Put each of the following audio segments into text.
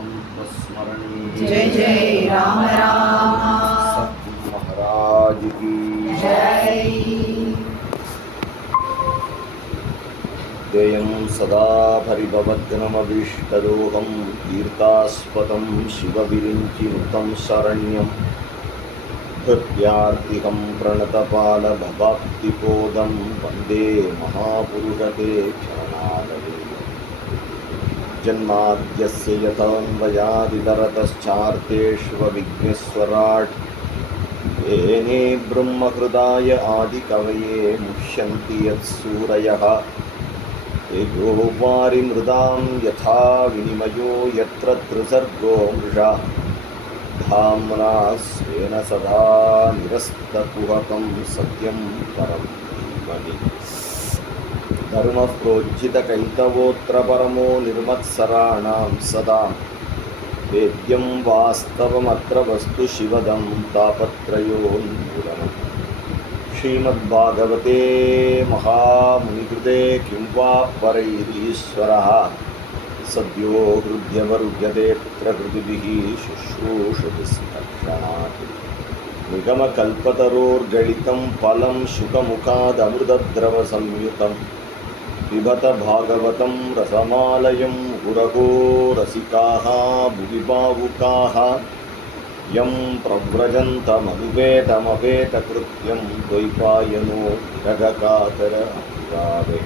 स्मरणी जय जय राम राम सद्गुरु महाराज की जय। देयं सदा परिभवग्नमभीष्टदोहं तीर्थास्पदं शिवविरिञ्चिनुतं शरण्यं हृद्यार्तिकं प्रणतपालभवाप्तिपोदं वन्दे महापुरुषते चरणालये। जन्माद्यस्य यतोऽन्वयादितरतश्चार्तेष्वविघ्नेश्वराट् येने ब्रह्महृदाय आदिकवये मुह्यन्ति यत्सूरयः तेजो वारिमृदां यथा विनिमयो यत्र त्रिसर्गो मृषा धाम्ना स्वेन सदा निरस्तकुहकं सत्यं परं धीमहि। धर्मः प्रोज्झितकैतवोऽत्र परमो निर्मत्सराणां सदा वेद्यं वास्तवमत्र वस्तु शिवदं तापत्रयोन्मूलनम्। श्रीमद्भागवते महामुनिकृते किं वा परैरीश्वरः सद्यो हृद्यवरुध्यते पुत्रकृतिभिः शुश्रूषुभिस्तक्षणात्। निगमकल्पतरोर्गलितं फलं शुकमुखादमृतद्रवसंयुतं पिबत भागवतं रसमालयं गुरवो रसिकाः भुवि भावुकाः यं प्रव्रजन्तमनुपेतमपेतकृत्यं द्वैपायनो विरगकातर अनुरागे।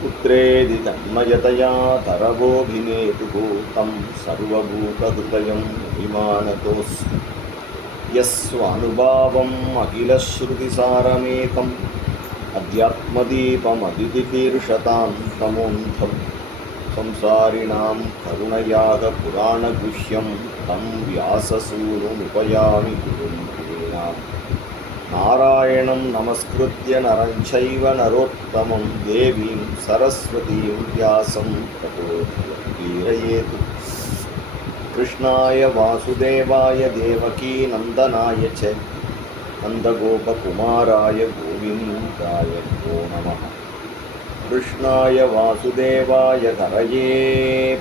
पुत्रेदि तन्मयतया तरवोऽभिनेतुः तं सर्वभूतहृदयं विमानतोऽस्मि। यस्वानुभावम् अखिलश्रुतिसारमेकम् अध्यात्मदीपमदितितीर्षतां तमोऽन्धं संसारिणां करुणयाः पुराणगुह्यं तं व्याससूनुमुपयामि गुरुं गिरीणां। नारायणं नमस्कृत्य नरं चैव नरोत्तमं देवीं सरस्वतीं व्यासं ततो जयमुदीरयेत्। कृष्णाय वासुदेवाय देवकी नन्दनाय च नन्दगोपकुमाराय गोविन्दाय नमो नमः। कृष्णाय वासुदेवाय हरये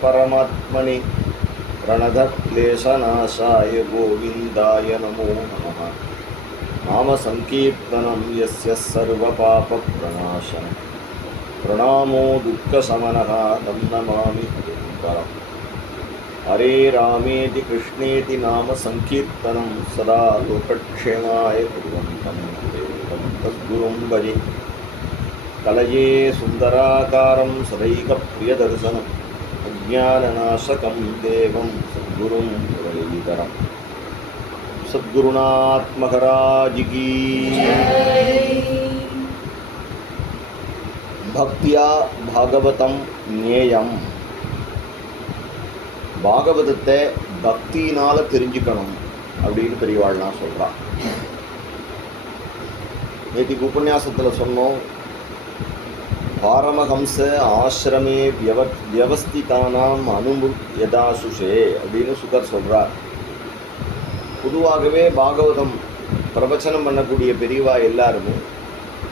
परमात्मने प्रणतक्लेशनाशाय गोविन्दाय नमो नमः। नामसङ्कीर्तनं यस्य सर्वपापप्रणाशनं प्रणामो दुःखशमनः तं नमामि गुरुं। हरे रामेति कृष्णेति नाम संकीर्तनं सदा लोकक्षेमाय कुर्वन्तं देवं तद्गुरुं भजे। कलये सुन्दराकारं सदैकप्रियदर्शनम् अज्ञाननाशकं देवं सद्गुरुं मुरलीधरम्। सद्गुरुनाथ महाराज की भक्तिया भागवतं ज्ञेयम्। பாகவதத்தை பக்தியினால் தெரிஞ்சுக்கணும் அப்படின்னு பெரியவாள்லாம் சொல்கிறான். நேற்றுக்கு உபன்யாசத்தில் சொன்னோம், பாரமஹம்ச ஆசிரமே வியவஸ்திதானாம் யதாசுஷே அப்படின்னு சுகர் சொல்கிறார். பொதுவாகவே பாகவதம் பிரவச்சனம் பண்ணக்கூடிய பெரியவா எல்லாருமே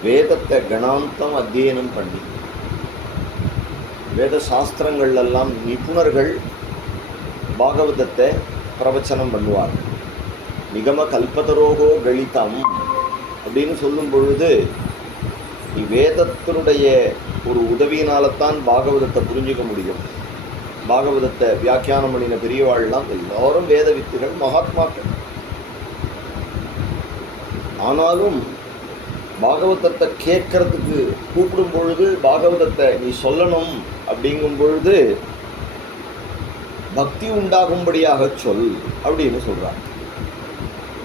வேதத்தை கணாந்தம் அத்தியனம் பண்ணி வேத சாஸ்திரங்கள்லாம் நிபுணர்கள் பாகவதத்தை பிரவச்சனம் பண்ணுவார். நிகம கல்பதரோகோ கலிதம் அப்படின்னு சொல்லும் பொழுது நீ வேதத்தினுடைய ஒரு உதவியினால்தான் பாகவதத்தை புரிஞ்சுக்க முடியும். பாகவதத்தை வியாக்கியானம் பண்ணின பெரியவாள்லாம் எல்லாரும் வேத வித்துகள், மகாத்மாக்கள். ஆனாலும் பாகவதத்தை கேட்கறதுக்கு கூப்பிடும் பொழுது பாகவதத்தை நீ சொல்லணும் அப்படிங்கும் பொழுது பக்தி உண்டாகும்படியாக சொல் அப்படின்னு சொல்கிறார்.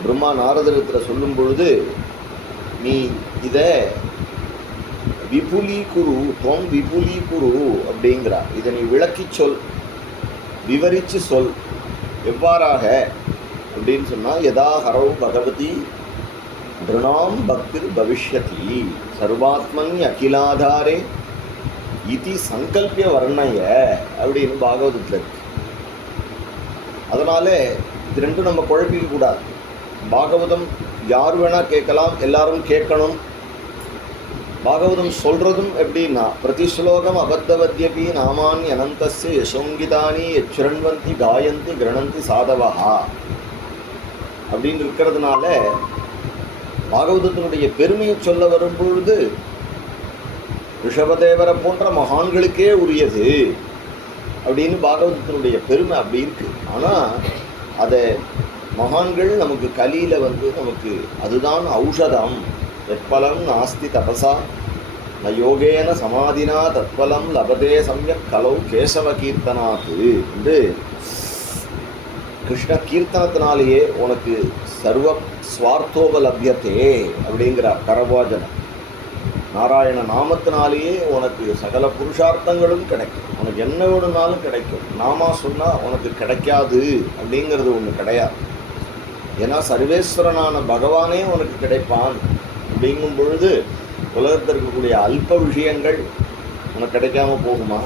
பிரம்மா நாரதத்தில் சொல்லும் பொழுது நீ இதை விபுலி குரு தொம் விபுலி குரு அப்படிங்கிறார். இதை நீ விளக்கி சொல், விவரித்து சொல். எவ்வாறாக அப்படின்னு சொன்னால் யதா ஹரௌ பகவதி திருணாம் பக்திர் பவிஷ்யதி சர்வாத்மன் அகிலாதாரே இதி சங்கல்பிய வர்ணய அப்படின்னு பாகவதத்தில் இருக்கு. அதனால இது ரெண்டும் நம்ம குழப்பிக்க கூடாது. பாகவதம் யார் வேணால் கேட்கலாம், எல்லாரும் கேட்கணும் பாகவதம் சொல்றதும் எப்படின்னா பிரதிஸ்லோகம் அபத்தவத்யபி நாமானி அனந்தஸ்ய யசோங்கிதானி யச்ரண்வந்தி காயந்தி கிரணந்தி சாதவஹா அப்படின்னு இருக்கிறதுனால பாகவதத்தினுடைய பெருமையை சொல்ல வரும்பொழுது ரிஷபதேவரை போன்ற மகான்களுக்கே உரியது அப்படின்னு பாகவதத்தினுடைய பெருமை அப்படி இருக்கு. ஆனால் அதை மகான்கள் நமக்கு கலியில் நமக்கு அதுதான் ஔஷதம். எத்பலம் நாஸ்தி தபசா ந யோகேன சமாதினா தத்பலம் லபதே சம்யக் கலௌ கேசவ கீர்த்தனாத்து என்று கிருஷ்ண கீர்த்தனத்தினாலேயே உனக்கு சர்வ ஸ்வார்த்தோபலபியத்தே அப்படிங்கிறார் கரவாஜனம். நாராயண நாமத்தினாலேயே உனக்கு சகல புருஷார்த்தங்களும் கிடைக்கும். உனக்கு என்ன வேணும்னாலும் கிடைக்கும். நாமா சொன்னால் உனக்கு கிடைக்காது அப்படிங்கிறது ஒன்று கிடையாது. ஏன்னா சர்வேஸ்வரனான பகவானே உனக்கு கிடைப்பான் அப்படிங்கும் பொழுது உலகத்தில் இருக்கக்கூடிய அல்ப விஷயங்கள் உனக்கு கிடைக்காம போகுமா?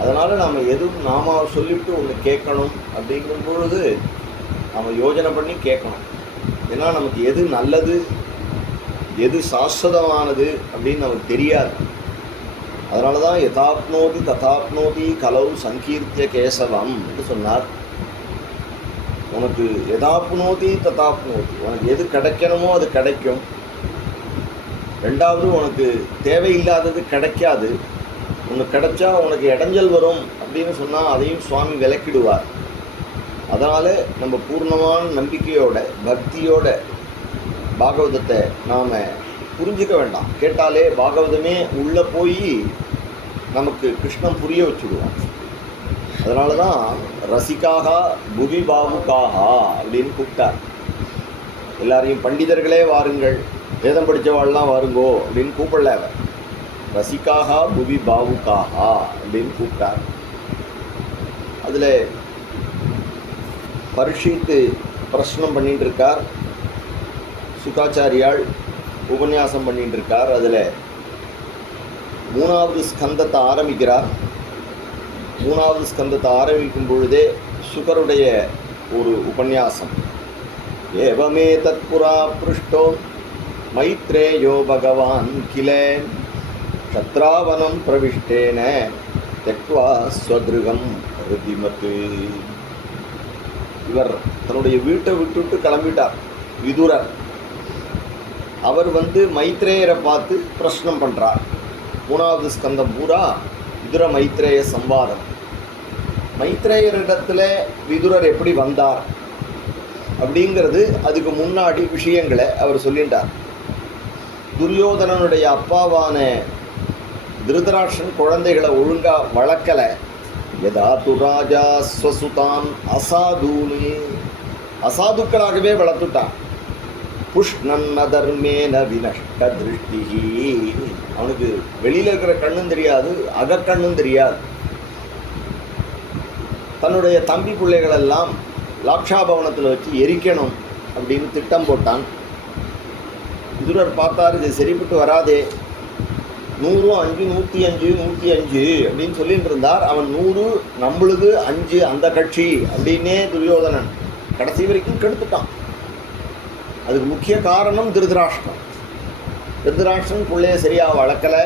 அதனால் நாம் எதுவும் நாம சொல்லிவிட்டு ஒன்று கேட்கணும் அப்படிங்கும் பொழுது நாம் யோஜனை பண்ணி கேட்கணும். ஏன்னா நமக்கு எது நல்லது எது சாஸ்வதமானது அப்படின்னு நமக்கு தெரியாது. அதனால தான் யதாப்னோதி ததாப்னோதி கலவு சங்கீர்த்திய கேசவம் என்று சொன்னார். உனக்கு யதாப்னோதி ததாப்னோதி, உனக்கு எது கிடைக்கணுமோ அது கிடைக்கும். ரெண்டாவது, உனக்கு தேவையில்லாதது கிடைக்காது. உனக்கு கிடைச்சா உனக்கு இடைஞ்சல் வரும் அப்படின்னு சொன்னால் அதையும் சுவாமி விலக்கிடுவார். அதனால் நம்ம பூர்ணமான நம்பிக்கையோட பக்தியோட பாகவதத்தை நாம் புரிஞ்சிக்க வேண்டாம். கேட்டாலே பாகவதமே உள்ளே போய் நமக்கு கிருஷ்ணன் புரிய வச்சுடுவான். அதனால தான் ரசிக்காக புவி பாவுக்காக அப்படின்னு கூப்பிட்டார். எல்லாரையும் பண்டிதர்களே வாருங்கள், வேதம் படித்தவாள்லாம் வாருங்கோ அப்படின்னு கூப்பிடல. அவர் ரசிக்காக புவி பாவுக்காக அப்படின்னு கூப்பிட்டார். அதில் பரீட்சித்து பிரஷ்னம் பண்ணிட்டு இருக்கார். சுகாச்சாரியால் உபன்யாசம் பண்ணிட்டு இருக்கார். அதில் 3வது ஸ்கந்தத்தை ஆரம்பிக்கிறார். 3வது ஸ்கந்தத்தை ஆரம்பிக்கும் பொழுதே சுகருடைய ஒரு உபன்யாசம். ஏவமே தத்புரா பிருஷ்டோ மைத்ரேயோ பகவான் கிலே சத்ராவனம் பிரவிஷ்டேன தெக்வா ஸ்வத்ருகம் ரிதிமத்து. இவர் தன்னுடைய வீட்டை விட்டுவிட்டு கிளம்பிட்டார். விதுரர் அவர் மைத்ரேயரை பார்த்து பிரஷ்னம் பண்ணுறார். 3வது ஸ்கந்தம் பூரா விதுர மைத்ரேய சம்வாதம். மைத்ரேயரிடத்தில் விதுரர் எப்படி வந்தார் அப்படிங்கிறது அதுக்கு முன்னாடி விஷயங்களை அவர் சொல்லிட்டார். துரியோதனனுடைய அப்பாவான திருதராஷ்டிரன் குழந்தைகளை ஒழுங்காக வளர்க்கலை. யதா து ராஜா ஸ்வசுதான் அசாதூனி, அசாதுக்களாகவே வளர்த்துட்டான். புஷ்ணன் அதர்மேன வினஷ்ட திருஷ்டி, அவனுக்கு வெளியில் இருக்கிற கண்ணும் தெரியாது, அகக்கண்ணும் தெரியாது. தன்னுடைய தம்பி பிள்ளைகளெல்லாம் லாக்ஷாபவனத்தில் வச்சு எரிக்கணும் அப்படின்னு திட்டம் போட்டான். விதுரர் பார்த்தார், இது சரிப்பட்டு வராதே. 100 5 105 105 அப்படின்னு சொல்லிட்டு இருந்தார். அவன் 100 நம்மளுது 5 அந்த கட்சி அப்படின்னே துரியோதனன் கடைசி வரைக்கும் கெடுத்துட்டான். அதுக்கு முக்கிய காரணம் திருதராஷ்டிரம். திருதராஷ்டிரன் பிள்ளைய சரியாக வளர்க்கலை.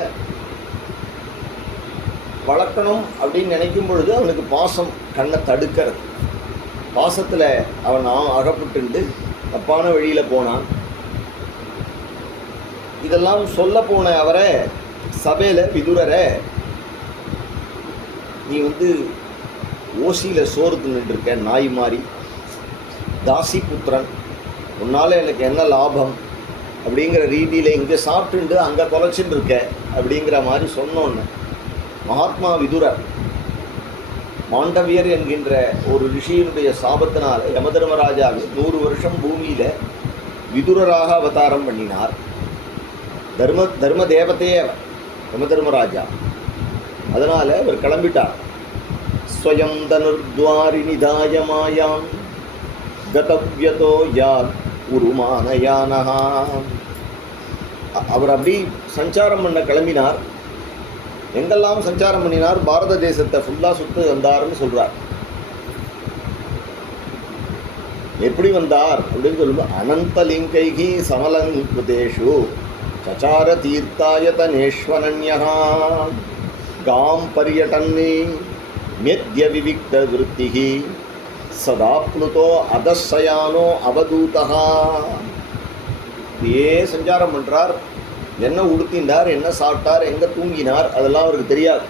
வளர்க்கணும் அப்படின்னு நினைக்கும் பொழுது அவனுக்கு பாசம் கண்ணை தடுக்கிறது. பாசத்தில் அவன் அகப்பட்டு தப்பான வழியில் போனான். இதெல்லாம் சொல்ல போன அவரை சபையில் விதுரரை, நீ ஓசியில் சோறு தின்னுட்டுருக்க நாய் மாதிரி, தாசி புத்திரன், உன்னால் எனக்கு என்ன லாபம் அப்படிங்கிற ரீதியில் இங்கே சாப்பிட்டுண்டு அங்கே தொலைச்சின்னு இருக்க அப்படிங்கிற மாதிரி சொன்னோன்னு மகாத்மா விதுரர் மாண்டவியர் என்கின்ற ஒரு ரிஷியினுடைய சாபத்தினால் யமதர்மராஜாவை 100 வருஷம் பூமியில் விதுரராக அவதாரம் பண்ணினார். தர்ம தேவத்தையே அவர் யமதர்மராஜா. அதனால் அவர் கிளம்பிட்டார். ஸ்வயம் தனுர்த்வாரி நிதாய மாயாம் கதவ்யதோ யாத் உருமானயானஹா. அவர் அப்படி சஞ்சாரம் பண்ண கிளம்பினார். எங்கெல்லாம் சஞ்சாரம் பண்ணினார்? பாரத தேசத்தை ஃபுல்லாக சுற்று வந்தார்னு சொல்கிறார். எப்படி வந்தார் அப்படின்னு சொல்லும்போது, அனந்தலிங்கைகி சமலங்கிருதேஷு சச்சார தீர்த்தாயதனேஸ்வரண்யः காம் பர்யட்டன்னி மெத்ய விவிக்த விருத்திः சதாப்னுதோ அதசயானோ அவதூதः. இப்படியே சஞ்சாரம் பண்ணுறார். என்ன உடுத்தினார், என்ன சாப்பிட்டார், எங்கே தூங்கினார், அதெல்லாம் அவருக்கு தெரியாது.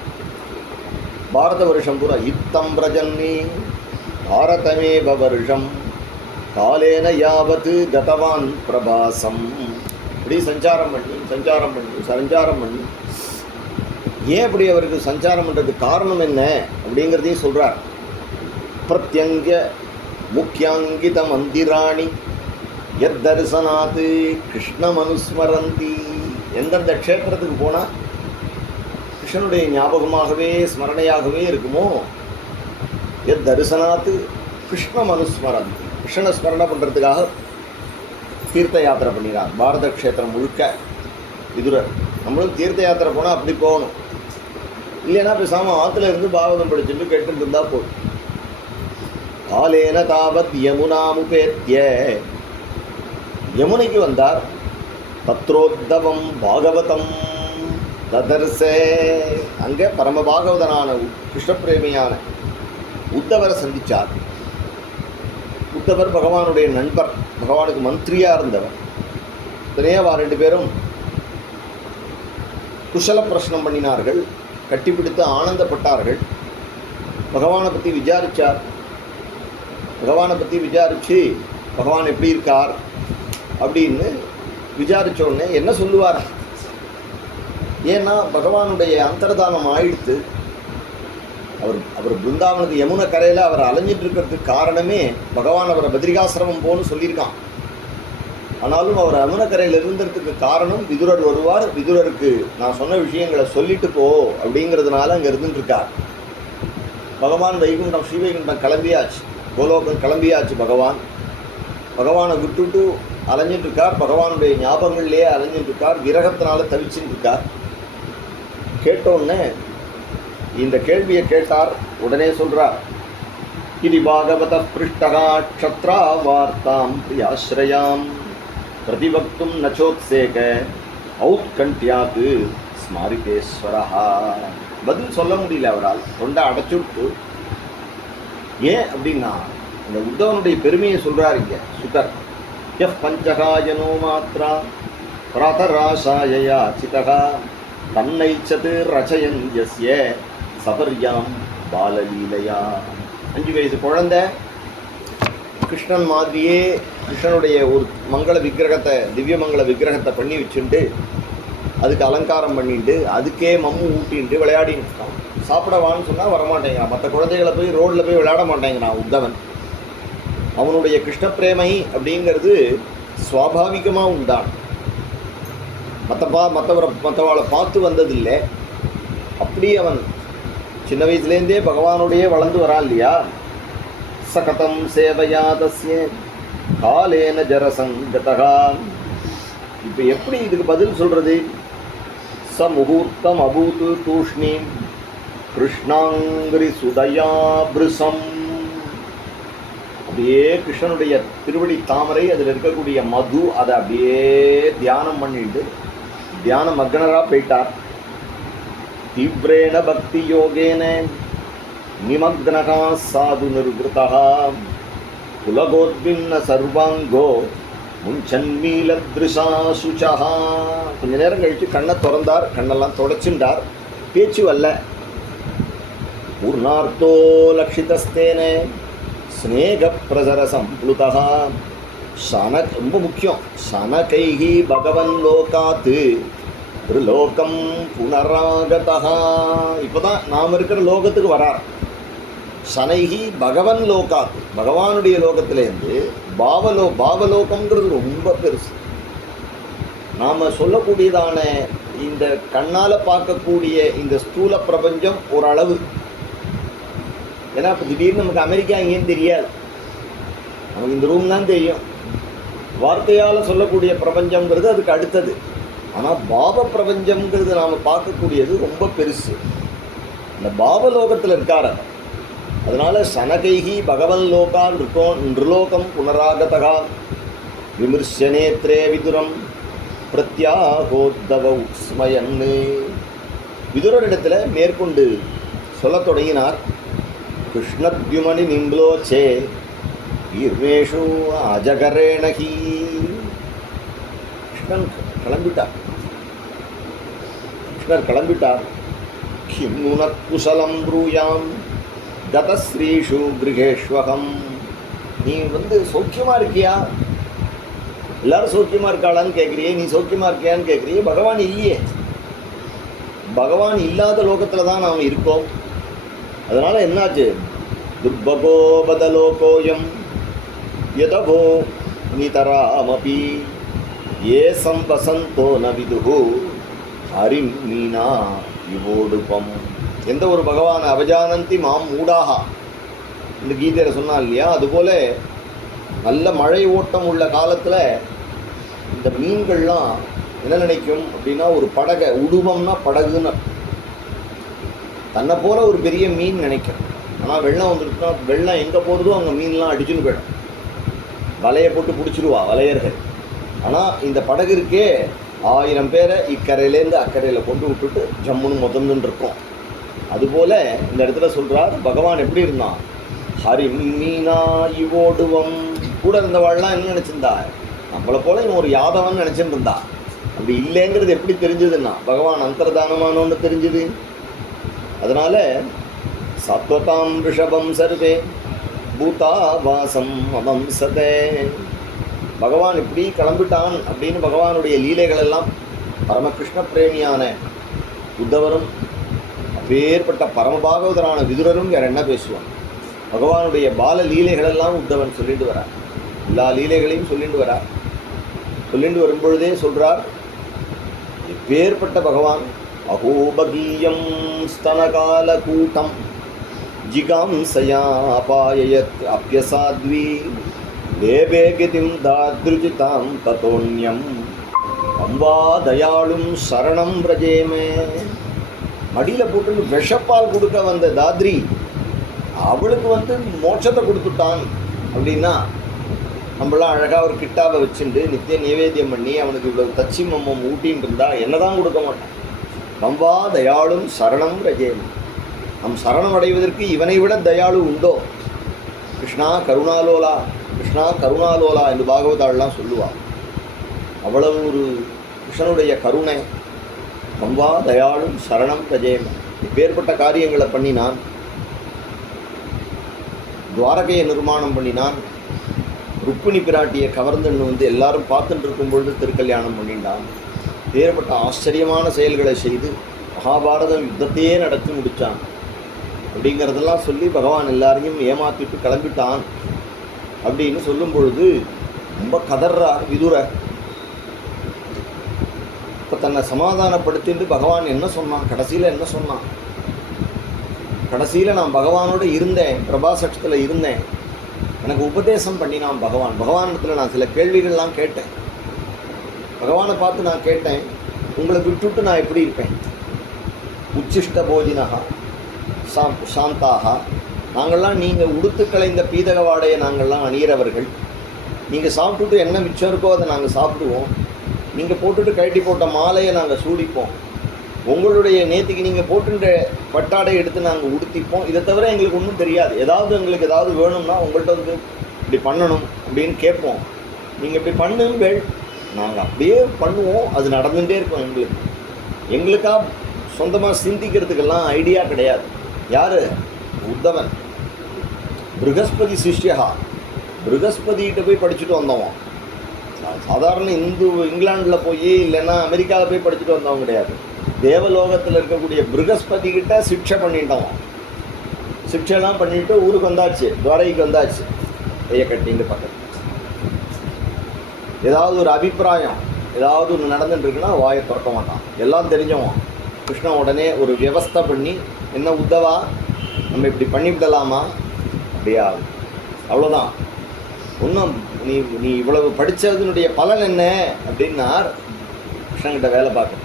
பாரத வருஷம் பூரா இத்தம் பிரஜன்னி பாரதமேவ வருஷம் காலேன யாவத்து கதவான் பிரபாசம். இப்படி சஞ்சாரம் பண்ணி ஏன் அப்படி அவருக்கு சஞ்சாரம் பண்ணுறதுக்கு காரணம் என்ன அப்படிங்கிறதையும் சொல்கிறார். பிரத்யங்க முக்கியாங்கித மந்திராணி எத் தரிசனாத்து கிருஷ்ணமனுஸ்மரந்தி. எந்தெந்த க்ஷேத்திரத்துக்கு போனால் கிருஷ்ணனுடைய ஞாபகமாகவே ஸ்மரணையாகவே இருக்குமோ, எத் தரிசனாத்து கிருஷ்ணமனுஸ்மரந்தி, கிருஷ்ணனை ஸ்மரணை பண்ணுறதுக்காக தீர்த்த யாத்திரை பண்ணினார் பாரத க்ஷேத்திரம் முழுக்க விதுரர். நம்மளும் தீர்த்த யாத்திரை போனால் அப்படி போகணும். இல்லைன்னா பேசாமல் ஆற்றுல இருந்து பாகவதம் படிச்சுட்டு கேட்டுட்டு இருந்தால் போதும். காலேன தாவத் யமுனாமுபேத்ய, யமுனைக்கு வந்தார். தத்ரோத்தவம் பாகவதம் ததர்சே, அங்கே பரம பாகவதனான கிருஷ்ணப்பிரேமியான உத்தவரை சந்தித்தார். உத்தவர் பகவானுடைய நண்பர், பகவானுக்கு மந்திரியாக இருந்தவர். தனியாக ரெண்டு பேரும் குஷல பிரஷ்னம் பண்ணினார்கள், கட்டிப்பிடித்து ஆனந்தப்பட்டார்கள். பகவானை பற்றி விசாரித்தார். பகவானை பற்றி விசாரித்து பகவான் எப்படி இருக்கார் அப்படின்னு விசாரித்த உடனே என்ன சொல்லுவார்? ஏன்னா பகவானுடைய அந்தர்தானம் ஆயிடுத்து. அவர் பிருந்தாவனத்து யமுனை கரையில் அவர் அலைஞ்சிட்டு இருக்கிறதுக்கு காரணமே பகவான் அவரை பத்ரிகாசிரமம் போன்னு சொல்லியிருக்கான். ஆனாலும் அவர் யமுனை கரையில் இருந்ததுக்கு காரணம் விதுரர் வருவார், விதுரருக்கு நான் சொன்ன விஷயங்களை சொல்லிட்டு போ அப்படிங்கிறதுனால அங்கே இருந்துட்டுருக்கார். பகவான் வைகுண்டம் ஸ்ரீவைகுண்டம் கிளம்பியாச்சு, கோலோகம் கிளம்பியாச்சு. பகவானை விட்டுட்டு அலைஞ்சிட்டுருக்கார். பகவானுடைய ஞாபகங்கள்லேயே அலைஞ்சிட்டுருக்கார். விரகத்தினால தவிச்சுட்டு இருக்கார். கேட்டோன்னே இந்த கேள்வியை கேட்டார். உடனே சொல்கிறார், இது பாகவத பிருஷ்டகா க்ஷத்ரா வார்த்தாம் பிரியாஸ்ரயாம் பிரதிபக்தும் நச்சோத்சேக ஔத்கண்ட்யாத்து ஸ்மாரிதேஸ்வரஹா. பதில் சொல்ல முடியல அவரால், தொண்டை அடைச்சுட்டு. ஏன் அப்படின்னா இந்த உத்தவனுடைய பெருமையை சொல்கிறார் இங்கே சுகர். எஃப் பஞ்சகாயனோ மாத்ரா பிராதராசாயா சிதகா தன்னைச்சது ரச்சயன் யஸ்ய சபர்யாம் பாலலீலையா. 5 வயசு குழந்தை கிருஷ்ணன் மாதிரியே கிருஷ்ணனுடைய ஒரு மங்கள விக்கிரகத்தை, திவ்ய மங்கள விக்கிரகத்தை பண்ணி வச்சுட்டு அதுக்கு அலங்காரம் பண்ணிட்டு அதுக்கே மம்மு ஊட்டின்ட்டு விளையாடின்னு இருக்கான். சாப்பிடவான்னு சொன்னால் வரமாட்டேங்கிறான். மற்ற குழந்தைகளை போய் ரோட்டில் போய் விளையாட மாட்டேங்கிறான் உத்தவன். அவனுடைய கிருஷ்ண பிரேமை அப்படிங்கிறது சுவாபாவிகமாக உண்டான். மற்றவளை பார்த்து வந்ததில்லை. அப்படி அவன் சின்ன வயசுலேருந்தே பகவானுடைய வளர்ந்து வரான் இல்லையா. சகதம் சேவையாதஸ்ய காலேன ஜரசங்கதா. இப்போ எப்படி இதுக்கு பதில் சொல்கிறது? ச முகூர்த்தம் அபூத்து தூஷ்ணீம் கிருஷ்ணாங்கிரி சுதயாபிருசம். அப்படியே கிருஷ்ணனுடைய திருவடி தாமரை, அதில் இருக்கக்கூடிய மது, அதை அப்படியே தியானம் பண்ணிட்டு தியான மக்னராக போயிட்டார். தீவிரேண பக்தி யோகேன நிமக்னகா சாது நிர்வதா உலகோத்பின்ன சர்வாங்கோ முன்சன்மீலத்ருஷா சுச்சா. கொஞ்ச நேரம் கழித்து கண்ணை திறந்தார். கண்ணெல்லாம் தொடச்சுண்டார். பேச்சு வரல. பூர்ணார்த்தோ லக்ஷிதஸ்தேன ஸ்நேக பிரசர சம்ப்ளுதா சனக். ரொம்ப முக்கியம். சனகைஹி பகவன் லோகாத்து லோகம் புனராகதா. இப்போ தான் நாம் இருக்கிற லோகத்துக்கு வரார். சனைகி பகவன் லோகாத்து, பகவானுடைய லோகத்திலேருந்து பாவலோகம்ங்கிறது ரொம்ப பெருசு. நாம் சொல்லக்கூடியதான இந்த கண்ணால் பார்க்கக்கூடிய இந்த ஸ்தூல பிரபஞ்சம் ஓரளவு. ஏன்னா இப்போ திடீர்னு நமக்கு அமெரிக்கா எங்கேன்னு தெரியாது, நமக்கு இந்த ரூம் தான் தெரியும். வார்த்தையால் சொல்லக்கூடிய பிரபஞ்சங்கிறது அதுக்கு அடுத்தது. ஆனால் பாவ பிரபஞ்சம்ங்கிறது நாம் பார்க்கக்கூடியது ரொம்ப பெருசு. இந்த பாவலோகத்தில் இருக்கார். அதனால் சனகைஹி பகவன் லோகான் நிருலோகம் புனராகதா விமர்சனேத்ரே விதுரம் பிரத்யாகோத்தவ உஸ்மயன்னு விதுரரிடத்தில் மேற்கொண்டு சொல்லத் தொடங்கினார். கிருஷ்ணத்யுமணி நிம்லோச்சே ஈர்வேஷு அஜகரேணகி. கிருஷ்ணன் கிளம்பிட்டார். கிருஷ்ணர் கிளம்பிட்டார். கிம் நுனக் குசலம் ப்ரூயாம் கதஸ்ரீஷு கிருகேஷ்வகம். நீ சௌக்கியமாக இருக்கியா? எல்லாரும் சௌக்கியமாக இருக்காளான்னு கேட்குறியே, நீ சௌக்கியமாக இருக்கியான்னு கேட்குறியே. பகவான் இல்லையே. பகவான் இல்லாத லோகத்தில் தான் நாம் இருக்கோம். அதனால் என்னாச்சு? துர்பகோ பதலோகோயம் யதபோ நிதராமபி ஏ சம்பசந்தோ ந விதுஹு ஹரிம் மீனா இவோடுபம். எந்த ஒரு பகவான் அவஜானந்தி மாம் மூடாகா இந்த கீதையில் சொன்னா இல்லையா, அதுபோல் நல்ல மழை ஓட்டம் உள்ள காலத்தில் இந்த மீன்கள்லாம் என்ன நினைக்கும் அப்படின்னா, ஒரு படகை உடுபம்னா படகுன்னு தன்னை போல ஒரு பெரிய மீன் நினைக்கும். ஆனால் வெள்ளம் வந்துருச்சுன்னா வெள்ளம் எங்கே போகிறதோ அங்கே மீன்லாம் அடிச்சுன்னு போயிடும். வலையை போட்டு பிடிச்சிருவா வலையர்கள். ஆனால் இந்த படகு இருக்கே 1000 பேரை இக்கரையிலேருந்து அக்கறையில் கொண்டு விட்டுட்டு ஜம்முன்னு முதந்துன்னு இருக்கும். அதுபோல் இந்த இடத்துல சொல்கிறார், பகவான் எப்படி இருந்தான்? ஹரி மீனா இவோடுவம். கூட இருந்தவாள்லாம் என்ன நினச்சிருந்தா? நம்மளை போல இவன் ஒரு யாதவன் நினச்சிட்டு இருந்தா. அப்படி இல்லைங்கிறது எப்படி தெரிஞ்சதுன்னா, பகவான் அந்தர்தானமானோன்னு தெரிஞ்சுது. அதனால் சத்வதாம் ரிஷபம் சர்வே பூதா வாசம் அவம்சதே. பகவான் இப்படி கிளம்பிட்டான் அப்படின்னு பகவானுடைய லீலைகள் எல்லாம் பரமகிருஷ்ண பிரேமியான உத்தவரும் அப்பேற்பட்ட பரமபாகவதரான விதுரரும் வேற என்ன பேசுவான்? பகவானுடைய பால லீலைகளெல்லாம் உத்தவன் சொல்லிட்டு வரார். எல்லா லீலைகளையும் சொல்லிட்டு வரார். சொல்லிட்டு வரும்பொழுதே சொல்கிறார், இப்பேற்பட்ட பகவான் அகோபகீயம் ஸ்தனகால கூட்டம் ஜிகாம்சயா அபாயயத் அப்யசாத்வி தேவேகிதிம் தாத்ருஜிதாம் ததோன்யம் அம்பா தயாளும் சரணம் பிரஜேமே. மடியில் போட்டு விஷப்பால் கொடுக்க வந்த தாத்ரி அவளுக்கு மோட்சத்தை கொடுத்துட்டான் அப்படின்னா, நம்மளாம் அழகாக ஒரு கிட்டாவை வச்சுட்டு நித்திய நிவேத்தியம் பண்ணி அவனுக்கு இவ்வளவு தச்சி மம்மம் ஊட்டின்னு இருந்தால் என்ன தான் கொடுக்க மாட்டான்? கம்பா தயாளும் சரணம் ரஜேமி. நம் சரணம் அடைவதற்கு இவனை விட தயாளு உண்டோ? கிருஷ்ணா கருணாலோலா, கிருஷ்ணா கருணாலோலா என்று பாகவதாள்லாம் சொல்லுவாள். அவ்வளவு ஒரு கிருஷ்ணனுடைய கருணை. கம்பா தயாளும் சரணம் ரஜேமி. இப்பேற்பட்ட காரியங்களை பண்ணினான். துவாரகையை நிர்மாணம் பண்ணினான். ருக்மிணி பிராட்டியை கவர்ந்துன்னு எல்லாரும் பார்த்துட்டு இருக்கும் பொழுது திருக்கல்யாணம் பண்ணிட்டான். வேறுபட்ட ஆச்சரியமான செயல்களை செய்து மகாபாரதம் யுத்தத்தையே நடத்தி முடித்தான். அப்படிங்கிறதெல்லாம் சொல்லி பகவான் எல்லாரையும் ஏமாற்றிட்டு கிளம்பிட்டான் அப்படின்னு சொல்லும் பொழுது ரொம்ப கதர்றார் விதுரர். இப்போ தன்னை சமாதானப்படுத்திட்டு பகவான் என்ன சொன்னான்? கடைசியில் என்ன சொன்னான்? கடைசியில் நான் பகவானோடு இருந்தேன், பிரபாசக்ஷத்தில் இருந்தேன், எனக்கு உபதேசம் பண்ணினான் பகவான். பகவானிடத்தில் நான் சில கேள்விகள்லாம் கேட்டேன். பகவானை பார்த்து நான் கேட்டேன், உங்களை விட்டுவிட்டு நான் எப்படி இருப்பேன்? உச்சிஷ்ட போஜினகா சாந்தாக, நாங்கள்லாம் நீங்கள் உடுத்து களைந்த பீதக வாடையை நாங்கள்லாம் அணியிறவர்கள். நீங்கள் சாப்பிட்டுட்டு என்ன மிச்சம் இருக்கோ அதை நாங்கள் சாப்பிடுவோம். நீங்கள் போட்டுட்டு கழட்டி போட்ட மாலையை நாங்கள் சூடிப்போம். உங்களுடைய நேற்றுக்கு நீங்கள் போட்டுன்ற பட்டாடை எடுத்து நாங்கள் உடுத்திப்போம். இதை தவிர எங்களுக்கு ஒன்றும் தெரியாது. எங்களுக்கு ஏதாவது வேணும்னா உங்கள்கிட்ட இப்படி பண்ணணும் அப்படின்னு கேட்போம். நீங்கள் இப்படி பண்ணுங்கள், நாங்கள் அப்படியே பண்ணுவோம். அது நடந்துகிட்டே இருக்கும். எங்களுக்காக சொந்தமாக சிந்திக்கிறதுக்கெல்லாம் ஐடியா கிடையாது. யார்? உத்தவன். ப்ருகஸ்பதி சிஷ்யா. ப்ருகஸ்பதிகிட்ட போய் படிச்சுட்டு வந்தவன். சாதாரண இங்கிலாண்டில் போய் இல்லைன்னா அமெரிக்காவில் போய் படிச்சுட்டு வந்தவன் கிடையாது. தேவலோகத்தில் இருக்கக்கூடிய ப்ருகஸ்பதி கிட்ட சிக்ஷை பண்ணிட்டவன். சிக்ஷைலாம் பண்ணிவிட்டு ஊருக்கு வந்தாச்சு, துவாரகைக்கு வந்தாச்சு. கையை கட்டிட்டு பக்கத்து ஏதாவது ஒரு அபிப்பிராயம் ஏதாவது ஒன்று நடந்துட்டு இருக்குன்னா வாயை திறக்க மாட்டான். எல்லாம் தெரிஞ்சவன். கிருஷ்ணன் உடனே ஒரு வியவஸ்தை பண்ணி, என்ன உத்தவா நம்ம இப்படி பண்ணிவிடலாமா? அப்படியா? அவ்வளோதான். ஒன்றும் நீ இவ்வளவு படித்ததுனுடைய பலன் என்ன அப்படின்னார். கிருஷ்ணங்கிட்ட வேலை பார்க்க,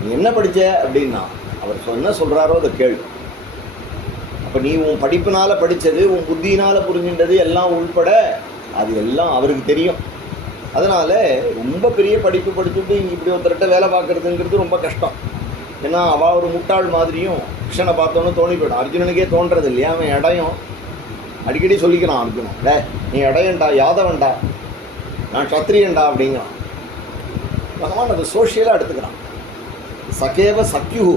நீ என்ன படித்த அப்படின்னா அவர் என்ன சொல்கிறாரோ அதை கேள்வி. அப்போ நீ உன் படிப்பினால் படித்தது, உன் புத்தியினால் புரிஞ்சின்றது எல்லாம் உள்பட அது எல்லாம் அவருக்கு தெரியும். அதனால் ரொம்ப பெரிய படிப்பு படிச்சுட்டு இங்கே இப்படி ஒருத்தர்கிட்ட வேலை பார்க்குறதுங்கிறது ரொம்ப கஷ்டம். ஏன்னா அவள் ஒரு முட்டாள் மாதிரியும் கிருஷ்ணனை பார்த்தோன்னு தோணி போய்டும். அர்ஜுனனுக்கே தோன்றது இல்லையா? அவன் இடையும் அடிக்கடி சொல்லிக்கிறான் அர்ஜுனன், நீ இடையன்டா, யாதவன்டா, நான் சத்திரியன்டா அப்படிங்கிறான். பகவான் அது சோஷியலாக எடுத்துக்கிறான். சகேவ சக்யுஹு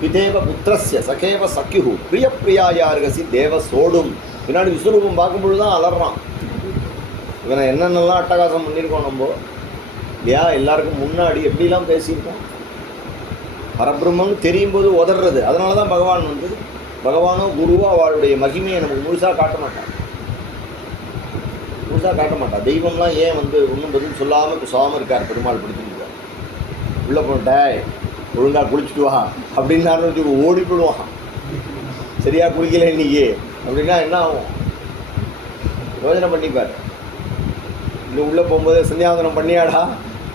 பிதேவ புத்திரஸ்ய சகேவ சக்யுஹு பிரிய பிரியாயார்கசி தேவ சோடும். பின்னாடி விஸ்வரூபம் பார்க்கும்பொழுது தான் அலறான். இவனை என்னென்னலாம் அட்டகாசம் பண்ணியிருக்கோம் நம்ம இல்லையா? எல்லாருக்கும் முன்னாடி எப்படிலாம் பேசியிருக்கோம். பரபிரம்மன்னு தெரியும் போது உதறது. அதனால தான் பகவான் வந்து பகவானோ குருவோ அவளுடைய மகிமையை நமக்கு முழுசாக காட்ட மாட்டான். முழுசாக காட்ட மாட்டான். தெய்வம்லாம் ஏன் வந்து ஒன்றும் பதில் சொல்லாமல் பேசாமல் இருக்கார் பெருமாள் பிடிச்சிருக்கார். உள்ளே போட்டாய் ஒழுங்காக குளிச்சுட்டு வா அப்படின்னாரு ஓடி போடுவான். சரியாக குளிக்கலை இன்னைக்கு அப்படின்னா என்ன ஆகும்? யோஜனை பண்ணிப்பார். இன்னும் உள்ளே போகும்போது சந்தியாவந்தனம் பண்ணியாடா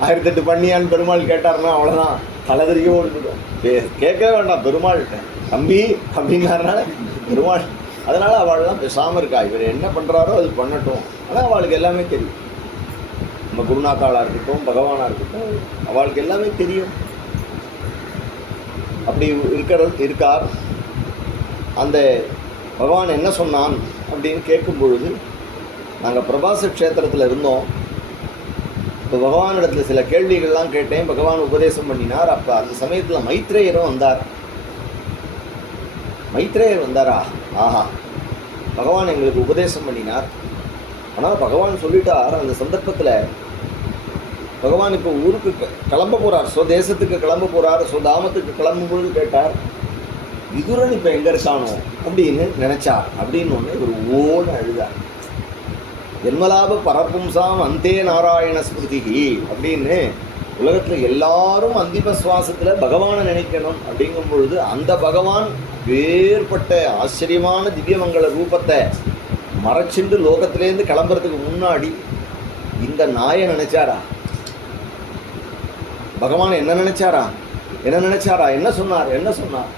1008 பண்ணியான்னு பெருமாள் கேட்டார்னா அவ்வளோதான், தலைதறிக்க ஓடிவிடும். கேட்கவே வேண்டாம் பெருமாள்கிட்ட, தம்பி அப்படின்னாருனால பெருமாள். அதனால் அவள்லாம் பேசாமல் இருக்கா. இவர் என்ன பண்ணுறாரோ அது பண்ணட்டும். ஆனால் அவளுக்கு எல்லாமே தெரியும். நம்ம குருநாத்தாளாக இருக்கட்டும், பகவானாக இருக்கட்டும், அவளுக்கு எல்லாமே தெரியும். அப்படி இருக்கார். அந்த பகவான் என்ன சொன்னான் அப்படின்னு கேட்கும் பொழுது, நாங்கள் பிரபாச க்ஷேத்திரத்தில் இருந்தோம். இப்போ பகவானிடத்தில் சில கேள்விகள்லாம் கேட்டேன். பகவான் உபதேசம் பண்ணினார். அப்போ அந்த சமயத்தில் மைத்ரேயரும் வந்தார். மைத்ரேயர் வந்தாரா? ஆஹா, பகவான் எங்களுக்கு உபதேசம் பண்ணினார். ஆனால் பகவான் சொல்லிட்டார். அந்த சந்தர்ப்பத்தில் பகவான் இப்போ ஊருக்கு கிளம்ப போகிறார், தேசத்துக்கு கிளம்ப போகிறார். தாமத்துக்கு கிளம்பும்பொழுது கேட்டார், விதுரன் இப்போ எங்கே இருக்கானோ அப்படின்னு நினச்சார். அப்படின்னு ஒன்று ஒரு ஓன்னு அழுதார். ஜென்மலாப பரப்பும்சாம் அந்தே நாராயண ஸ்மிருதிகி அப்படின்னு உலகத்தில் எல்லாரும் அந்திம சுவாசத்தில் பகவானை நினைக்கணும். அப்படிங்கும் பொழுது அந்த பகவான் வேறுபட்ட ஆச்சரியமான திவ்யமங்கள ரூபத்தை மறைச்சிண்டு லோகத்திலேருந்து கிளம்புறதுக்கு முன்னாடி இந்த நாயை நினைச்சாரா? பகவான் என்ன நினைச்சாரா? என்ன சொன்னார்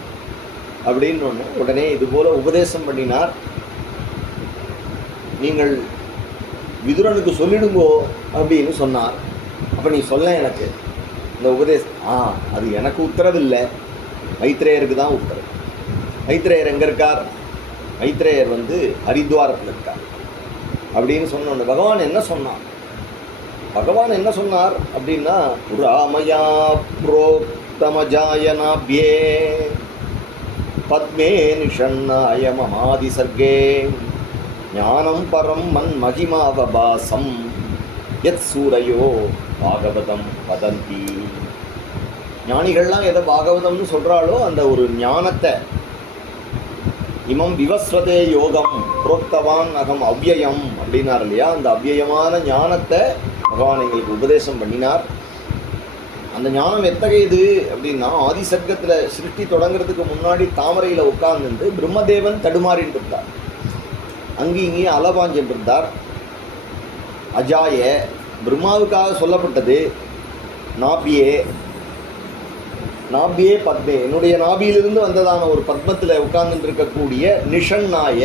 அப்படின்னு ஒன்று உடனே இது போல உபதேசம் பண்ணினார். நீங்கள் விதுரனுக்கு சொல்லிடுங்கோ அப்படின்னு சொன்னார். அப்போ நீ சொல்ல எனக்கு இந்த உபதேசம். அது எனக்கு உத்தரவில்லை, மைத்ரேயருக்கு தான் உத்தரவு. மைத்ரேயர் எங்கே இருக்கார்? மைத்ரேயர் வந்து ஹரித்வாரத்தில் இருக்கார் அப்படின்னு சொன்ன பகவான் என்ன சொன்னார்? பகவான் என்ன சொன்னார் அப்படின்னா, ராமயா புரோக்தமஜாயனாப்யே பத்மே நிஷன்னாய மமாதி சர்க்கே ஞானம் பரம் மன் மகிமாவபாசம் யத் சூரையோ பாகவதம் வதந்தி. ஞானிகள்லாம் எதை பாகவதம்னு சொல்கிறாளோ அந்த ஒரு ஞானத்தை, இமம் விவஸ்வதே யோகம் புரோக்தவான் அகம் அவ்யயம் அப்படின்னார் இல்லையா? அந்த அவ்யயமான ஞானத்தை பகவான் எங்களுக்கு உபதேசம் பண்ணினார். அந்த ஞானம் எத்தகையது அப்படின்னா, ஆதிசர்க்கத்தில் சிருஷ்டி தொடங்கிறதுக்கு முன்னாடி தாமரையில் உட்கார்ந்து பிரம்மதேவன் தடுமாறின்னு இருந்தார். அங்கே இங்கேயும் அலபாஞ்சின்னு இருந்தார். அஜாய பிரம்மாவுக்காக சொல்லப்பட்டது நாபியே பத்மே, என்னுடைய நாபியிலிருந்து வந்ததான ஒரு பத்மத்தில் உட்கார்ந்துட்டு இருக்கக்கூடிய நிஷன்னாய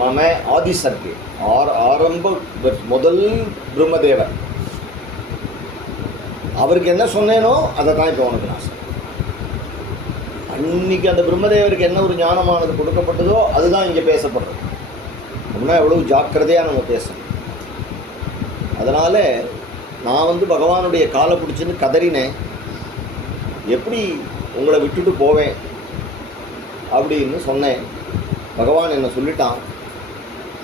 மம ஆதிசர்க்கே, ஆரம்ப முதல் பிரம்மதேவர். அவருக்கு என்ன சொன்னேனோ அதை தான் இப்போ உனக்கு நான் சொன்னேன். அன்னைக்கு அந்த பிரம்மதேவருக்கு என்ன ஒரு ஞானமானது கொடுக்கப்பட்டதோ அதுதான் இங்கே பேசப்படுறது. அப்படின்னா எவ்வளவு ஜாக்கிரதையாக நம்ம பேசணும். அதனால் நான் வந்து பகவானுடைய காலை பிடிச்சின்னு கதறினேன், எப்படி உங்களை விட்டுட்டு போவேன் அப்படின்னு சொன்னேன். பகவான் என்ன சொல்லிட்டான்,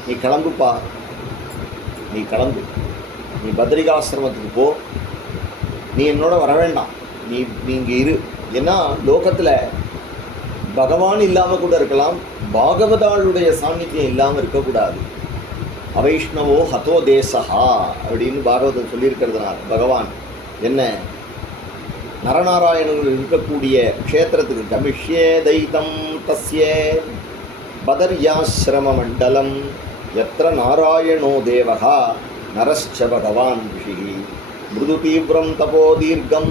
நீ கிளம்புப்பா, நீ கிளம்பு, நீ பத்ரிகாசிரமத்துக்கு போ, நீ என்னோட வர வேண்டாம், நீ இங்கே இரு. ஏன்னா லோகத்தில் பகவான் இல்லாமல் கூட இருக்கலாம், பாகவதாளுடைய சாநித்தியம் இல்லாமல் இருக்கக்கூடாது. அவைஷ்ணவோ ஹதோ தேசஹா அப்படின்னு பாகவதம் சொல்லியிருக்கிறதுனால பகவான் என்ன நரநாராயணர்கள் இருக்கக்கூடிய க்ஷேத்திரத்துக்கு கமிஷ்யே தைத்தம் தஸ்ய பதர்யாசிரம மண்டலம் யத்ர நாராயணோ தேவகா நரஸ்ச பகவான் ரிஷி மிருது தீவிரம் தபோ தீர்க்கம்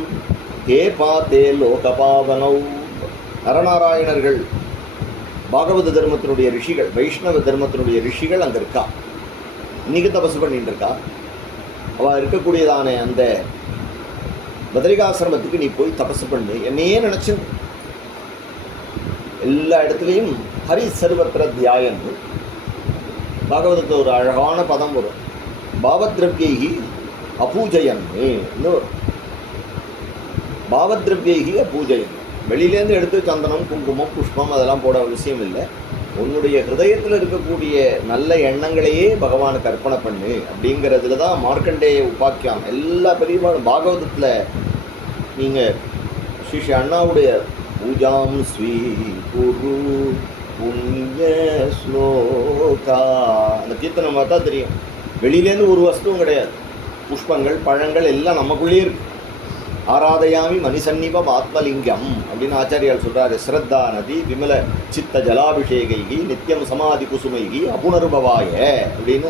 தே பாத்தே லோகபாவனௌ. நரநாராயணர்கள் பாகவத தர்மத்தினுடைய ரிஷிகள், வைஷ்ணவ தர்மத்தினுடைய ரிஷிகள் அங்கே இருக்கா. இன்றைக்கி தபசு பண்ணிட்டு இருக்கா. அவள் இருக்கக்கூடியதான அந்த பத்ரிகாசிரமத்துக்கு நீ போய் தபசு பண்ணு, என்னையே நினச்சி. எல்லா இடத்துலையும் ஹரி சர்வத்திர தியாயன். பாகவதத்தில் ஒரு அழகான பதம் வரும், பாவத்ரவ்யைகி அபூஜயன். இன்னொரு பாவத்ரவ்யைகி அபூஜயன். வெளியிலேருந்து எடுத்து சந்தனம், குங்குமம், புஷ்பம் அதெல்லாம் போட அவசியம் இல்லை. உன்னுடைய ஹிருதயத்தில் இருக்கக்கூடிய நல்ல எண்ணங்களையே பகவானுக்கு அர்ப்பணை பண்ணு அப்படிங்கிறதுல தான் மார்க்கண்டேய உபாக்கியம். எல்லா பெரியவாளும் பாகவதத்தில் நீங்கள் ஸ்ரீ அண்ணாவுடைய பூஜாம் ஸ்ரீ குரு புண்ணிய ஸ்லோகா அந்த கீர்த்தனம் பார்த்தா தெரியும். வெளியிலேருந்து ஒரு வஸ்துவும் கிடையாது, புஷ்பங்கள் பழங்கள் எல்லாம் நமக்குள்ளேயே இருக்கு. ஆராதயாமி மணிசன்னிபம் ஆத்மலிங்கம் அப்படின்னு ஆச்சாரியால் சொல்கிறாரு. ஸ்ரத்தா நதி விமல சித்த ஜலாபிஷேகைகி நித்தியம் சமாதி குசுமைகி அபுணர்பவாய அப்படின்னு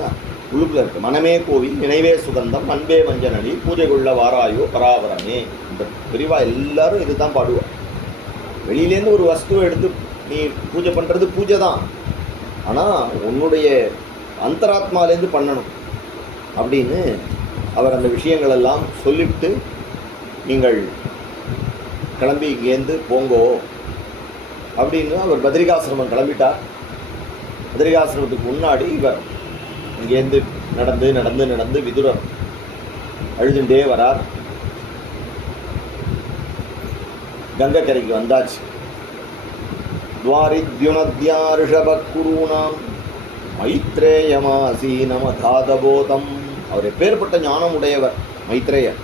உள்ளுக்குள்ள இருக்கு. மனமே கோவில், நினைவே சுகந்தம், அன்பே மஞ்சனடி, பூஜை கொள்ள வாராயோ பராபரமே. இந்த பிரிவா எல்லாரும் இது தான் பாடுவார். வெளியிலேருந்து ஒரு வஸ்துவை எடுத்து நீ பூஜை பண்ணுறது பூஜை தான், ஆனால் உன்னுடைய அந்தராத்மாலேருந்து பண்ணணும் அப்படின்னு அவர் அந்த விஷயங்களெல்லாம் சொல்லிவிட்டு நீங்கள் கிளம்பி இங்கேருந்து போங்கோ அப்படின்னு அவர் பத்ரிகாசிரமம் கிளம்பிட்டார். பத்ரிகாசிரமத்துக்கு முன்னாடி இவர் இங்கேருந்து நடந்து நடந்து நடந்து விதுரர் அழுதுண்டே வரார். கங்கக்கரைக்கு வந்தாச்சு. துவாரித்யுனத்யார்ஷபக்குருணாம் மைத்ரேயமாசீனமதாதபோதம். அவர் எப்பேற்பட்ட ஞானம் உடையவர் மைத்ரேயர்.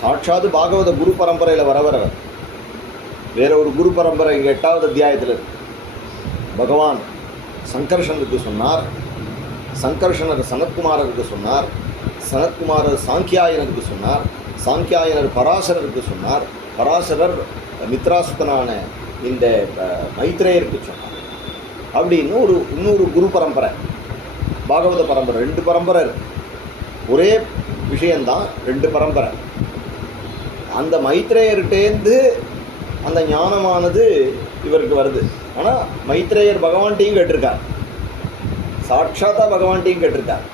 சாட்சாது பாகவத குரு பரம்பரையில் வரவர். வேற ஒரு குரு பரம்பரை இங்கே 8வது அத்தியாயத்தில் இருக்கு. பகவான் சங்கர்ஷனுக்கு சொன்னார், சங்கர்ஷனர் சனத்குமாரருக்கு சொன்னார், சனத்குமாரர் சாங்கியாயனருக்கு சொன்னார், சாங்கியாயனர் பராசரருக்கு சொன்னார், பராசரர் மித்ராசுத்தனான இந்த மைத்ரேயருக்கு சொன்னார். அப்படின்னு இன்னொரு குரு பரம்பரை, பாகவத பரம்பரை. 2 பரம்பரை, ஒரே விஷயந்தான், 2 பரம்பரை. அந்த மைத்ரேயர்கிட்டேருந்து அந்த ஞானமானது இவருக்கு வருது. ஆனால் மைத்ரேயர் பகவான்கிட்டையும் கேட்டிருக்கார், சாட்சாத்தா பகவான்கிட்டையும் கேட்டிருக்கார்.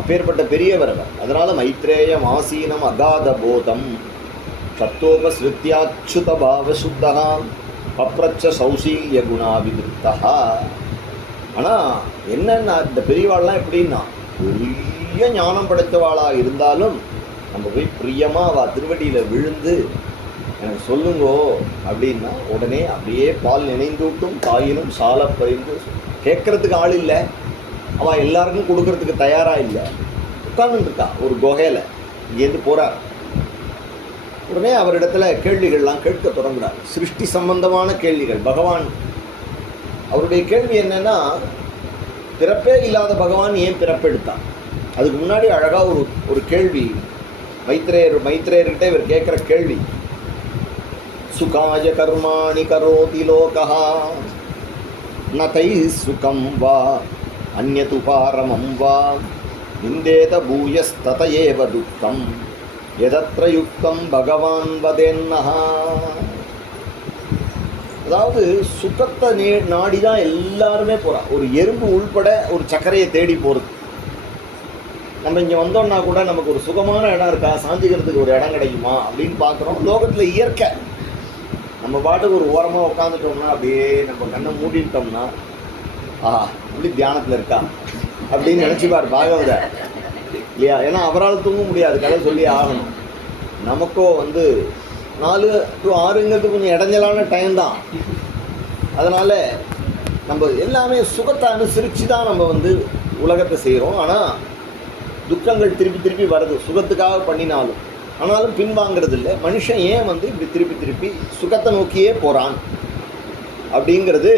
அப்பேற்பட்ட பெரியவர் அவர். அதனால் மைத்ரேயம் ஆசீனம் அகாத போதம் சத்தோபஸ்ருத்தியாச்சுத பாவசுத்தகாம் பப்ரச்ச சௌசீல்ய குணாவிதிருத்தா. ஆனால் என்னென்னா இந்த பெரியவாள்லாம் எப்படின்னா பெரிய ஞானம் படைத்தவாளாக இருந்தாலும் நம்ம போய் பிரியமாக அவள் திருவடியில் விழுந்து எனக்கு சொல்லுங்கோ அப்படின்னா உடனே அப்படியே பால் நினைந்தூட்டும் தாயினும் சால பறிந்து. கேட்குறதுக்கு ஆள் இல்லை, அவள் எல்லாருக்கும் கொடுக்கறதுக்கு தயாராக இல்லை, உட்கார்ந்துருக்கா ஒரு குகையில். இங்கேருந்து போகிறார். உடனே அவரிடத்துல கேள்விகள்லாம் கேட்க தொடங்குறார். சிருஷ்டி சம்பந்தமான கேள்விகள். பகவான் அவருடைய கேள்வி என்னன்னா, பிறப்பே இல்லாத பகவான் ஏன் பிறப்பெடுத்தான்? அதுக்கு முன்னாடி அழகாக ஒரு கேள்வி மைத்ரேயர்கிட்ட இவர் கேட்குற கேள்வி. சுகாய கர்மாணி கரோதி லோகா நதை சுகம் வா அந்யது பாரமம் வா நிந்தேத பூயஸ்தத ஏவ துக்கம் எதத்ர யுக்தம் பகவான் வதேன்னஹா. அதாவது சுகத்தை நாடி தான் எல்லாருமே போகிறா. ஒரு எறும்பு உள்பட ஒரு சர்க்கரையை தேடி போகிறது. நம்ம இங்கே வந்தோம்னா கூட நமக்கு ஒரு சுகமான இடம் இருக்கா, சாஞ்சிக்கிறதுக்கு ஒரு இடம் கிடைக்குமா அப்படின்னு பார்க்குறோம். லோகத்தில் இயற்கை. நம்ம பாட்டுக்கு ஒரு ஓரமாக உட்காந்துட்டோம்னா அப்படியே நம்ம கண்ணை மூடிட்டோம்னா அப்படி தியானத்தில் இருக்கா அப்படின்னு நினச்சிப்பார் பாகவதர் இல்லையா? ஏன்னா அவரால் தூங்க முடியாது, கதை சொல்லி ஆகணும். நமக்கோ 4 to 6ங்கிறது கொஞ்சம் இடைஞ்சலான டைம் தான். அதனால் நம்ம எல்லாமே சுகத்தை அனுசரித்து தான் நம்ம உலகத்தை செய்கிறோம். ஆனால் துக்கங்கள் திருப்பி வருது சுகத்துக்காக பண்ணினாலும். ஆனாலும் பின்வாங்கிறது இல்லை. மனுஷன் ஏன் இப்படி திருப்பி சுகத்தை நோக்கியே போகிறான் அப்படிங்கிறது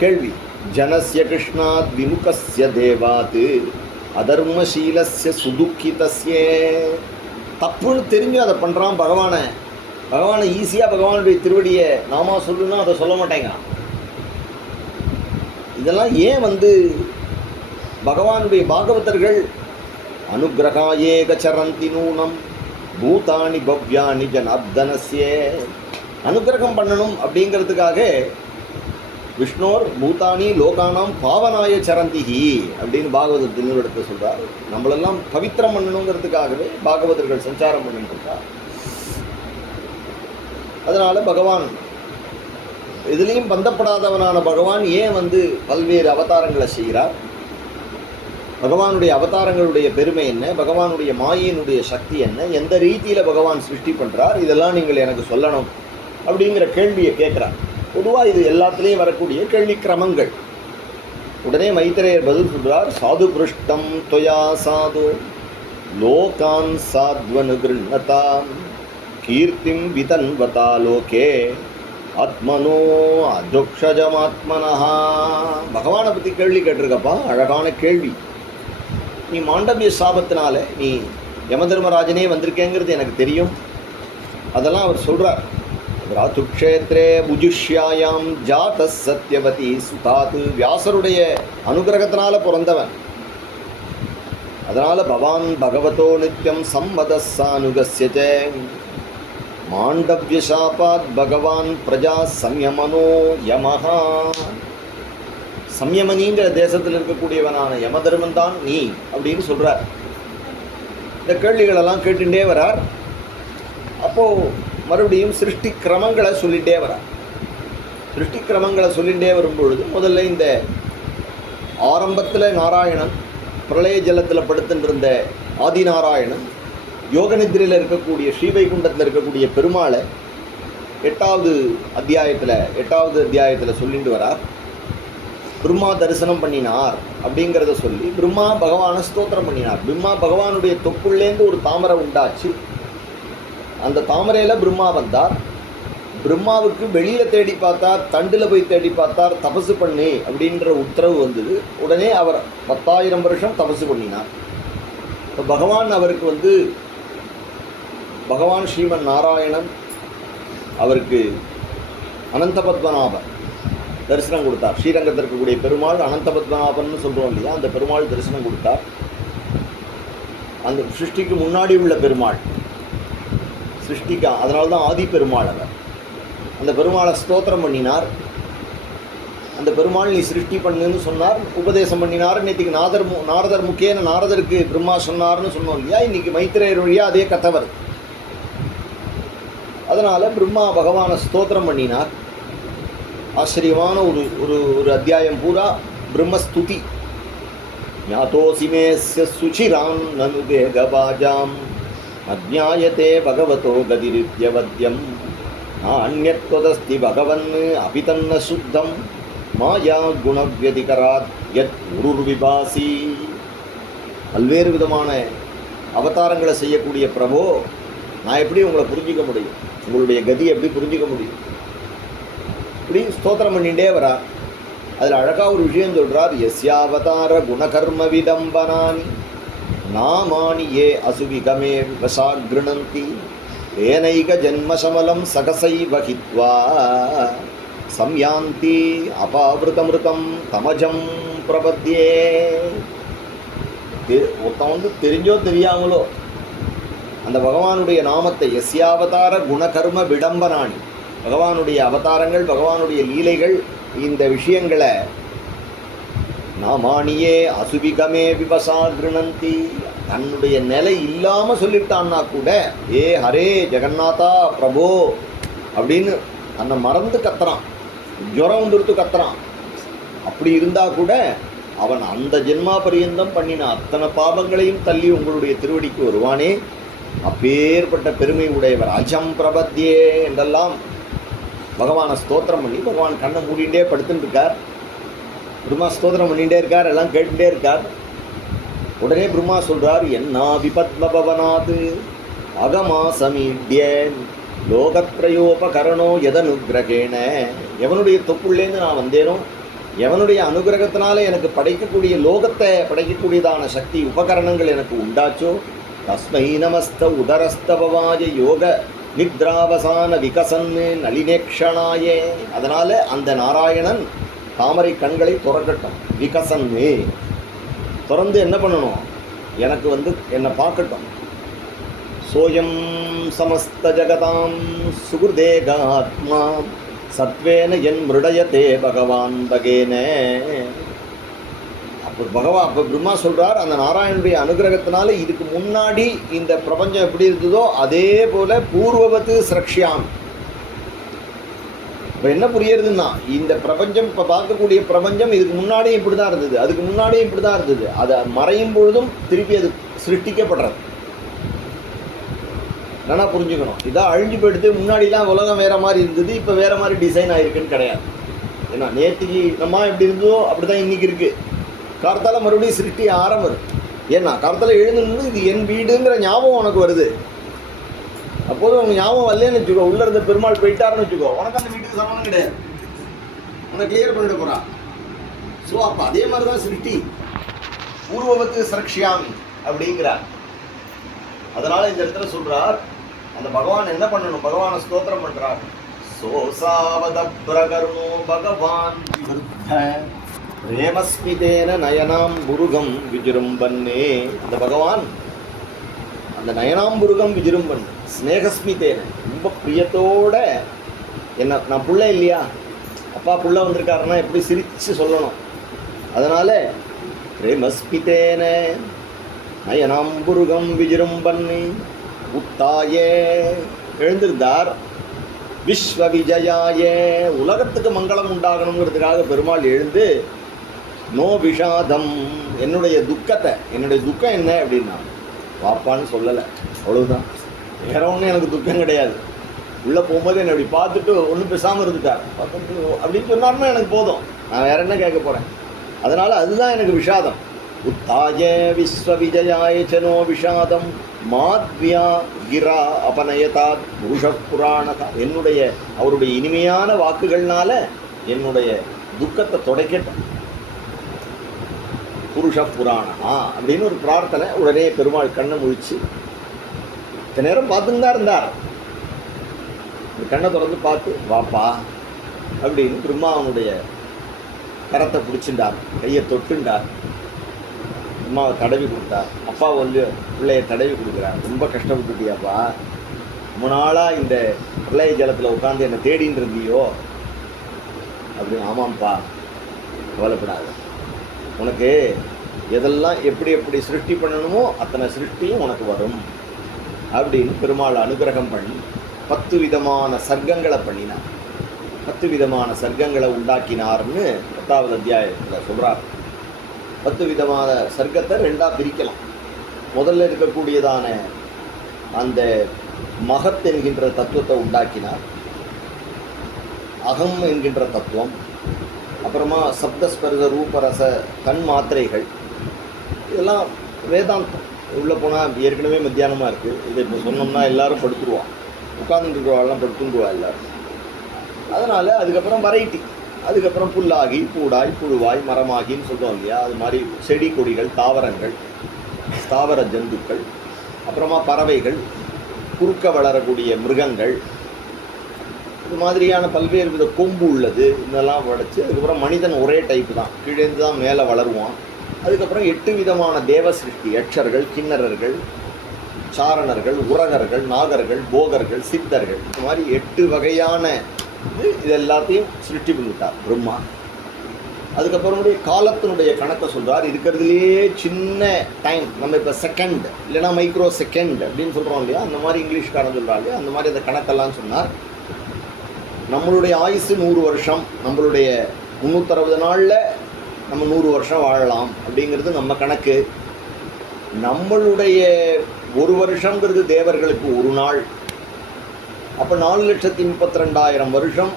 கேள்வி. ஜனஸ்ய கிருஷ்ணாத் விமுகஸ்ய தேவாத் அதர்மசீலஸ்ய சுதுக்கிதஸ்ய. தப்புன்னு தெரிஞ்சு அதை பண்ணுறான். பகவானை ஈஸியாக பகவானுடைய திருவடியை நாமா சொல்லுன்னா அதை சொல்ல மாட்டேங்கிறான். இதெல்லாம் ஏன் பகவானுடைய பாகவதர்கள் அனுகிரகாயே கச்சரந்தி நூனம் பூதானி பவ்யானி ஜனார்தனஸ்ய. அனுகிரகம் பண்ணணும் அப்படிங்கிறதுக்காக விஷ்ணோர் பூதானி லோகானாம் பாவனாய சரந்திகி அப்படின்னு பாகவதத்தில் எடுத்து சொல்றார். நம்மளெல்லாம் பவித்திரம் பண்ணணுங்கிறதுக்காகவே பாகவதர்கள் சஞ்சாரம் பண்ணிட்டு இருக்கார். அதனால பகவான் எதுலேயும் பந்தப்படாதவனான பகவான் ஏன் பல்வேறு அவதாரங்களை செய்கிறார், பகவானுடைய அவதாரங்களுடைய பெருமை என்ன, பகவானுடைய மாயினுடைய சக்தி என்ன, எந்த ரீதியில் பகவான் சிருஷ்டி பண்ணுறார், இதெல்லாம் நீங்கள் எனக்கு சொல்லணும் அப்படிங்கிற கேள்வியை கேட்குறார். பொதுவாக இது எல்லாத்துலேயும் வரக்கூடிய கேள்வி கிரமங்கள். உடனே மைத்திரேயர் பதில் சொல்கிறார், சாது பிருஷ்டம் தொயா சாது லோகான் சாத்வனுகிருண்ணதாம் கீர்த்திம் விதன்வதா லோகே ஆத்மனோ அஜோக்ஷஜமாத்மனஹா. பகவானை பற்றி கேள்வி கேட்டிருக்கப்பா, அழகான கேள்வி. நீ மாண்டவிய சாபத்தினால நீ யமதர்மராஜனே வந்திருக்கேங்கிறது எனக்கு தெரியும். அதெல்லாம் அவர் சொல்கிறார். ராதுக்ஷேத்ரே புஜுஷ்யாயாம் ஜாத சத்யவதி சுதாத்து. வியாசருடைய அனுகிரகத்தினால பிறந்தவன். அதனால் பவான் பகவதோ நித்யம் சம்மதஸ்ஸானுகஸ்யஜ மாண்டவிய சாபாத் பகவான் பிரஜா சம்யமனோ யமஹா. சம்யமனிங்கிற தேசத்தில் இருக்கக்கூடியவனான யமதர்மன் தான் நீ அப்படின்னு சொல்கிறார். இந்த கேள்விகளெல்லாம் கேட்டுட்டே வரார். அப்போது மறுபடியும் சிருஷ்டி கிரமங்களை சொல்லிகிட்டே வரார். சிருஷ்டி கிரமங்களை சொல்லிகிட்டே வரும்பொழுது முதல்ல இந்த ஆரம்பத்தில் நாராயணன் பிரளய ஜலத்தில் படுத்துட்டு இருந்த ஆதிநாராயணன் யோக நித்திரையில் இருக்கக்கூடிய ஸ்ரீவைகுண்டத்தில் இருக்கக்கூடிய பெருமாளை எட்டாவது அத்தியாயத்தில் சொல்லிட்டு வரார். பிரம்மா தரிசனம் பண்ணினார் அப்படிங்கிறத சொல்லி பிரம்மா பகவானை ஸ்தோத்திரம் பண்ணினார். பிரம்மா பகவானுடைய தொப்புள்ளேருந்து ஒரு தாமரை உண்டாச்சு. அந்த தாமரையில் பிரம்மா வந்தார். பிரம்மாவுக்கு வெளியில் தேடி பார்த்தார், தண்டில் போய் தேடி பார்த்தார், தபசு பண்ணி அப்படின்ற உத்தரவு வந்தது. உடனே அவர் 10,000 வருஷம் தபசு பண்ணினார். இப்போ பகவான் அவருக்கு பகவான் ஸ்ரீமன் நாராயணன் அவருக்கு அனந்த பத்மநாபன் தரிசனம் கொடுத்தார். ஸ்ரீரங்கத்தில் இருக்கக்கூடிய பெருமாள் அனந்த பத்மநாபன் சொல்கிறோம் இல்லையா, அந்த பெருமாள் தரிசனம் கொடுத்தார். அந்த சிருஷ்டிக்கு முன்னாடி உள்ள பெருமாள் சிருஷ்டிக்கா, அதனால தான் ஆதி பெருமாள் அவர். அந்த பெருமாளை ஸ்தோத்திரம் பண்ணினார். அந்த பெருமாள் நீ சிருஷ்டி பண்ணுன்னு சொன்னார், உபதேசம் பண்ணினார். நேற்றுக்கு நாரதர் முக்கியன நாரதருக்கு பிரம்மா சொன்னார்னு சொன்னோம் இல்லையா, இன்றைக்கி மைத்திரேயர் வழியாக அதே கதை வருது. அதனால் பிரம்மா பகவானை ஸ்தோத்திரம் பண்ணினார். ஆச்சரியமான ஒரு அத்தியாயம் பூரா பிரம்மஸ்துதி. ஞாதோசிமேஸ்ய சுச்சிராம் நனுதேகபாஜாம் அஜ்ஞாயதே பகவதோ கதிரித்யவத்யம் நான்யத்வதஸ்தி பகவன் அபிதன்ன சுத்தம் மாயா குணவ்யதிகராத் யத் உருர்விபாசி. பல்வேறு விதமான அவதாரங்களை செய்யக்கூடிய பிரபோ, நான் எப்படி உங்களை புரிஞ்சிக்க முடியும், உங்களுடைய கதி எப்படி புரிஞ்சிக்க முடியும், இப்படி ஸ்தோத்திரம் பண்ணிகிட்டே வரா. அதில் அழகாக ஒரு விஷயம் சொல்கிறார். யஸ்யாவதார குணகர்ம விடம்பனானி நாமானி ஏ அசுவிகமே விவசாகிருணந்தி ஏனைக ஜன்மசமலம் சகசைவ ஹித்வா சம்யாந்தி அபாவிருதமிருதம் தமஜம் பிரபத்யே. ஒருத்தன் தெரிஞ்சோ தெரியாமலோ அந்த பகவானுடைய நாமத்தை, யஸ்யாவதார குணகர்ம விடம்பனானி, பகவானுடைய அவதாரங்கள், பகவானுடைய லீலைகள், இந்த விஷயங்களை நாமானியே அசுபிகமே விவசா கிருணந்தி, தன்னுடைய நிலை இல்லாமல் சொல்லிட்டான்னா கூட ஏ ஹரே ஜெகநாதா பிரபோ அப்படின்னு தன்னை மறந்து கத்துறான், ஜுரம் வந்துடுத்து கத்துறான். அப்படி இருந்தால் கூட அவன் அந்த ஜென்மா பரியந்தம் பண்ணின அத்தனை பாவங்களையும் தள்ளி உங்களுடைய திருவடிக்கு வருவானே, அப்பேற்பட்ட பெருமை உடையவர். அஜம் பிரபத்யே என்றெல்லாம் பகவானை ஸ்தோத்திரம் பண்ணி பகவான் கண்ணை மூடிகிட்டே படுத்துட்டு இருக்கார். பிரம்மா ஸ்தோத்திரம் பண்ணிகிட்டே இருக்கார், எல்லாம் கேட்டுகிட்டே இருக்கார். உடனே பிரம்மா சொல்கிறார், என்னா விபத்மபவனாத் அகமா சமீட்யன் லோகத்ரயோபகரணோ எதனுகிரகேன. எவனுடைய தொப்புள்ளேருந்து நான் வந்தேனோ, எவனுடைய அனுகிரகத்தினால எனக்கு படைக்கக்கூடிய லோகத்தை படைக்கக்கூடியதான சக்தி உபகரணங்கள் எனக்கு உண்டாச்சோ, தஸ்மை நமஸ்த உதரஸ்தபவாய யோக நித்ராவசான விகசன்னு நளினேக்ஷணாயே. அதனால் அந்த நாராயணன் தாமரை கண்களை துறக்கட்டும். விகசன்னு திறந்து என்ன பண்ணணும், எனக்கு என்னை பார்க்கட்டும். சோயம் சமஸ்த ஜகதாம் சுகுர்தேகாத்மா சத்வேன என் மிருடயத்தே பகவான் பகேன. அப்போ பிரம்மா சொல்கிறார், அந்த நாராயணனுடைய அனுகிரகத்தினால இதுக்கு முன்னாடி இந்த பிரபஞ்சம் எப்படி இருந்ததோ அதே போல பூர்வவத்து சிரக்ஷியாம். இப்போ என்ன புரியுறதுன்னா, இந்த பிரபஞ்சம் இப்போ பார்க்கக்கூடிய பிரபஞ்சம் இதுக்கு முன்னாடியும் இப்படி தான் இருந்தது, அதுக்கு முன்னாடியும் இப்படி தான் இருந்தது. அதை மறையும் பொழுதும் திருப்பி அது சிருஷ்டிக்கப்படுறது. என்னன்னா புரிஞ்சுக்கணும், இதான் அழிஞ்சு போயிடுது. முன்னாடிலாம் உலகம் வேறு மாதிரி இருந்தது, இப்போ வேறு மாதிரி டிசைன் ஆகிருக்குன்னு கிடையாது. ஏன்னா நேற்றுக்கு நம்ம எப்படி இருந்ததோ அப்படி தான் இன்றைக்கி இருக்குது. கார்த்தால மறுபடியும் சிருஷ்டி ஆரம்பம். ஏன்னா கார்த்தால எழுந்துன்னு இது என் வீடுங்கிற ஞாபகம் உனக்கு வருது. அப்போது உங்கள் ஞாபகம் வரலன்னு வச்சுக்கோ, உள்ளே இருந்த பெருமாள் போயிட்டாருன்னு வச்சுக்கோ, உனக்கு அந்த வீட்டுக்கு சமம் கிடையாது, உனக்கு கிளியர் பண்ணிட்டு போகிறான். ஸோ அப்போ அதே மாதிரி தான் சிருஷ்டி பூர்வவத்து சிரக்ஷியாமி அப்படிங்கிறார். அதனால் இந்த இடத்துல சொல்கிறார், அந்த பகவான் என்ன பண்ணணும், பகவானை ஸ்தோத்திரம் பண்ணுறார். சோசாவத பிரகர்ணோ பகவான் பிரேமஸ்மிதேன நயனாம் புருகம் விஜிரும்பன்னே. அந்த பகவான் அந்த நயனாம்புருகம் விஜிரும்பன் ஸ்னேகஸ்மிதேன ரொம்ப பிரியத்தோட என்ன, நான் புள்ள இல்லையா, அப்பா புள்ள வந்திருக்காருன்னா எப்படி சிரித்து சொல்லணும். அதனால் பிரேமஸ்மிதேன நயனாம்புருகம் விஜிரும்பன்னே உத்தாயே எழுந்திருந்தார். விஸ்வ விஜயாய உலகத்துக்கு மங்களம் உண்டாகணுங்கிறதுக்காக பெருமாள் எழுந்து நோ விஷாதம் என்னுடைய துக்கத்தை, என்னுடைய துக்கம் என்ன அப்படின்னா பாப்பான்னு சொல்லலை, அவ்வளவுதான். வேற ஒன்றும் எனக்கு துக்கம் கிடையாது. உள்ளே போகும்போது என்னை அப்படி பார்த்துட்டு ஒன்றும் பேசாமல் இருந்துட்டார், பார்த்துட்டு அப்படின்னு சொன்னார்னா எனக்கு போதும், நான் வேற என்ன கேட்க போகிறேன். அதனால் அதுதான் எனக்கு விஷாதம். உத்தாய விஸ்வ விஜயாய சனோ விஷாதம் மாத்வியா கிரா அபநயதாத் புருஷ புராணகா. என்னுடைய அவருடைய இனிமையான வாக்குகள்னால என்னுடைய துக்கத்தை தொடைக்கட்டும். புருஷ புராணா அப்படின்னு ஒரு பிரார்த்தனை. உடனே பெருமாள் கண்ணை முழிச்சு இத்தனை நேரம் பார்த்துன்னு தான் இருந்தார். இந்த கண்ணை திறந்து பார்த்து வாப்பா அப்படின்னு பிரம்மாவனுடைய கரத்தை பிடிச்சிண்டார், கையை தொட்டுண்டார், அம்மாவை தடவி கொடுத்தார். அப்பா வந்து பிள்ளையை தடவி கொடுக்குறார். ரொம்ப கஷ்டப்பட்டுட்டியாப்பா, ரொம்ப நாளாக இந்த பிள்ளைய ஜலத்தில் உட்காந்து என்னை தேடின்னு இருந்தியோ அப்படின்னு. ஆமாம்ப்பா, கவலைப்படாது, உனக்கு எதெல்லாம் எப்படி எப்படி சிருஷ்டி பண்ணணுமோ அத்தனை சிருஷ்டியும் உனக்கு வரும் அப்படின்னு பெருமாள் அனுகிரகம் பண்ணி 10 விதமான சர்க்கங்களை பண்ணினார். 10 விதமான சர்க்கங்களை உண்டாக்கினார்னு 10வது அத்தியாயத்தில் சொல்கிறார். 10 விதமான சர்க்கத்தை 2ஆக பிரிக்கலாம். முதல்ல இருக்கக்கூடியதான அந்த மகத் என்கின்ற தத்துவத்தை உண்டாக்கினார். அகம் என்கின்ற தத்துவம், அப்புறமா சப்தஸ்பர்ச ரூபரச கண் மாத்திரைகள், இதெல்லாம் வேதாந்தம். உள்ளே போனால் ஏற்கனவே மத்தியானமாக இருக்குது. இதை இப்போ சொன்னோம்னா எல்லோரும் படுத்துருவான், உட்கார்ந்துருக்கிறவாள்லாம் படுத்துருவா எல்லோரும். அதனால் அதுக்கப்புறம் வெரைட்டி, அதுக்கப்புறம் புல்லாகி பூடாய் புழுவாய் மரமாகின்னு சொல்லுவோம் இல்லையா, அது மாதிரி செடி கொடிகள், தாவரங்கள், தாவர ஜந்துக்கள், அப்புறமா பறவைகள், குறுக்க வளரக்கூடிய மிருகங்கள், இது மாதிரியான பல்வேறு வித கொம்பு உள்ளது, இதெல்லாம் வளைச்சு. அதுக்கப்புறம் மனிதன் ஒரே டைப்பு தான், கீழேருந்து தான் மேலே வளருவான். அதுக்கப்புறம் 8 விதமான தேவ சிருஷ்டி, யட்சர்கள், கிண்ணறர்கள், சாரணர்கள், உரகர்கள், நாகர்கள், போகர்கள், சித்தர்கள், இந்த மாதிரி 8 வகையான இது எல்லாத்தையும் சிருஷ்டி பண்ணிட்டார் பிரம்மா. அதுக்கப்புறம் காலத்தினுடைய கணக்கை சொல்கிறார். இருக்கிறதுலேயே சின்ன டைம், நம்ம இப்போ செகண்ட் இல்லைனா மைக்ரோ செகண்ட் அப்படின்னு சொல்கிறோம் இல்லையா, அந்த மாதிரி இங்கிலீஷ்காரன் சொல்கிறாங்க இல்லையா, அந்த மாதிரி அந்த கணக்கெல்லாம் சொன்னார். நம்மளுடைய ஆயுசு 100 வருஷம், நம்மளுடைய 360 நாளில் நம்ம 100 வருஷம் வாழலாம் அப்படிங்கிறது நம்ம கணக்கு. நம்மளுடைய 1 வருஷங்கிறது தேவர்களுக்கு 1 நாள். அப்போ 4,32,000 வருஷம்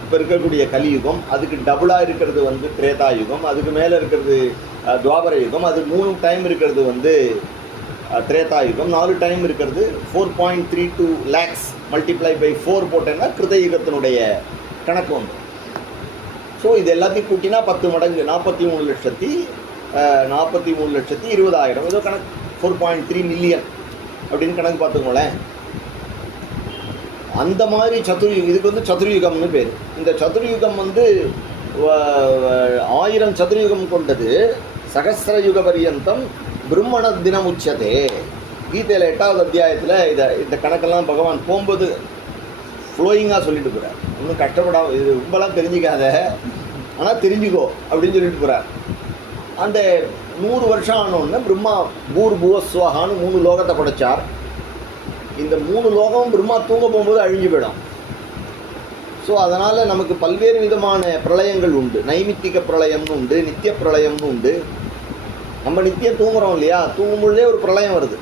இப்போ இருக்கக்கூடிய கலியுகம். அதுக்கு டபுளாக இருக்கிறது வந்து திரேதா யுகம், அதுக்கு மேலே இருக்கிறது துவாபர யுகம், அது 3 டைம் இருக்கிறது வந்து திரேதா யுகம், 4 டைம் இருக்கிறது 4.32 lakhs மல்டிப்ளை பை 4 போட்டேன்னா கிருதயுகத்தினுடைய கணக்கு வந்து. ஸோ இது எல்லாத்தையும் கூட்டினா 10 மடங்கு 43,20,000 ஏதோ கணக்கு, 4.3 மில்லியன் அப்படின்னு கணக்கு பார்த்துக்கோங்களேன். அந்த மாதிரி சதுர்யுகம், இதுக்கு வந்து சதுர்யுகம்னு பேர். இந்த சதுர்யுகம் வந்து 1000 சதுர்யுகம் கொண்டது. சகஸ்ரயுக பரியந்தம் பிரம்மண தினம் உச்சதே. கீதையில் 8வது அத்தியாயத்தில் இந்த கணக்கெல்லாம் பகவான் போகும்போது ஃப்ளோயிங்காக சொல்லிட்டு போகிறார். ஒன்றும் கஷ்டப்படாம இது ரொம்பலாம் தெரிஞ்சிக்காத, ஆனால் தெரிஞ்சுக்கோ அப்படின்னு சொல்லிட்டு போகிறார். அந்த 100 வருஷம் ஆனோடனே பிரம்மா பூர்புவஸ்வகான்னு 3 லோகத்தை படைச்சார். இந்த 3 லோகமும் பிரம்மா தூங்க போகும்போது அழிஞ்சு போயிடும். ஸோ அதனால் நமக்கு பல்வேறு விதமான பிரளயங்கள் உண்டு. நைமித்திக பிரளயம்னு உண்டு, நித்திய பிரளயம்னு உண்டு. நம்ம நித்தியம் தூங்குறோம் இல்லையா, தூங்கும் பொழுதே ஒரு பிரளயம் வருது.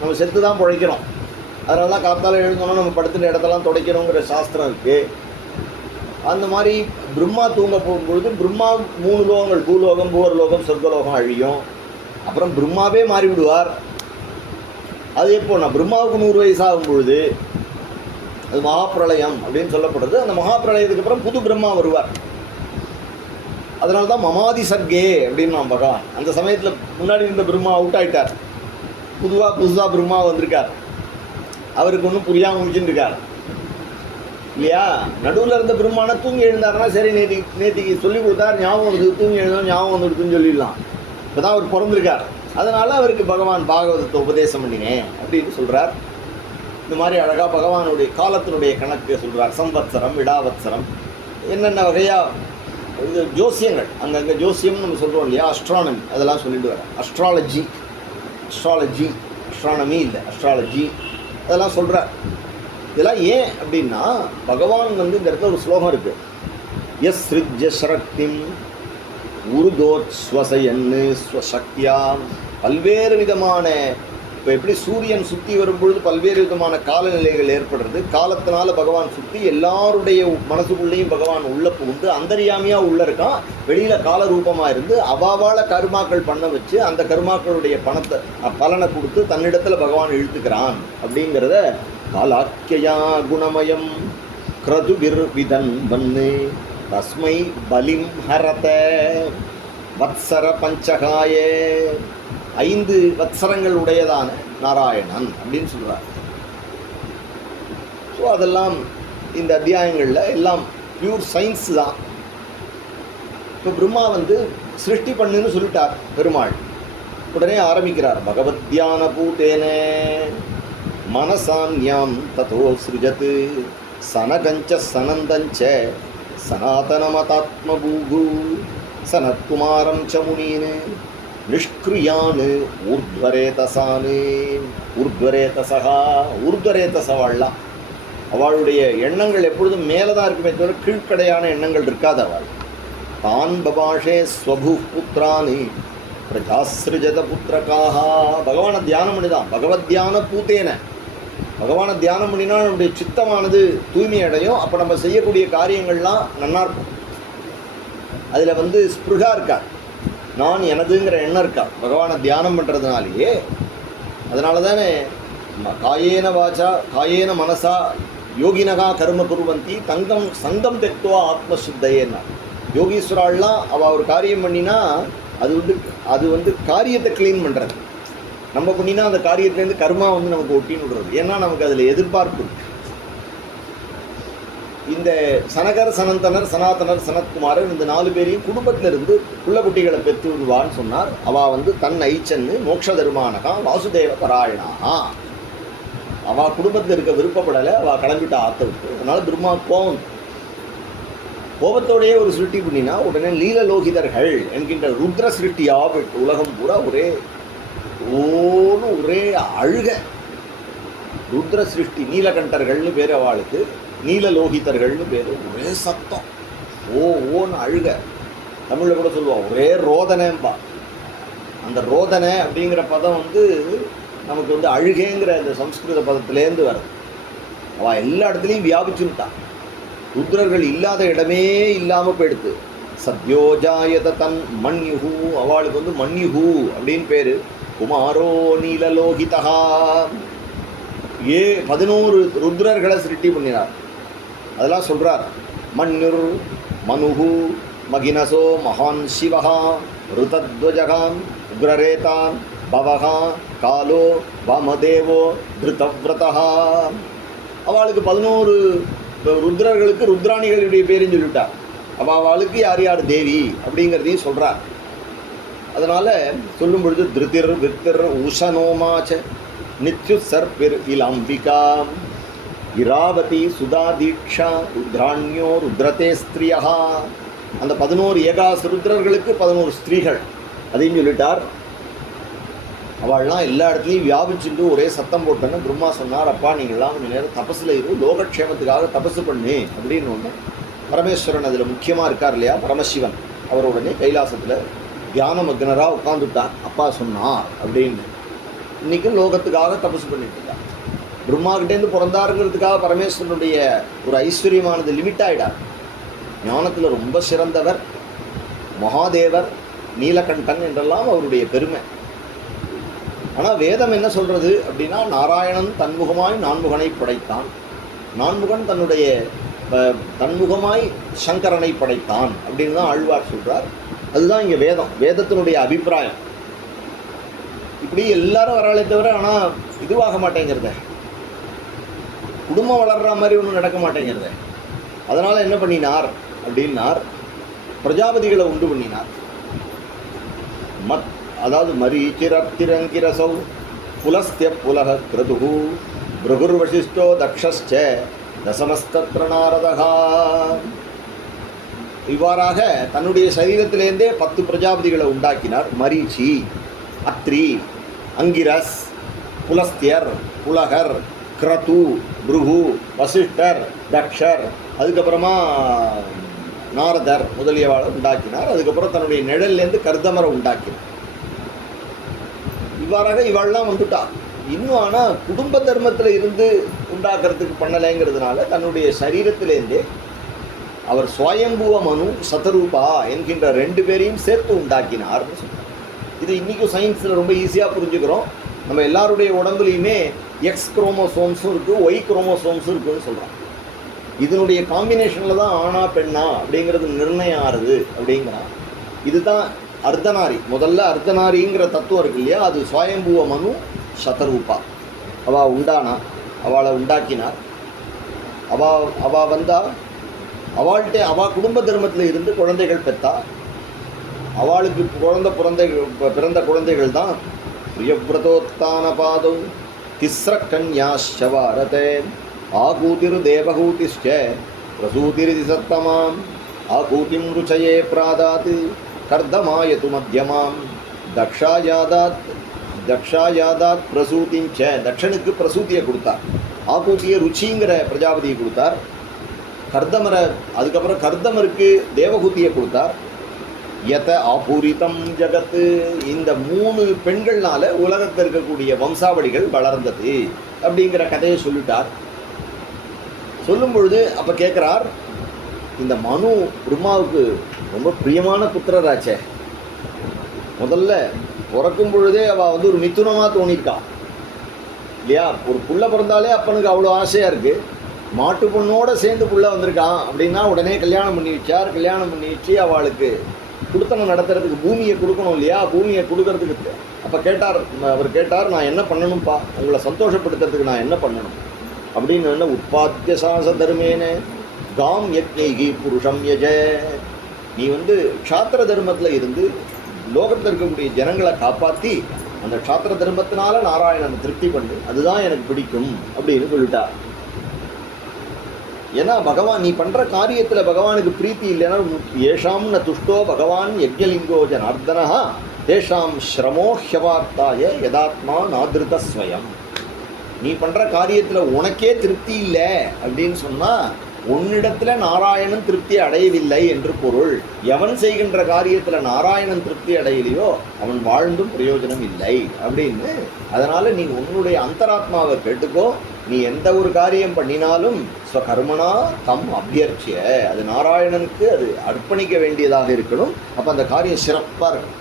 நம்ம செத்து தான் பிழைக்கிறோம். அதனால தான் காத்தால எழுந்தோன்னா நம்ம படுத்துட்ட இடத்தெல்லாம் துடைக்கணுங்கிற சாஸ்திரம் இருக்குது. அந்த மாதிரி பிரம்மா தூங்க போகும்பொழுது பிரம்மா 3 லோகங்கள், பூலோகம், பூவர்லோகம், சொர்க்கலோகம் அழியும். அப்புறம் பிரம்மாவே மாறிவிடுவார். அது எப்போனா பிரம்மாவுக்கு 100 வயசாகும் பொழுது அது மகாபிரளயம் அப்படின்னு சொல்லப்படுறது. அந்த மகாபிரளயத்துக்கு அப்புறம் புது பிரம்மா வருவார். அதனால தான் மமாதி சர்க்கே அப்படின்னு நான் பகவான் அந்த சமயத்தில் முன்னாடி இருந்த பிரம்மா அவுட் ஆகிட்டார். புதுசாக பிரம்மா வந்திருக்கார். அவருக்கு ஒன்றும் புரியாமல் முடிச்சுட்டு இருக்கார் இல்லையா. நடுவில் இருந்த பிரம்மான தூங்கி எழுந்தாருன்னா சரி, நேற்றுக்கு சொல்லி கொடுத்தார், ஞாபகம் வந்து தூங்கி எழுந்தோம், ஞாபகம் வந்துடுதுன்னு சொல்லிடலாம். இப்போ தான் அவர் பிறந்திருக்கார். அதனால் அவருக்கு பகவான் பாகவதத்தை உபதேசம் பண்ணினேன் அப்படின்னு சொல்கிறார். இந்த மாதிரி அழகாக பகவானுடைய காலத்தினுடைய கணக்கு சொல்கிறார். சம்வத்சரம், விடாவத்சரம், என்னென்ன வகையாக இது ஜோசியங்கள், அங்கங்கே ஜோசியம்னு நம்ம சொல்கிறோம் இல்லையா, அஸ்ட்ரானமி, அதெல்லாம் சொல்லிட்டு வர அஸ்ட்ராலஜி, அஸ்ட்ரானமி இல்லை அஸ்ட்ராலஜி, அதெல்லாம் சொல்கிறார். இதெல்லாம் ஏன் அப்படின்னா பகவான் வந்து இந்த இடத்துல ஒரு ஸ்லோகம் இருக்குது. எஸ் ரிஜ்ய சரக்திம் உருதோத்ஸ்வசயன்னு ஸ்வசக்தியா. பல்வேறு விதமான, இப்போ எப்படி சூரியன் சுற்றி வரும்பொழுது பல்வேறு விதமான காலநிலைகள் ஏற்படுறது, காலத்தினால பகவான் சுற்றி எல்லாருடைய மனசுக்குள்ளேயும் பகவான் உள்ளே புகுந்து அந்தரியாமையாக உள்ளே இருக்கான். வெளியில் கால ரூபமாக இருந்து அவாவால கர்மாக்கள் பண்ண வச்சு அந்த கர்மாக்களுடைய பலனை கொடுத்து தன்னிடத்தில் பகவான் இழுத்துக்கிறான். அப்படிங்கிறத காலாக்கியா குணமயம் கிரதுவிர் விதன் வன்னு தஸ்மை பலிம் ஹரத வத்சர பஞ்சகாயே. 5 வத்சரங்கள் உடையதான நாராயணன் அப்படின்னு சொல்கிறார். ஸோ அதெல்லாம் இந்த அத்தியாயங்களில் எல்லாம் பியூர் சயின்ஸ் தான். இப்போ பிரம்மா வந்து சிருஷ்டி பண்ணுன்னு சொல்லிட்டார் பெருமாள். உடனே ஆரம்பிக்கிறார். பகவத்யான பூத்தேனே மனசான்யாம் ததோ சிருஜத் சனகஞ்ச சனந்தஞ்ச சனாதனமதாத்மபூகு சனத்குமாரம் ச முனீன் நிஷ்கிரியான் ஊர்த்வரேதசானு ஊர்த்வரேதசகா. ஊர்த்வரேதசவாள்லாம் அவளுடைய எண்ணங்கள் எப்பொழுதும் மேலே தான் இருக்குமே தவிர கீழ்க்கடையான எண்ணங்கள் இருக்காது. அவள் தான் பபாஷே ஸ்வபு புத்திரானி பிரஜாஸ்ருஜத புத்திரகாக. பகவானை தியானம் பண்ணிதான். பகவத் தியான பூத்தேன, பகவானை தியானம் பண்ணினா நம்முடைய சித்தமானது தூய்மை அடையும். அப்போ நம்ம செய்யக்கூடிய காரியங்கள்லாம் நல்லா இருக்கும். அதில் வந்து ஸ்பிருகா இருக்கா, நான் எனதுங்கிற எண்ணம் இருக்கா பகவானை தியானம் பண்ணுறதுனாலேயே. அதனால தானே காயேன வாச்சா காயேன மனசா யோகினகா கர்ம குருவந்தி தங்கம் சங்கம் தெக்துவா ஆத்மசுத்தையன்னா. யோகீஸ்வராள்லாம் அவள் ஒரு காரியம் பண்ணினா அது வந்து காரியத்தை க்ளீன் பண்ணுறது. நம்ம பண்ணினா அந்த காரியத்துலேருந்து கர்மா வந்து நமக்கு ஒட்டின்னு விடுறது. ஏன்னா நமக்கு அதில் எதிர்பார்ப்பு. இந்த சனகர், சனந்தனர், சனாதனர், சனத்குமாரர் இந்த 4 பேரையும் குடும்பத்தில் இருந்து புள்ள குட்டிகளை பெற்று விடுவான்னு சொன்னார். அவள் வந்து தன் ஐச்சன்னு மோட்ச தருமானகா வாசுதேவ பராயணா. அவள் குடும்பத்தில் இருக்க விருப்பப்படலை. அவள் கிளம்பிட்டா ஆற்ற விட்டு. அதனால் பிரம்மா கோபத்தோடையே ஒரு சிருஷ்டி பண்ணினா உடனே லீலலோகிதர்கள் என்கின்ற ருத்ர சிருஷ்டியாக உலகம் பூரா ஒரே அழுக. ருத்ர சிருஷ்டி நீலகண்டர்கள்னு பேர் அவளுக்கு, நீலலோகிதர்கள்னு பேர். ஒரே சத்தம், ஓன்னு அழுக. தமிழில் கூட சொல்லுவாள் ஒரே ரோதனைம்பா. அந்த ரோதனை அப்படிங்கிற பதம் வந்து நமக்கு வந்து அழுகைங்கிற இந்த சம்ஸ்கிருத பதத்திலேருந்து வருது. அவள் எல்லா இடத்துலையும் வியாபிச்சுட்டான். ருத்ரர்கள் இல்லாத இடமே இல்லாமல் போயிடுது. சத்யோஜாயத தன் மன்யுஹூ. அவளுக்கு வந்து மன்யுஹூ அப்படின்னு பேர். குமாரோ நீலலோகிதா. 11 ருத்ரர்களை சிருஷ்டி பண்ணினார். அதெல்லாம் சொல்கிறார். மன்யுர் மனுஹு மகினசோ மகான் சிவஹா ருதத்வஜகான் உக்ரரேதான் பவஹா காலோ வாமதேவோ திருதவ்ரதா. அவளுக்கு 11 ருத்ரர்களுக்கு ருத்ராணிகளுடைய பேருன்னு சொல்லிட்டார். அவளுக்கு யார் யார் தேவி அப்படிங்கிறதையும் சொல்கிறார். அதனால் சொல்லும் பொழுது திருதிர் வித்திர் உஷனோமாச்ச நித்யு சர்பிர் இலம்பிகா இராவதி சுதா தீக்ஷா ருத்ராண்யோ ருத்ரதே ஸ்திரியா. அந்த 11 ஏகாச ருத்ரர்களுக்கு 11 ஸ்திரீகள், அதையும் சொல்லிட்டார். அவள்லாம் எல்லா இடத்துலையும் வியாபிச்சுட்டு ஒரே சத்தம் போட்டேன்னு பிரம்மா சொன்னார். அப்பா நீங்கள்லாம் கொஞ்சம் நேரம் தபஸில் இரு, லோகக்ஷேமத்துக்காக தபஸு பண்ணு அப்படின்னு ஒன்று. பரமேஸ்வரன் அதில் முக்கியமாக இருக்கார் இல்லையா, பரமசிவன். அவர் உடனே கைலாசத்தில் தியான மக்னராக உட்காந்துட்டார். அப்பா சொன்னார் அப்படின்னு. இன்றைக்கும் லோகத்துக்காக தபஸு பண்ணிட்டு இருக்கார். பிரம்மாக்கிட்டேருந்து பிறந்தாருங்கிறதுக்காக பரமேஸ்வரனுடைய ஒரு ஐஸ்வர்யமானது லிமிட் ஆகிடார். ஞானத்தில் ரொம்ப சிறந்தவர், மகாதேவர், நீலகண்டன் என்றெல்லாம் அவருடைய பெருமை. ஆனால் வேதம் என்ன சொல்கிறது அப்படின்னா, நாராயணன் தன்முகமாய் நான்முகனை படைத்தான், நான்முகன் தன்முகமாய் சங்கரனை படைத்தான் அப்படின்னு தான் ஆழ்வார் சொல்கிறார். அதுதான் இங்கே வேதம், வேதத்தினுடைய அபிப்பிராயம். இப்படி எல்லாரும் வராளே தவிர ஆனால் இதுவாக மாட்டேங்கிறத, குடும்பம் வளர்கிற மாதிரி ஒன்றும் நடக்க மாட்டேங்கிறத. அதனால் என்ன பண்ணினார் அப்படின்னார், பிரஜாபதிகளை உண்டு பண்ணினார். அதாவது மரீச்சிரத்திரங்கிரசௌ புலஸ்திய புலக கிருதுகு பிருகுர்வசிஷ்டோ தக்ஷஸ்ச தசமஸ்தத்ர நாரதகா. இவ்வாறாக தன்னுடைய சரீரத்திலேருந்தே 10 பிரஜாபதிகளை உண்டாக்கினார். மரீச்சி, அத்ரி, அங்கிரஸ், புலஸ்தியர், புலகர், கிரது, பிருகு, வசிஷ்டர், தக்ஷர், அதுக்கப்புறமா நாரதர் முதலியவாளை உண்டாக்கினார். அதுக்கப்புறம் தன்னுடைய நிழல்லேருந்து கர்தமரை உண்டாக்கினார். இவ்வாறாக இவாள்லாம் வந்துட்டா. இன்னும் ஆனால் குடும்ப தர்மத்தில் இருந்து உண்டாக்குறதுக்கு பண்ணலைங்கிறதுனால தன்னுடைய சரீரத்திலேருந்தே அவர் சுவயம்புவ மனு சதரூபா என்கின்ற 2 பேரையும் சேர்த்து உண்டாக்கினார்னு சொல்கிறார். இது இன்றைக்கும் சயின்ஸில் ரொம்ப ஈஸியாக புரிஞ்சுக்கிறோம். நம்ம எல்லாருடைய உடம்புலையுமே எக்ஸ் குரோமோசோம்ஸும் இருக்குது, ஒய் குரோமோசோம்ஸும் இருக்குதுன்னு சொல்கிறோம். இதனுடைய காம்பினேஷனில் தான் ஆணா பெண்ணா அப்படிங்கிறது நிர்ணயம் ஆறுது அப்படிங்கிறான். இதுதான் அர்த்தநாரி. முதல்ல அர்த்தநாரிங்கிற தத்துவம் இருக்கு இல்லையா, அது சுவயம்புவ மனு சதரூபா. அவள் உண்டானா, அவளை உண்டாக்கினார். அவள் வந்தால் அவள்கிட்ட அவள் குடும்ப தர்மத்தில் இருந்து குழந்தைகள் பெற்றா. அவளுக்கு பிறந்த குழந்தைகள் தான் பிரியவிரதோத்தான பாதம் திஸ்ர கன்யாஷவாரதே ஆகூதிரு தேவகூதிஷ்ச பிரசூதிரிதி சத்தமாம் ஆகூதிம் ருச்சயே பிராதாத் கர்தமாயது மத்தியமாம் தக்ஷாயாதாத் பிரசூதிஞ்ச. தக்ஷனுக்கு பிரசூதியை கொடுத்தார், ஆகூதியை ருச்சிங்கிற பிரஜாபதியை கொடுத்தார். கர்தமரை அதுக்கப்புறம் கர்தமருக்கு தேவகூதியை கொடுத்தார். யத ஆபூரிதம் ஜகத்து. இந்த 3 பெண்கள்னால உலகத்தில் இருக்கக்கூடிய வம்சாவளிகள் வளர்ந்தது அப்படிங்கிற கதையை சொல்லிட்டார். சொல்லும் பொழுது அப்போ கேட்குறார், இந்த மனு பிரம்மாவுக்கு ரொம்ப பிரியமான புத்திரராச்சே. முதல்ல பிறக்கும் பொழுதே அவள் ஒரு மிதுனமாக தோணியிருக்கான் இல்லையா. ஒரு புள்ள பிறந்தாலே அப்பனுக்கு அவ்வளோ ஆசையாக இருக்குது. மாட்டு பொண்ணோடு சேர்ந்து புள்ள வந்திருக்கான் அப்படின்னா உடனே கல்யாணம் பண்ணி வச்சார். கல்யாணம் பண்ணி வச்சு அவளுக்கு குடுத்தனம் நடத்துறதுக்கு பூமியை கொடுக்கணும் இல்லையா. பூமியை கொடுக்கறதுக்கு அப்போ அவர் கேட்டார், நான் என்ன பண்ணணும்ப்பா, உங்களை சந்தோஷப்படுத்துறதுக்கு நான் என்ன பண்ணணும் அப்படின்னு. உற்பத்திய சாச தர்மேனே காம் யஜ்ஞைகி புருஷம் யஜ. நீ க்ஷாத்திர தர்மத்தில் இருந்து லோகத்தில் இருக்கக்கூடிய ஜனங்களை காப்பாற்றி அந்த க்ஷாத்திர தர்மத்தினால நாராயணனை திருப்தி பண்ணு, அதுதான் எனக்கு பிடிக்கும் அப்படின்னு சொல்லிட்டார். ஏன்னா பகவான் நீ பண்ணுற காரியத்தில் பகவானுக்கு பிரீத்தி இல்லைன்னா ஏஷாம் ந துஷ்டோ பகவான் யஜ்ஞலிங்கோ ஜனார்தனா தேஷாம் ஸ்ரமோ ஹ்யவார்த்தாய யதாத்மா நாதிருத ஸ்வயம். நீ பண்ணுற காரியத்தில் உனக்கே திருப்தி இல்லை அப்படின்னு சொன்னால் உன்னிடத்தில் நாராயணன் திருப்தி அடையவில்லை என்று பொருள். எவன் செய்கின்ற காரியத்தில் நாராயணன் திருப்தி அடையலையோ அவன் வாழ்ந்தும் பிரயோஜனம் இல்லை அப்படின்னு. அதனால் நீ உன்னுடைய அந்தராத்மாவை கேட்டுக்கோ. நீ எந்த ஒரு காரியம் பண்ணினாலும் ஸ்வகர்மனா தம் அபியர்ச்சிய, அது நாராயணனுக்கு அது அர்ப்பணிக்க வேண்டியதாக இருக்கணும். அப்போ அந்த காரியம் சிறப்பாக இருக்கணும்.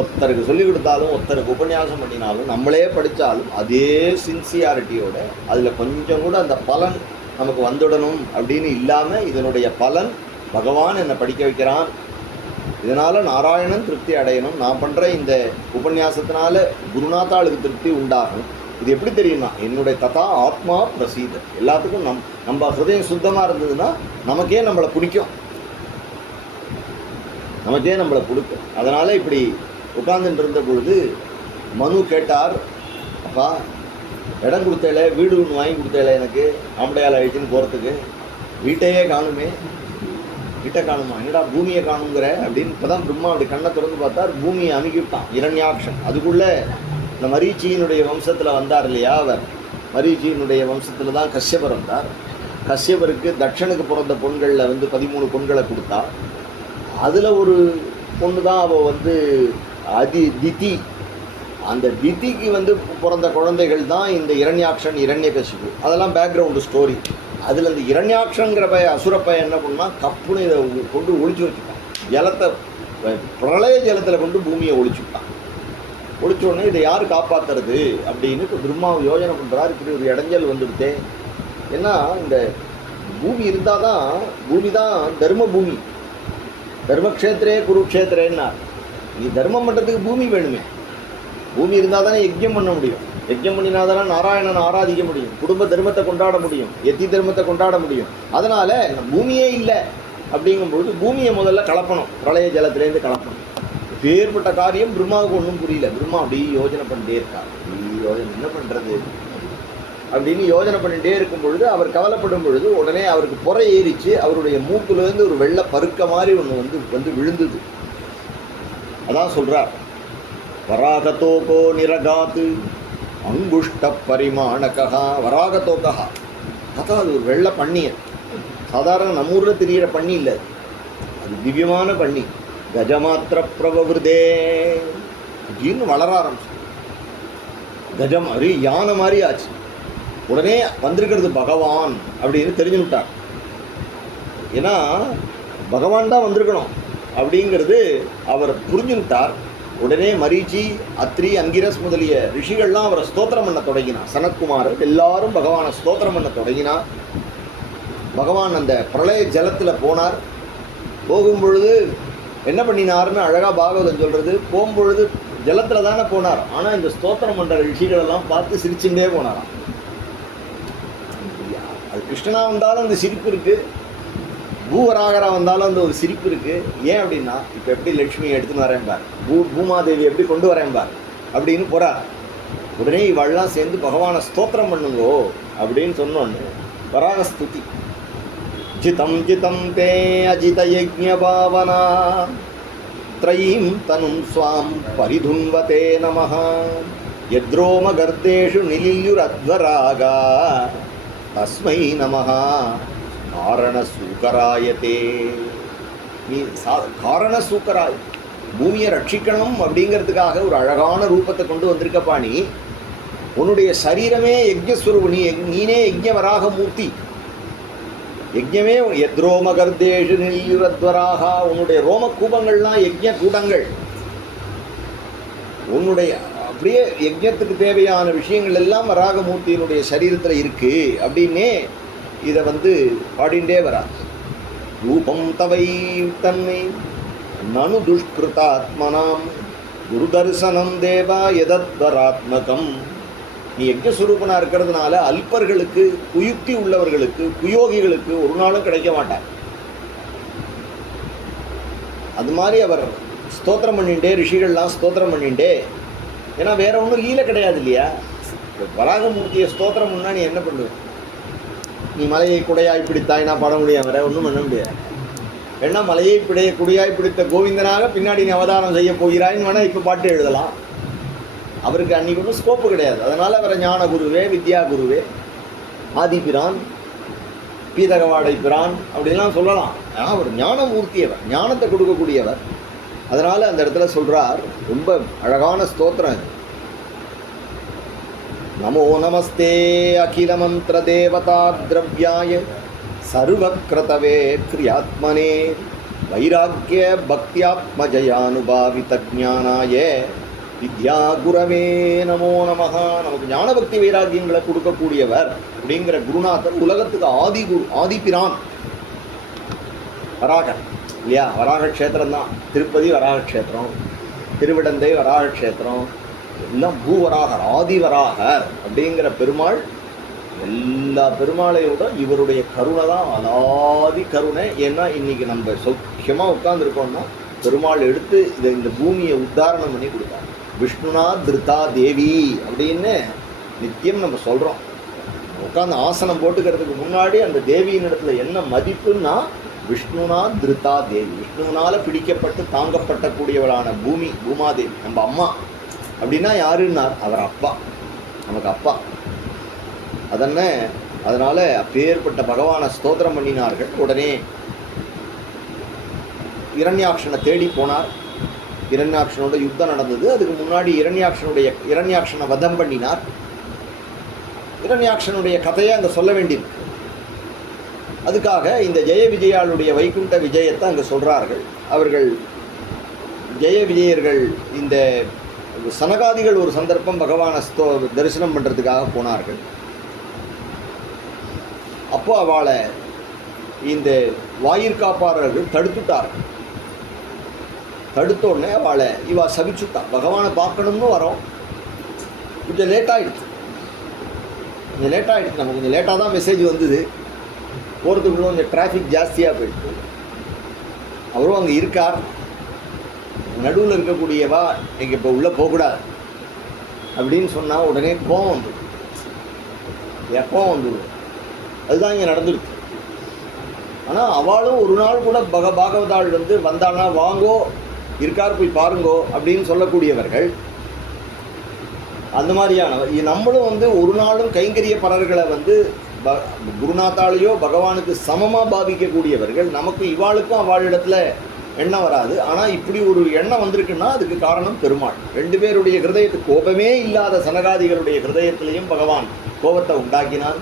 ஒருத்தருக்கு சொல்லிக் கொடுத்தாலும் ஒருத்தருக்கு உபன்யாசம் பண்ணினாலும் நம்மளே படித்தாலும் அதே சின்சியாரிட்டியோட அதில் கொஞ்சம் கூட அந்த பலன் நமக்கு வந்துடணும் அப்படின்னு இல்லாமல் இதனுடைய பலன் பகவான் என்னை படிக்க வைக்கிறான், இதனால் நாராயணன் திருப்தி அடையணும், நான் பண்ணுற இந்த உபன்யாசத்தினால குருநாத்தாளுக்கு திருப்தி உண்டாகணும். இது எப்படி தெரியுமா, என்னுடைய ததா ஆத்மா பிரசீத. எல்லாத்துக்கும் நம்ம ஹிருதயம் சுத்தமாக இருந்ததுன்னா நமக்கே நம்மளை பிடிக்கும். அதனால் இப்படி உட்கார்ந்துட்டு இருந்த பொழுது மனு கேட்டார், அப்பா இடம் கொடுத்தேல, வீடு ஒன்று வாங்கி கொடுத்தேல எனக்கு ஆம்படையால் ஆயிடுச்சுன்னு போகிறதுக்கு, வீட்டையே காணுமே, வீட்டை காணுமா, என்னடா பூமியை காணுங்கிற அப்படின்னு. இப்போ தான் பிரம்மா அப்படி கண்ணை திறந்து பார்த்தார், பூமியை அமுக்கிவிட்டான் இரண்யாக்ஷன். அதுக்குள்ளே இந்த மரீச்சியினுடைய வம்சத்தில் வந்தார் இல்லையா அவர், மரீச்சியினுடைய வம்சத்தில் தான் கஷ்யபர் வந்தார். கஷ்யபருக்கு தட்சனுக்கு பிறந்த பொண்களில் 13 பொண்களை கொடுத்தா. அதில் ஒரு பொண்ணு தான் அவள் திதி. அந்த திதிக்கு பிறந்த குழந்தைகள் தான் இந்த இரண்யாக்ஷன், இரண்யகசிபு. அதெல்லாம் பேக்ரவுண்டு ஸ்டோரி. அதில் அந்த இரண்யாக்ஷங்கிற அசுரப்பைய என்ன பண்ணா, கப்புன்னு இதை கொண்டு ஒழிச்சு வச்சுட்டான். ஜலத்தை, பிரளய ஜலத்தில் கொண்டு பூமியை ஒழிச்சுட்டான். ஒழிச்சோடனே இதை யார் காப்பாற்றுறது அப்படின்னு இப்போ பிரம்மாவை யோஜனை பண்ணுறாரு. இப்படி ஒரு இடைஞ்சல் வந்துடுதே. ஏன்னா இந்த பூமி இருந்தால் தான், பூமி தான் தர்ம பூமி, தர்மக்ஷேத்திரே குருக்ஷேத்திரேன்னா. நீ தர்மம் பண்ணுறதுக்கு பூமி வேணுமே. பூமி இருந்தால் தானே யஜ்யம் பண்ண முடியும். யஜ்யம் பண்ணினா தானே நாராயணனை ஆராதிக்க முடியும், குடும்ப தர்மத்தை கொண்டாட முடியும், யதி தர்மத்தை கொண்டாட முடியும். அதனால் பூமியே இல்லை அப்படிங்கும்பொழுது பூமியை முதல்ல கலப்பணும், பிரளய ஜலத்திலேருந்து கலப்பணும். பேர்பட்ட காரியம் பிரம்மாவுக்கு ஒன்றும் புரியல. பிரம்மா அப்படி யோஜனை பண்ணிட்டே இருக்கார். யோஜனை என்ன பண்ணுறது அப்படின்னு யோஜனை பண்ணிகிட்டே இருக்கும் பொழுது, அவர் கவலைப்படும் பொழுது உடனே அவருக்கு புறை ஏறிச்சு. அவருடைய மூக்குலேருந்து ஒரு வெள்ளை பருக்க மாதிரி ஒன்று விழுந்தது. அதான் சொல்கிறார், வராகத்தோகோ நிரகாத்து அங்குஷ்ட பரிமாணகா. வராகத்தோகா அதான் அது ஒரு வெள்ளை பன்னியன். சாதாரண நம்ம ஊரில் தெரிகிற பண்ணி இல்லை, அது திவ்யமான பண்ணி. கஜமாத்திர பிரபவிருதே அப்படின்னு வளர ஆரம்பிச்சு. கஜம் அது யானை மாதிரி ஆச்சு. உடனே வந்திருக்கிறது பகவான் அப்படின்னு தெரிஞ்சுக்கிட்டார். ஏன்னா பகவான் தான் வந்திருக்கணும் அப்படிங்கிறது அவர் புரிஞ்சுக்கிட்டார். உடனே மரீச்சி, அத்ரி, அங்கிரஸ் முதலிய ரிஷிகள்லாம் அவரை ஸ்தோத்திரம் பண்ண தொடங்கினார். சனத்குமாரர் எல்லாரும் பகவானை ஸ்தோத்திரம் பண்ண தொடங்கினார். பகவான் அந்த பிரளய ஜலத்தில் போனார். போகும்பொழுது என்ன பண்ணினார்னு அழகாக பாகவதம் சொல்கிறது. போகும்பொழுது ஜலத்தில் தானே போனார், ஆனால் இந்த ஸ்தோத்திரம் பண்ணுற ரிஷிகளெல்லாம் பார்த்து சிரிச்சுட்டே போனாராம். அது கிருஷ்ணனாக வந்தாலும் அந்த சிரிப்பு இருக்குது, பூவராகராக வந்தாலும் அந்த ஒரு சிரிப்பு இருக்குது. ஏன் அப்படின்னா, இப்போ எப்படி லட்சுமியை எடுத்துன்னு வரேன்பார், பூமாதேவி எப்படி கொண்டு வரேன்பார் அப்படின்னு போகிறார். உடனே இவெல்லாம் சேர்ந்து பகவானை ஸ்தோத்திரம் பண்ணுங்கோ அப்படின்னு சொன்னோன்னு வராக ஸ்துதி. ஜிதம் ஜிதம் தே அஜித யஜ்ஞ பாவனா த்ரயீம் தனும் ஸ்வாம் பரிதுன்வதே நமஹ யத்ரோம கர்தேஷு நிலில்யுரத்வராகா தஸ்மை நமஹ காரணசூக்கராயத்தே. நீ காரணசூக்கராய், பூமியை ரட்சிக்கணும் அப்படிங்கிறதுக்காக ஒரு அழகான ரூபத்தை கொண்டு வந்திருக்கப்பா. நீ உன்னுடைய சரீரமே யஜ்ஞஸ்வரூப, நீனே யஜ்ஞ வராக மூர்த்தி. யஜ்ஞமே யத்ரோமகர்தேஷு நில்யுரத்வராக. உன்னுடைய ரோம கூபங்கள்லாம் யஜ்ஞ கூடங்கள். உன்னுடைய அப்படியே யஜ்ஞத்துக்கு தேவையான விஷயங்கள் எல்லாம் வராகமூர்த்தியினுடைய சரீரத்தில் இருக்குது அப்படின்னே இதை பாடிண்டே வரா. ரூபம் தவை தன்னை நனு துஷ்கிருதாத்மனாம் குரு தரிசனம் தேவா எதத்வராத்மகம். நீ யஜ்ஞஸ்வரூபனாக இருக்கிறதுனால அல்பர்களுக்கு, குயுக்தி உள்ளவர்களுக்கு, குயோகிகளுக்கு ஒரு நாளும் கிடைக்க மாட்டார். அது மாதிரி அவர் ஸ்தோத்திரம் பண்ணிட்டே, ரிஷிகள்லாம் ஸ்தோத்திரம் பண்ணிட்டே. ஏன்னா வேற ஒன்றும் லீலை கிடையாது இல்லையா. வராகமூர்த்தியை ஸ்தோத்திரம் பண்ணா நீ என்ன பண்ணுவேன்? நீ மலையை குடையாய் பிடித்தாய் நான் பாட முடியாது, வேற ஒன்றும் பண்ண முடியாது. ஏன்னா மலையை குடையாய் பிடித்த கோவிந்தனாக பின்னாடி நீ அவதாரம் செய்ய போகிறாயின்னு வேணால் இப்போ பாட்டு எழுதலாம். அவருக்கு அன்றைக்கி ஒன்றும் ஸ்கோப்பு கிடையாது. அதனால் அவரை ஞான குருவே, வித்யா குருவே, ஆதிபிரான், பீதகவாடை பிரான் அப்படின்லாம் சொல்லலாம். ஆனால் அவர் ஞானமூர்த்தியவர், ஞானத்தை கொடுக்கக்கூடியவர். அதனால் அந்த இடத்துல சொல்கிறார், ரொம்ப அழகான ஸ்தோத்திரம் இது. நமோ நமஸ்தே அகில மந்திர தேவதா திரவியாய சர்வக்ரதவே கிரியாத்மனே வைராக்கிய பக்தியாத்மஜயானுபாவித ஞானாய வித்யா குரவே நமோ நமஹ. நமக்கு ஞான பக்தி வைராக்கியங்களை கொடுக்கக்கூடியவர் அப்படிங்கிற குருநாதர் உலகத்துக்கு ஆதிபிரான் வராகர் இல்லையா. வராக க்ஷேத்திரம் தான். திருப்பதி வராக க்ஷேத்திரம், திருவிடந்தை வராக க்ஷேத்திரம், எல்லாம் பூவராகர், ஆதிவராகர் அப்படிங்கிற பெருமாள். எல்லா பெருமாளையோட இவருடைய கருணை தான் அலாதி கருணை. ஏன்னா இன்றைக்கி நம்ம சௌக்கியமாக உட்கார்ந்துருக்கோம்னா பெருமாள் எடுத்து இந்த பூமியை உத்தாரணம் பண்ணி கொடுத்தார். விஷ்ணுனா திருதா தேவி அப்படின்னு நித்தியம் நம்ம சொல்கிறோம். உட்காந்து ஆசனம் போட்டுக்கிறதுக்கு முன்னாடி அந்த தேவியின் இடத்துல என்ன மதிப்புன்னா, விஷ்ணுனா திருத்தா தேவி, விஷ்ணுனால பிடிக்கப்பட்டு தாங்கப்பட்டக்கூடியவளான பூமாதேவி நம்ம அம்மா. அப்படின்னா யாருன்னார்? அவர் அப்பா, நமக்கு அப்பா. அதனால் அப்பேற்பட்ட பகவானை ஸ்தோத்திரம் பண்ணினார்கள். உடனே இரண்யாக்ஷனை தேடி போனார். இரண்யாக்ஷனோட யுத்தம் நடந்தது. அதுக்கு முன்னாடி இரண்யாக்ஷனை வதம் பண்ணினார். இரண்யாக்ஷனுடைய கதையை அங்கே சொல்ல வேண்டியிருக்கு. அதுக்காக இந்த ஜெய விஜயாளுடைய வைகுண்ட விஜயத்தை அங்கே சொல்கிறார்கள். அவர்கள் ஜெய விஜயர்கள் இந்த சனகாதிகள் ஒரு சந்தர்ப்பம் பகவானை தரிசனம் பண்ணுறதுக்காக போனார்கள். அப்போ அவளை இந்த வாயிற்காப்பாளர்கள் தடுத்துட்டார்கள். தடுத்தோடனே அவளை சபிச்சுட்டா. பகவானை பார்க்கணும்னு வரோம், கொஞ்சம் லேட்டாகிடுச்சு. நம்ம கொஞ்சம் லேட்டாக தான் மெசேஜ் வந்தது. போகிறதுக்குள்ள கொஞ்சம் டிராஃபிக் ஜாஸ்தியாக போயிடுச்சு. அவரும் அங்கே இருக்கார். நடுவில் இருக்கக்கூடியவா நீங்கள் இப்போ உள்ளே போகக்கூடாது அப்படின்னு சொன்னால் உடனே கோவம் வந்துடும். எப்போவும் வந்துடும். அதுதான் இங்கே நடந்துருக்கு. ஆனால் அவளும் ஒரு நாள் கூட பாகவதாள் வந்தானா வாங்கோ, இருக்கார் போய் பாருங்கோ அப்படின்னு சொல்லக்கூடியவர்கள். அந்த மாதிரியானவர். நம்மளும் ஒரு நாளும் கைங்கரிய பரர்களை குருநாத்தாலேயோ பகவானுக்கு சமமாக பாவிக்கக்கூடியவர்கள். நமக்கு இவாளுக்கும் அவளிடத்துல எண்ணம் வராது. ஆனால் இப்படி ஒரு எண்ணம் வந்திருக்குன்னா அதுக்கு காரணம் பெருமாள். ரெண்டு பேருடைய ஹிருதயத்துக்கு கோபமே இல்லாத சனகாதிகளுடைய ஹிருதயத்திலையும் பகவான் கோபத்தை உண்டாக்கினான்.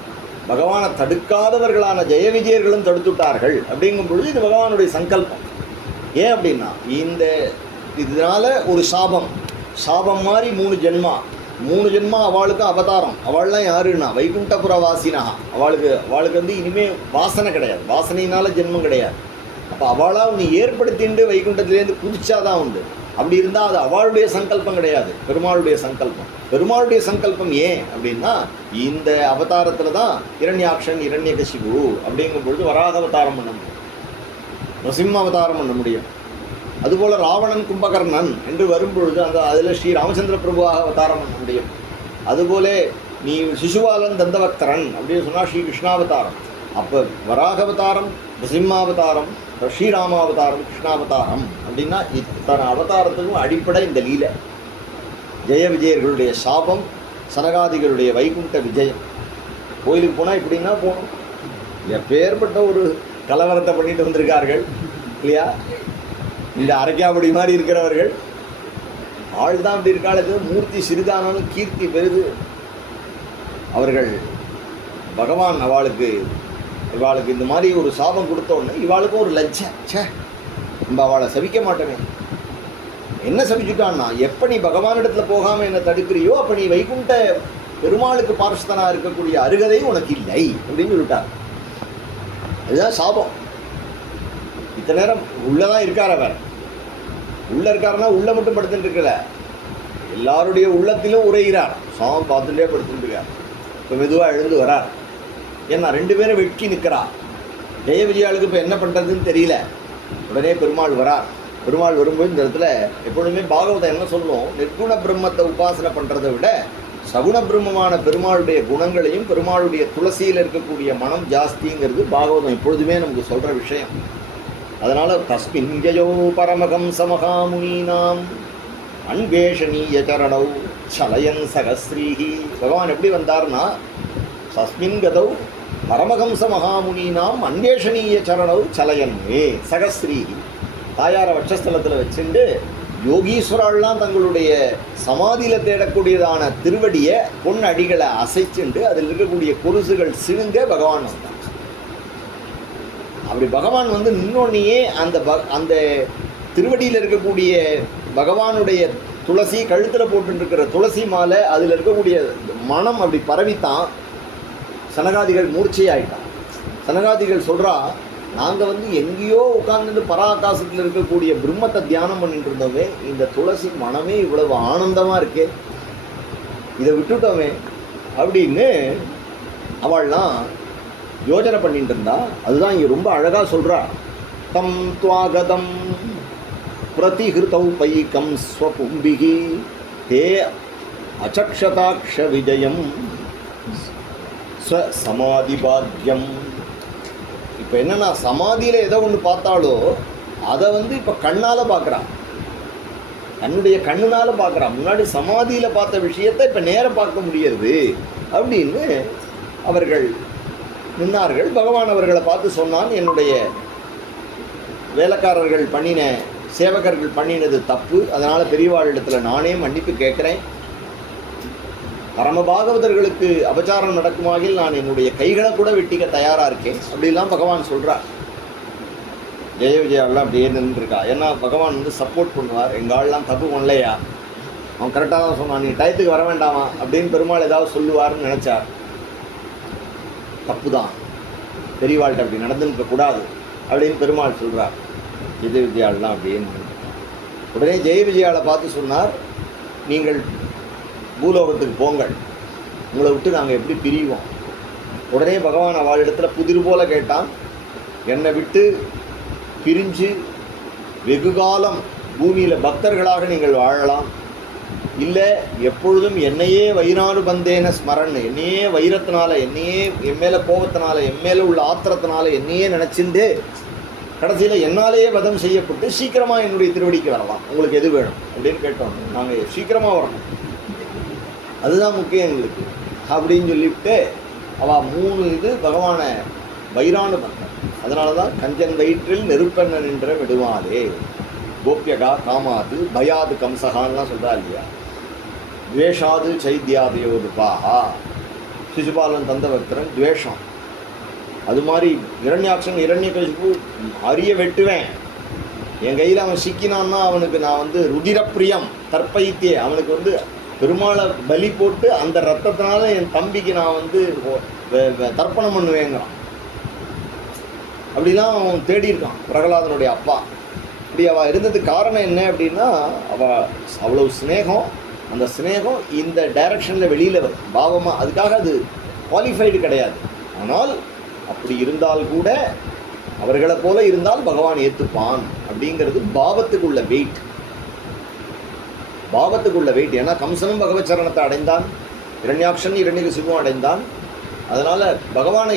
பகவானை தடுக்காதவர்களான ஜெய விஜயர்களும் தடுத்துட்டார்கள். அப்படிங்கும் பொழுது இது பகவானுடைய சங்கல்பம். ஏன் அப்படின்னா இதனால ஒரு சாபம் மாதிரி 3 ஜென்மா அவளுக்கு அவதாரம். அவள்லாம் யாருன்னா வைகுண்டபுர வாசினா. அவளுக்கு இனிமே வாசனை கிடையாது, வாசனையினால ஜென்மம் கிடையாது. அப்போ அவளாக நீ ஏற்படுத்திட்டு வைகுண்டத்திலேருந்து குதிச்சாதான் உண்டு. அப்படி இருந்தால் அது அவளுடைய சங்கல்பம் கிடையாது, பெருமாளுடைய சங்கல்பம். பெருமாளுடைய சங்கல்பம் ஏன் அப்படின்னா இந்த அவதாரத்தில் தான் இரண்யாக்ஷன் இரண்யகசிபு அப்படிங்கும் பொழுது வராக அவதாரம் பண்ண முடியும், நரசிம்ம அவதாரம் பண்ண முடியும். அதுபோல் ராவணன் கும்பகர்ணன் என்று வரும்பொழுது அதில் ஸ்ரீ ராமச்சந்திர பிரபுவாக அவதாரம் பண்ண முடியும். அதுபோல நீ சிசுபாலன் தந்தவக்தரன் அப்படின்னு சொன்னால் ஸ்ரீ கிருஷ்ணாவதாரம். அப்போ வராகாவதாரம், நரசிம்மாவதாரம், ஸ்ரீராமாவதாரம், கிருஷ்ணாவதாரம் அப்படின்னா இத்தனை அவதாரத்துக்கும் அடிப்படை இந்த லீலை. ஜெய விஜயர்களுடைய சாபம், சனகாதிகளுடைய வைகுண்ட விஜயம். கோயிலுக்கு போனால் இப்படின்னா போகணும். எப்பேற்பட்ட ஒரு கலவரத்தை பண்ணிட்டு வந்திருக்கார்கள் இல்லையா? இந்த அரைக்காபடி மாதிரி இருக்கிறவர்கள் ஆள் தான் அப்படி இருக்காளுக்கு. மூர்த்தி சிறிதானாலும் கீர்த்தி பெருது. அவர்கள் பகவான் இவாளுக்கு இந்த மாதிரி ஒரு சாபம் கொடுத்தோடனே இவாளுக்கும் ஒரு லட்சம், நம்ம அவளை சபிக்க மாட்டோமே. என்ன சபிச்சுட்டான்னா, எப்போ நீ பகவானிடத்தில் போகாமல் என்ன தடுக்கிறியோ அப்போ நீ வைகுண்ட பெருமாளுக்கு பார்ஷதனாக இருக்கக்கூடிய அருகதை உனக்கு இல்லை அப்படின்னு சொல்லிட்டார். அதுதான் சாபம். இத்தனை நேரம் உள்ளதான் இருக்கார். அவர் உள்ளே இருக்காருன்னா உள்ளே மட்டும் படுத்துட்டு இருக்கல, எல்லாருடைய உள்ளத்திலும் உரைகிறார். சாமம் பார்த்துட்டே படுத்துட்டு இருக்கார். இப்போ மெதுவாக எழுந்து வரார். ஏன்னா 2 பேரும் வெட்கி நிற்கிறா. ஜெய விஜயாளுக்கு இப்போ என்ன பண்ணுறதுன்னு தெரியல. உடனே பெருமாள் வரார். பெருமாள் வரும்போது இந்த இடத்துல எப்பொழுதுமே பாகவதம் என்ன சொல்லும், நிர்குண பிரம்மத்தை உபாசனை பண்ணுறதை விட சகுண பிரம்மமான பெருமாளுடைய குணங்களையும் பெருமாளுடைய துளசியில் இருக்கக்கூடிய மனம் ஜாஸ்திங்கிறது பாகவதம் எப்பொழுதுமே நமக்கு சொல்கிற விஷயம். அதனால் தஸ்மின் ஜயோ பரமகம் சமகாமுனீனாம் அன்வேஷணீய சரணௌ சலயன் சகஸ்ரீஹி. பகவான் எப்படி வந்தார்னா, தஸ்மின் கதௌ பரமஹம்ச மகாமுனீனாம் அன்வேஷணீய சரணௌ சலயன் சகஸ்ரீஹி. தாயார வட்சஸ்தலத்தில் வச்சுட்டு யோகீஸ்வராள்லாம் தங்களுடைய சமாதியில் தேடக்கூடியதான திருவடியை பொன் அடிகளை அசைச்சுண்டு அதில் இருக்கக்கூடிய கொலுசுகள் சிணுங்க பகவான் வந்தான். அப்படி பகவான் நின்னோன்னையே அந்த திருவடியில் இருக்கக்கூடிய பகவானுடைய துளசி, கழுத்தில் போட்டுருக்கிற துளசி மாலை, அதில் இருக்கக்கூடிய மனம் அப்படி பரவித்தான். சனகாதிகள் மூர்ச்சையாயிட்டான். சனகாதிகள் சொல்கிறா, நாங்கள் எங்கேயோ உட்கார்ந்துட்டு பராகாசத்தில் இருக்கக்கூடிய பிரம்மத்தை தியானம் பண்ணிட்டு இருந்தோமே, இந்த துளசி மனமே இவ்வளவு ஆனந்தமாக இருக்கே, இதை விட்டுட்டோமே அப்படின்னு அவள்லாம் யோஜனை பண்ணிட்டு இருந்தா. அதுதான் இங்கே ரொம்ப அழகாக சொல்கிறா. தம் துவாகதம் பிரதிஹிருதௌ பைகம் ஸ்வபும்பிகி தே அச்சக்ஷதாக்ஷ விஜயம் சமாதி பாக்கியம். இப்போ என்னன்னா, சமாதியில் ஏதோ ஒன்று பார்த்தாலோ அதை வந்து இப்போ கண்ணால் பார்க்குறான், தன்னுடைய கண்ணுனால பார்க்குறான். முன்னாடி சமாதியில் பார்த்த விஷயத்தை இப்போ நேராக பார்க்க முடியாது அப்படின்னு அவர்கள் நின்னார்கள். பகவான் அவர்களை பார்த்து சொன்னான், என்னுடைய வேலைக்காரர்கள் பண்ணின, சேவகர்கள் பண்ணினது தப்பு, அதனால் பெரியவாளிடத்தில் நானே மன்னிப்பு கேட்குறேன். பரமபாகவதர்களுக்கு அபச்சாரம் நடக்குமாகில் நான் என்னுடைய கைகளை கூட வெட்டிக்க தயாராக இருக்கேன் அப்படிலாம் பகவான் சொல்கிறார். ஜெய விஜயாவெல்லாம் அப்படியே நின்றுருக்கா. ஏன்னா பகவான் வந்து சப்போர்ட் பண்ணுவார். எங்கள் ஆள்லாம் தப்பு பண்ணலையா, அவன் கரெக்டாக தான் சொன்னான், நீ டயத்துக்கு வர வேண்டாமா அப்படின்னு பெருமாள் ஏதாவது சொல்லுவார்னு நினச்சார். தப்பு தான், பெரியவாள்கிட்ட அப்படி நடந்துருக்கக்கூடாது அப்படின்னு பெருமாள் சொல்கிறார். ஜெய விஜயாவெல்லாம் அப்படின்னு உடனே ஜெய விஜயாவை பார்த்து சொன்னார், நீங்கள் பூலோகத்துக்கு போங்கள், உங்களை விட்டு நாங்கள் எப்படி பிரிவோம். உடனே பகவான் அவள் இடத்துல புதிர் போல கேட்டான், என்னை விட்டு பிரிஞ்சு வெகுகாலம் பூமியில் பக்தர்களாக நீங்கள் வாழலாம், இல்லை எப்பொழுதும் என்னையே வைரானு பந்தேன ஸ்மரன், என்னையே வைரத்தினால, என்னையே என் மேலே கோபத்தினால, என் மேலே உள்ள ஆத்திரத்தினால என்னையே நினச்சிண்டு கடைசியில் என்னாலேயே வதம் செய்யப்பட்டு சீக்கிரமாக என்னுடைய திருவடிக்கு வரலாம், உங்களுக்கு எது வேணும் அப்படின்னு கேட்டோம். நாங்கள் சீக்கிரமாக வரணும், அதுதான் முக்கியம் எங்களுக்கு அப்படின்னு சொல்லிவிட்டு அவள் 3 இது பகவானை வைரானு பந்தம். அதனால தான் கஞ்சன் வயிற்றில் நெருப்பெண்ண நின்ற விடுவாளே, கோபியகா காமாது பயாது கம்சகான்லாம் சொல்கிறா இல்லையா. துவேஷாது சைத்தியாதையோதுபாஹா, சிசுபாலன் தந்தபக்தரன் துவேஷம். அது மாதிரி இரண்யாட்சன் இரண்யகசிபு அரிய வெட்டுவேன், என் கையில் அவன் சிக்கினான்னா அவனுக்கு நான் வந்து ருதிரப்பிரியம் தற்பைத்தியே, அவனுக்கு வந்து பெருமாளை பலி போட்டு அந்த ரத்தத்தினால என் தம்பிக்கு நான் வந்து தர்ப்பணம் பண்ணுவேங்கிறான். அப்படிலாம் அவன் தேடி இருக்கான் பிரகலாதனுடைய அப்பா. இப்படி அவள் இருந்ததுக்கு காரணம் என்ன அப்படின்னா, அவள் அவ்வளோ ஸ்னேகம், அந்த ஸ்னேகம் இந்த டைரக்ஷனில் வெளியில் வரும் பாவமாக. அதுக்காக அது குவாலிஃபைடு கிடையாது. ஆனால் அப்படி இருந்தால் கூட அவர்களை போல இருந்தால் பகவான் ஏற்றுப்பான் அப்படிங்கிறது பாவத்துக்குள்ள வெயிட், பாவத்துக்குள்ள வெயிட். ஏன்னா கம்சனும் பகவத் சரணத்தை அடைந்தான், இரண்யாக்ஷன் இரண்யகசிபுவும் அடைந்தான். அதனால் பகவானை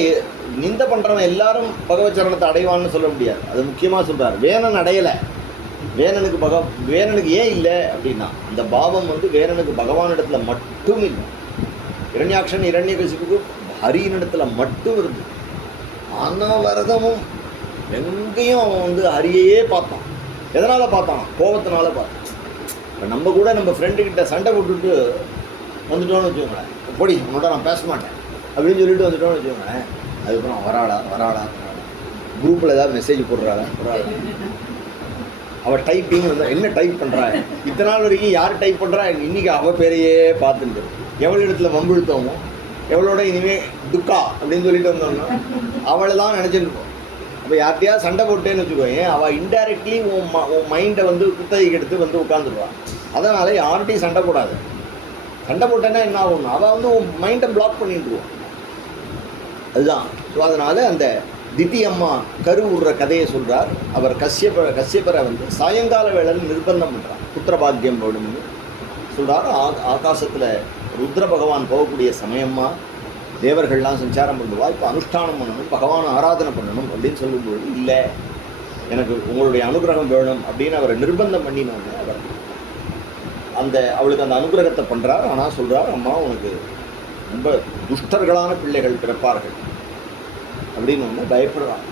நிந்த பண்ணுறவன் எல்லாரும் பகவத் சரணத்தை அடைவான்னு சொல்ல முடியாது. அது முக்கியமாக சொல்கிறார். வேணன் அடையலை, வேணனுக்கு ஏன் இல்லை அப்படின்னா, அந்த பாவம் வந்து வேணனுக்கு பகவானிடத்துல மட்டும் இல்லை, இரண்யாக்ஷன் இரண்யகசிபுக்கு ஹரியினிடத்துல மட்டும் இருந்து. அனவரதமும் எங்கேயும் அவன் வந்து ஹரியையே பார்த்தான். எதனால் பார்த்தான்? கோபத்தினால பார்த்தான். இப்போ நம்ம கூட நம்ம ஃப்ரெண்டுக்கிட்ட சண்டை போட்டுட்டு வந்துட்டோன்னு வச்சுக்கோங்களேன், பொடி உன்னோட நான் பேச மாட்டேன் அப்படின்னு சொல்லிட்டு வந்துட்டோன்னு வச்சுக்கோங்களேன், அதுக்கப்புறம் வராளா குரூப்பில் ஏதாவது மெசேஜ் போடுறாளா, அவள் டைப்பிங் வந்து என்ன டைப் பண்ணுறா, இத்தனை நாள் வரைக்கும் யார் டைப் பண்ணுறா, இன்றைக்கி அவள் பேரையே பார்த்துட்டு எவ்வளோ இடத்துல வம்பிழுத்தோமோ, எவ்வளோட இனிமேல் துக்கா அப்படின்னு சொல்லிட்டு வந்தோம்னா அவளை தான் நினச்சிருக்கோம். அப்போ யார்கிட்டையாவது சண்டை போட்டேன்னு வச்சுக்கோங்க, அவள் இன்டைரக்ட்லி உன் மைண்டை வந்து குத்தகைக்கு எடுத்து வந்து உட்காந்துருவாள். அதனால் யார்கிட்டையும் சண்டை போடாது. சண்டை போட்டேன்னா என்ன ஆகும்னா, அவள் வந்து உன் மைண்டை பிளாக் பண்ணிட்டுருவான். அதுதான். ஸோ அதனால் அந்த திதி அம்மா கரு விடுற கதையை சொல்கிறார். அவர் கஷ்யப்பரை வந்து சாயங்கால வேளையில் நிர்பந்தம் பண்ணுறார், புத்திரபாக்கியம் வேணும்னு சொல்கிறார். ஆகாசத்தில் ருத்ர பகவான் போகக்கூடிய சமயமாக தேவர்கள்லாம் சஞ்சாரம் பண்ணுவா, இப்போ அனுஷ்டானம் பண்ணணும், பகவானை ஆராதனை பண்ணணும் அப்படின்னு சொல்லும்போது, இல்லை எனக்கு உங்களுடைய அனுகிரகம் வேணும் அப்படின்னு அவரை நிர்பந்தம் பண்ணினோன்னு அவர் அவளுக்கு அந்த அனுகிரகத்தை பண்ணுறார். ஆனால் சொல்கிறார், அம்மா உனக்கு ரொம்ப துஷ்டர்களான பிள்ளைகள் பிறப்பார்கள் அப்படின்னு ஒன்று பயப்படுறான்.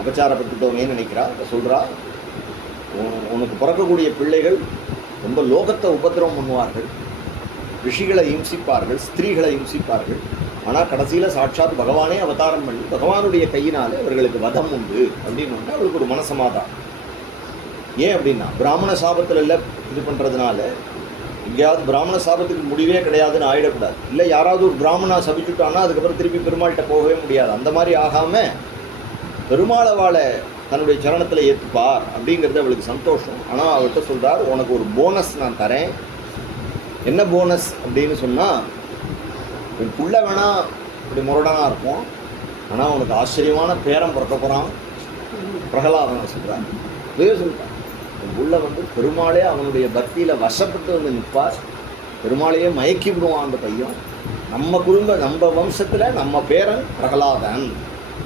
அபச்சாரப்பட்டுட்டோமேன்னு நினைக்கிறா. சொல்கிறா, உனக்கு பிறக்கக்கூடிய பிள்ளைகள் ரொம்ப லோகத்தை உபத்திரவம் பண்ணுவார்கள், ரிஷிகளை இம்சிப்பார்கள், ஸ்திரீகளை இம்சிப்பார்கள். ஆனால் கடைசியில் சாட்சாத் பகவானே அவதாரம் பண்ணி பகவானுடைய கையினாலே அவர்களுக்கு வதம் உண்டு அப்படின்னு ஒன்று அவளுக்கு ஒரு மனசமாதான். ஏன் அப்படின்னா, பிராமண சாபத்தில் இல்லை இது பண்ணுறதுனால எங்கேயாவது பிராமண சாபத்துக்கு முடிவே கிடையாதுன்னு ஆகிடக்கூடாது. இல்லை யாராவது ஒரு பிராமணா சபிச்சுட்டான்னா அதுக்கப்புறம் திருப்பி பெருமாள்கிட்ட போகவே முடியாது. அந்த மாதிரி ஆகாமல் பெருமாளை வாழை தன்னுடைய சரணத்தில் ஏற்றுப்பார் அப்படிங்கிறது அவளுக்கு சந்தோஷம். ஆனால் அவர்கிட்ட சொல்கிறார், உனக்கு ஒரு போனஸ் நான் தரேன். என்ன போனஸ் அப்படின்னு சொன்னால், உன் புள்ள வேணால் இப்படி முரடனாக இருக்கும், ஆனால் உனக்கு ஆச்சரியமான பேரம் பிறக்க போகிறான் பிரகலாதனை சொல்கிறார். இதே சொல்கிறார், உன் புள்ள வந்து பெருமாளே அவனுடைய பக்தியில் வசப்பட்டு வந்து நிற்பார், பெருமாளையே மயக்கி விடுவான் அந்த பையன். நம்ம குடும்ப நம்ம வம்சத்தில் நம்ம பேரன் பிரகலாதன்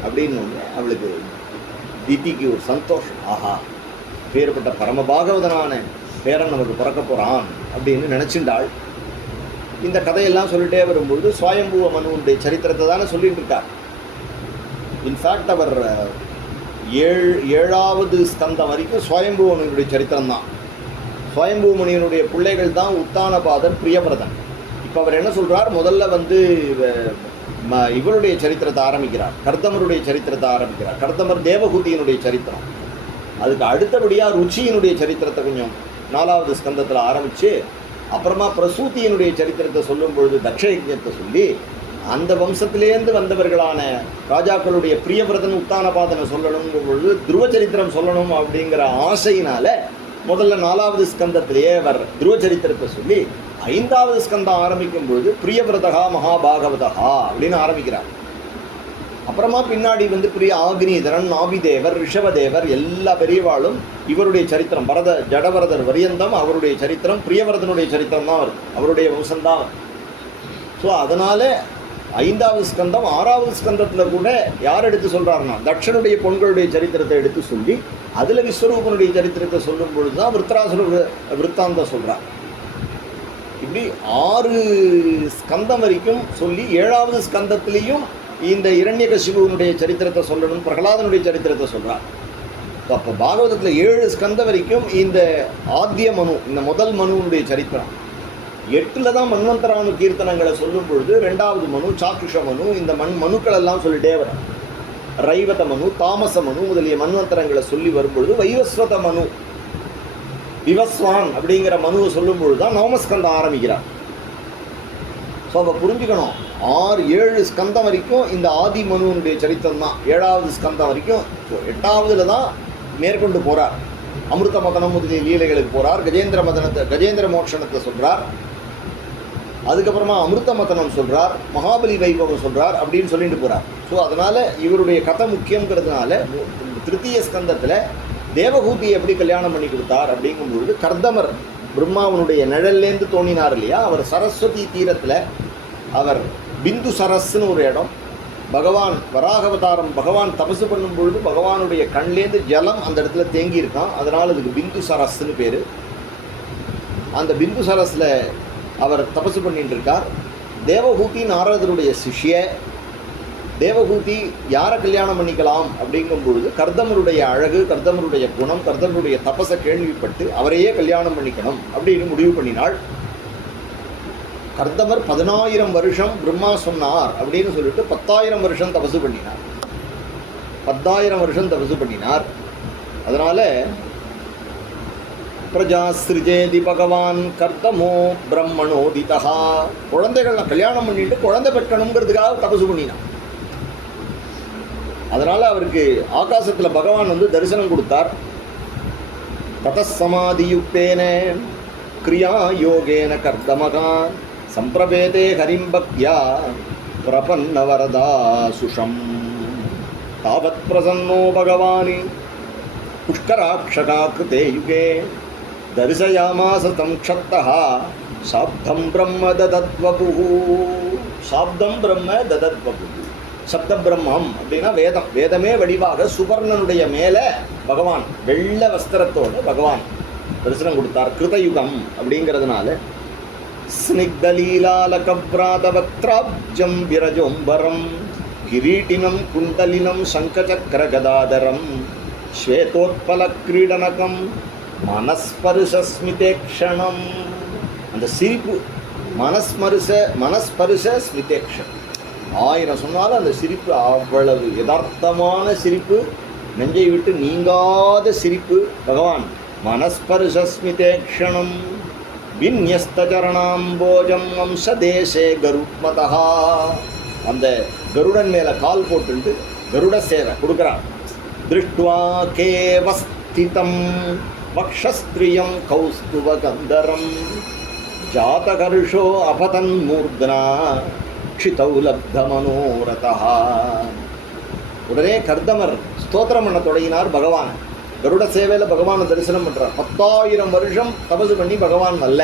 அப்படின்னு அவளுக்கு திதிக்கு ஒரு சந்தோஷம். ஆஹா, பேர்பட்ட பரமபாகவதனான பேரன் நமக்கு பிறக்க போகிறான் அப்படின்னு நினச்சிண்டாள். இந்த கதையெல்லாம் சொல்லிட்டே வரும்பொழுது சுவயம்புவ மனுவுடைய சரித்திரத்தை தானே சொல்லிட்டு இருக்கார். இன்ஃபேக்ட் அவர் 7வது ஸ்கந்தம் வரைக்கும் சுவயம்புவ மனுவினுடைய சரித்திரம் தான். சுவயம்புவ மனுவினுடைய பிள்ளைகள் தான் உத்தானபாதன், பிரியவிரதன். இப்போ அவர் என்ன சொல்கிறார், முதல்ல இவருடைய சரித்திரத்தை ஆரம்பிக்கிறார், கர்தமருடைய சரித்திரத்தை ஆரம்பிக்கிறார். கர்தமர் தேவகூதியினுடைய சரித்திரம். அதுக்கு அடுத்தபடியாக ருச்சியினுடைய சரித்திரத்தை கொஞ்சம் 4வது ஸ்கந்தத்தில் ஆரம்பித்து, அப்புறமா பிரசூதியினுடைய சரித்திரத்தை சொல்லும் பொழுது தக்ஷயஜத்தை சொல்லி, அந்த வம்சத்திலேருந்து வந்தவர்களான ராஜாக்களுடைய பிரியவிரதன் உத்தானபாதனை சொல்லணுங்கும் பொழுது துருவ சரித்திரம் சொல்லணும் அப்படிங்கிற ஆசையினால முதல்ல 4வது ஸ்கந்தத்திலேயே அவர் துருவ சரித்திரத்தை சொல்லி 5வது ஸ்கந்தம் ஆரம்பிக்கும் பொழுது பிரியவிரதகா மகாபாகவதா அப்படின்னு ஆரம்பிக்கிறார். அப்புறமா பின்னாடி பிரிய ஆக்னிதரன், நாபிதேவர், ரிஷபதேவர் எல்லா பெரியவாளும் இவருடைய சரித்திரம் ஜடவரதர் வரியந்தம் அவருடைய சரித்திரம், பிரியவரதனுடைய சரித்திரம் தான் வருது, அவருடைய வம்சம்தான். ஸோ அதனால் 5வது ஸ்கந்தம் 6வது ஸ்கந்தத்தில் கூட யார் எடுத்து சொல்கிறாருன்னா தட்சனுடைய பொண்களுடைய சரித்திரத்தை எடுத்து சொல்லி அதில் விஸ்வரூபனுடைய சரித்திரத்தை சொல்லும் பொழுது தான் விருத்ராசுர விற்த்தாந்தம் சொல்கிறார். இப்படி 6 ஸ்கந்தம் வரைக்கும் சொல்லி 7வது ஸ்கந்தத்திலையும் இந்த இரண்யகசிபுவனுடைய சரித்திரத்தை சொல்லணும், பிரகலாதனுடைய சரித்திரத்தை சொல்கிறார். அப்போ பாகவதத்தில் 7 ஸ்கந்தம் வரைக்கும் இந்த ஆத்திய மனு, இந்த முதல் மனுவனுடைய சரித்திரம். 8ல் தான் மன்வந்தரானு கீர்த்தனங்களை சொல்லும் பொழுது 2வது மனு, சாக்ஷுஷ மனு, இந்த மனுக்கள் எல்லாம் சொல்லிட்டே வரும். ரைவத மனு, தாமச மனு முதலிய மன்வந்தரங்களை சொல்லி வரும்பொழுது வைவஸ்வத மனு, விவஸ்வான் அப்படிங்கிற மனுவை சொல்லும் பொழுது தான் நவமஸ்கந்தம் ஆரம்பிக்கிறார். ஸோ அப்போ புரிஞ்சுக்கணும், 6-7 ஸ்கந்தம் வரைக்கும் இந்த ஆதி மனுவனுடைய சரித்திரம் தான். 7வது ஸ்கந்தம் வரைக்கும் 8வதுல தான் மேற்கொண்டு போகிறார். அமிர்த மதனம் முதலிய லீலைகளுக்கு போகிறார். கஜேந்திர மோட்சணத்தை சொல்கிறார். அதுக்கப்புறமா அமிர்த மதனம் சொல்கிறார், மகாபலி வைபவம் சொல்கிறார் அப்படின்னு சொல்லிட்டு போகிறார். ஸோ அதனால் இவருடைய கதை முக்கியங்கிறதுனால 3ய ஸ்கந்தத்தில் தேவகூதியை எப்படி கல்யாணம் பண்ணி கொடுத்தார் அப்படிங்கும்பொழுது கர்தமர் பிரம்மாவனுடைய நிழல்லேருந்து தோணினார் இல்லையா, அவர் சரஸ்வதி தீரத்தில் அவர் பிந்து சரஸ்ன்னு ஒரு இடம், பகவான் வராகவதாரம் பகவான் தபசு பண்ணும் பொழுது பகவானுடைய கண்லேருந்து ஜலம் அந்த இடத்துல தேங்கியிருக்கான். அதனால் அதுக்கு பிந்து சரஸ்ன்னு பேர். அந்த பிந்து சரஸில் அவர் தபசு பண்ணிட்டு இருக்கார். தேவகூதி நாரதருடைய சிஷ்ய. தேவகூதி யாரை கல்யாணம் பண்ணிக்கலாம் அப்படிங்கும் பொழுது கர்தமருடைய அழகு, கர்தமருடைய குணம், கர்தமருடைய தபஸை கேள்விப்பட்டு அவரையே கல்யாணம் பண்ணிக்கணும் அப்படின்னு முடிவு பண்ணினாள். கர்தமர் 10,000 வருஷம் பிரம்மா சொன்னார் அப்படின்னு சொல்லிட்டு 10,000 வருஷம் தபசு பண்ணினார். 10,000 வருஷம் தபசு பண்ணினார். அதனால பிரஜாஸ்ரிஜேதி பகவான் கர்தமோ பிரம்மணோதிதா, குழந்தைகள் கல்யாணம் பண்ணிட்டு குழந்தை பெற்றணுங்கிறதுக்காக தபசு பண்ணினான். அதனால அவருக்கு ஆகாசத்தில் பகவான் தரிசனம் கொடுத்தார். ததசமாதியுக்தேன கிரியா யோகேன கர்தமகா சம்பிரபேதே ஹரிம் பக்தியா பிரபன்ன வரதா சுஷம் தாவத் பிரசன்னோ பகவானி புஷ்கராட்சகா கிருதே யுகே தரிசயாமாச தம் க்ஷத்தः சாப்தம் பிரம்ம ததத்வபுஹு. சாப்தம் பிரம்ம ததத்வபுஹு, சப்த பிரம்மம் அப்படின்னா வேதம். வேதமே வடிவாக சுபர்ணனுடைய மேலே பகவான் வெள்ளை வஸ்திரத்தோடு பகவான் தரிசனம் கொடுத்தார். கிருதயுகம் அப்படிங்கிறதுனால ஸ்னிக்தலீலாலகப்ராதவக்த்ராப்ஜம் விரஜோம்பரம் கிரீட்டினம் குண்டலினம் சங்கசக்கர கதாதரம் ஸ்வேதோத்பல கிரீடனகம் மனஸ்பருஷஸ்மிதேக்ஷணம். அந்த சிரிப்பு மனஸ்பருஷ ஸ்மிதேக்ஷன். 1000 சொன்னாலும் அந்த சிரிப்பு அவ்வளவு யதார்த்தமான சிரிப்பு, நெஞ்சை விட்டு நீங்காத சிரிப்பு. பகவான் மனஸ்பருஷஸ்மிதேக்ஷணம் விந்யஸ்தரணாம்போஜம் வம்சதேசே கருத்மதா. அந்த கருடன் மேலே கால் போட்டு கருட சேவை கொடுக்குறான். திருஷ்டுவா கேவஸ்திதம் வக்ஷஸ்திரியம் கௌஸ்துவகந்தரம் ஜாதகர்ஷோ அபதன் மூர்தனா க்ஷிதௌ லப்த மனோரதா. உடனே கர்தமர் ஸ்தோத்திரம் பண்ண தொடங்கினார் பகவான். கருட சேவையில் பகவானை தரிசனம் பண்ணுறார். 10,000 வருஷம் தபசு பண்ணி பகவான் அல்ல.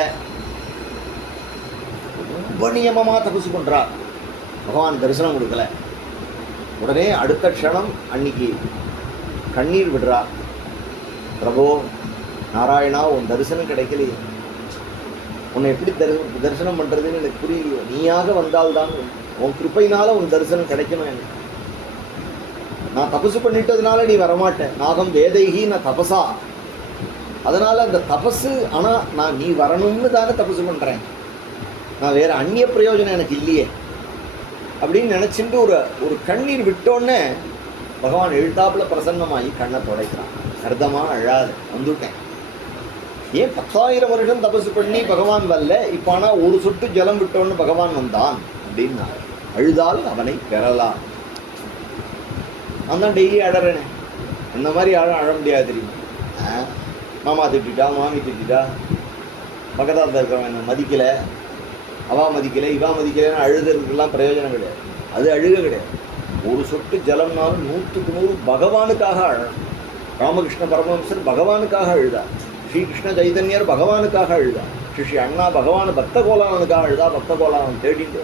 ரொம்ப நியமமாக தபசு பண்ணுறார். பகவான் தரிசனம் கொடுக்கல. உடனே அடுத்த க்ஷணம் அன்னைக்கு கண்ணீர் விடுறார். பிரபோ நாராயணா, உன் தரிசனம் கிடைக்கலையே, உன்னை எப்படி தரிசனம் பண்ணுறதுன்னு எனக்கு புரியலையோ, நீயாக வந்தால்தான் உன் கிருப்பையினால உன் தரிசனம் கிடைக்கணும் எனக்கு. நான் தபசு பண்ணிட்டதுனால நீ வரமாட்டேன். நாகம் வேதைகி நான் தபசா, அதனால் அந்த தபசு, ஆனால் நீ வரணும்னு தானே தபசு பண்ணுறேன், நான் வேறு அந்நிய பிரயோஜனம் எனக்கு இல்லையே அப்படின்னு நினச்சிட்டு ஒரு கண்ணீர் விட்டோன்னே பகவான் எழுத்தாப்புல பிரசன்னமாகி கண்ணை துடைக்கிறான். அர்த்தமாக அழாது, வந்துவிட்டேன். ஏன் 10,000 வருஷம் தபசு பண்ணி பகவான் வரல, இப்போ ஆனால் ஒரு சொட்டு ஜலம் விட்டோன்னு பகவான் வந்தான் அப்படின்னா, அழுதால் அவனை பெறலாம். நான் தான் டெய்லி அழறேனே, அந்த மாதிரி அழ முடியாது தெரியுமா? மாமா திட்டா, மாமி திட்டா, பக்கத்தால் இருக்கிறவன் என்னை மதிக்கலை, அவா மதிக்கலை, இவா மதிக்கலைன்னு அழுதுறதுக்கெல்லாம் பிரயோஜனம் கிடையாது. அது அழுக கிடையாது. ஒரு சொட்டு ஜலம்னாலும் 100க்கு 100 பகவானுக்காக அழணும். ராமகிருஷ்ண பரமஹம்சர் பகவானுக்காக அழுதார். ஸ்ரீகிருஷ்ண சைதன்யர் பகவானுக்காக அழுதார். ஸ்ரீ அண்ணா பகவான் பக்த கோலாவனுக்காக அழுதா, பக்த கோலாவன் தேடிட்டு.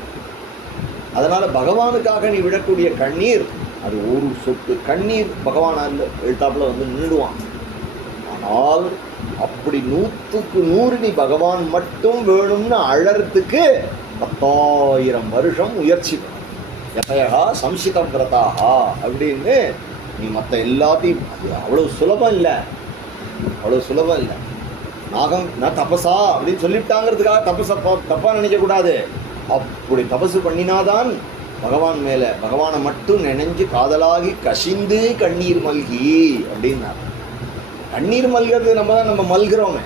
அதனால் பகவானுக்காக நீ விடக்கூடிய கண்ணீர், அது ஒரு சொட்டு கண்ணீர் பகவானால் எழுத்தாப்புல வந்து நின்றுடுவான். ஆனால் அப்படி 100க்கு 100 நீ பகவான் மட்டும் வேணும்னு அழறதுக்கு 10,000 வருஷம் முயற்சி பண்ண. யதயா சம்சிதம் விரதாகா அப்படின்னு நீ மற்ற எல்லாத்தையும், அது அவ்வளோ சுலபம் இல்லை, அவ்வளோ சுலபம் இல்லை. நாகம் நான் தபசா அப்படின்னு சொல்லிவிட்டாங்கிறதுக்காக தப்பாக நினைக்கக்கூடாது. அப்படி தபசு பண்ணினாதான் பகவான் மேலே, பகவானை மட்டும் நினைஞ்சு காதலாகி கசிந்து கண்ணீர் மல்கி அப்படின்னார். கண்ணீர் மல்கிறது நம்ம மல்கிறோமே,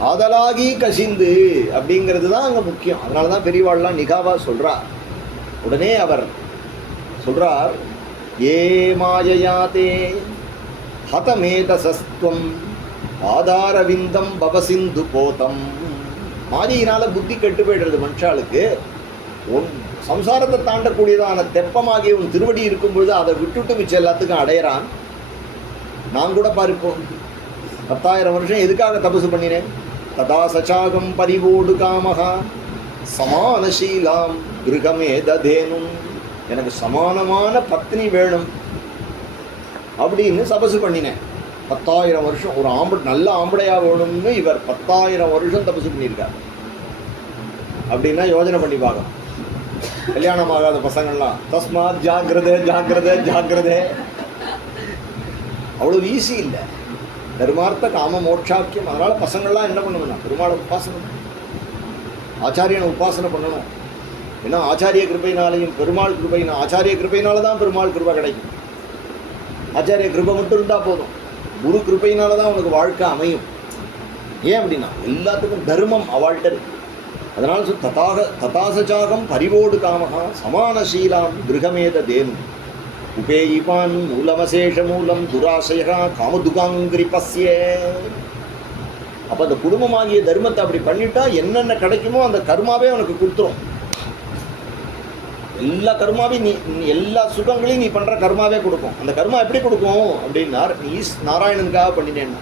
காதலாகி கசிந்து அப்படிங்கிறது தான் அங்கே முக்கியம். அதனால தான் பெரியவாள்லாம் நிகாவாக சொல்கிறார். உடனே அவர் சொல்கிறார், ஏ மாயயாதே ஹதமேதசஸ்துவம் ஆதாரவிந்தம் பவசிந்து போதம். மாயையினால் புத்தி கெட்டு போய்டுறது மனுஷாளுக்கு. உன் சம்சாரத்தை தாண்டக்கூடியதான தெப்பமாகிய உன் திருவடி இருக்கும்பொழுது அதை விட்டுட்டு மிச்சம் எல்லாத்துக்கும் அடையிறான். நான் கூட பார்ப்போம், 10,000 வருஷம் எதுக்காக தபசு பண்ணினேன்? ததா சச்சாகம் பரிவோடு காமகா சமானசீலாம் கிருகமே ததேனும். எனக்கு சமானமான பத்னி வேணும் அப்படின்னு தபசு பண்ணினேன். 10,000 வருஷம் ஒரு நல்ல ஆம்படையாக வேணும்னு இவர் 10,000 வருஷம் தபசு பண்ணியிருக்கார். அப்படின்னா யோஜனை பண்ணி பார்க்கலாம். கல்யாணம் ஆகாத பசங்கள்லாம் தஸ்மாத் ஜாக்கிரதை ஜாக்கிரதை ஜாக்கிரதை, அவ்வளோ ஈஸி இல்லை. தர்மார்த்த காம மோட்சாக்கியம். அதனால் பசங்கள்லாம் என்ன பண்ணணும்னா பெருமாளை உபாசனை, ஆச்சாரியனை உபாசனை பண்ணணும். ஏன்னா ஆச்சாரிய கிருபையினாலையும் பெருமாள் கிருபையினா, ஆச்சாரிய கிருபையினால தான் பெருமாள் கிருபை கிடைக்கும். ஆச்சாரிய கிருபை மட்டும் இருந்தால் போதும். குரு கிருபையினால தான் உனக்கு வாழ்க்கை அமையும். ஏன் அப்படின்னா எல்லாத்துக்கும் தர்மம் அவாழ்கிட்ட இருக்கு. அதனால் ததாசச்சாகம் பரிவோடு காமகா சமானசீலாம் கிருகமேத தேனும் உபேயிபான் மூலமசேஷ மூலம் துராசயா காமதுகாங்கிரிபஸ்யே. அப்போ அந்த குடும்பமாகிய தர்மத்தை அப்படி பண்ணிட்டா என்னென்ன கிடைக்குமோ அந்த கர்மாவே உனக்கு கொடுத்துரும். எல்லா கர்மாவையும் நீ எல்லா சுகங்களையும் நீ பண்ணுற கர்மாவே கொடுக்கும். அந்த கர்மா எப்படி கொடுக்கும் அப்படின்னா, நீ நாராயணனுக்காக பண்ணினேன்னா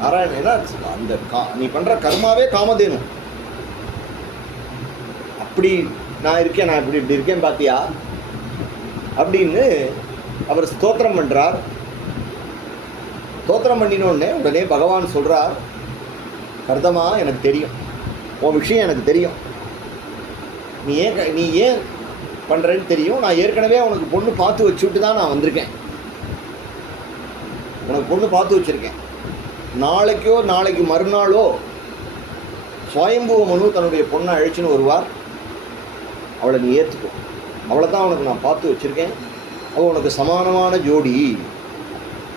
நாராயணன் ஏன்னா அந்த நீ பண்ணுற கர்மாவே காமதேனும். அப்படி நான் இருக்கேன், நான் இப்படி இருக்கேன் பார்த்தியா அப்படின்னு அவர் ஸ்தோத்திரம் பண்ணுறார். ஸ்தோத்திரம் பண்ணினோடனே உடனே பகவான் சொல்கிறார், கர்தமா எனக்கு தெரியும், உன் விஷயம் எனக்கு தெரியும், நீ ஏன் பண்ணுறேன்னு தெரியும். நான் ஏற்கனவே உனக்கு பொண்ணு பார்த்து வச்சுட்டு தான் நான் வந்திருக்கேன். உனக்கு பொண்ணு பார்த்து வச்சுருக்கேன். நாளைக்கு மறுநாளோ சுவயம்புவ மனு தன்னுடைய பொண்ணை அழைச்சின்னு வருவார். அவளை நீ ஏற்றுக்கோ, அவளை தான் உனக்கு நான் பார்த்து வச்சுருக்கேன், அவள் உனக்கு சமானமான ஜோடி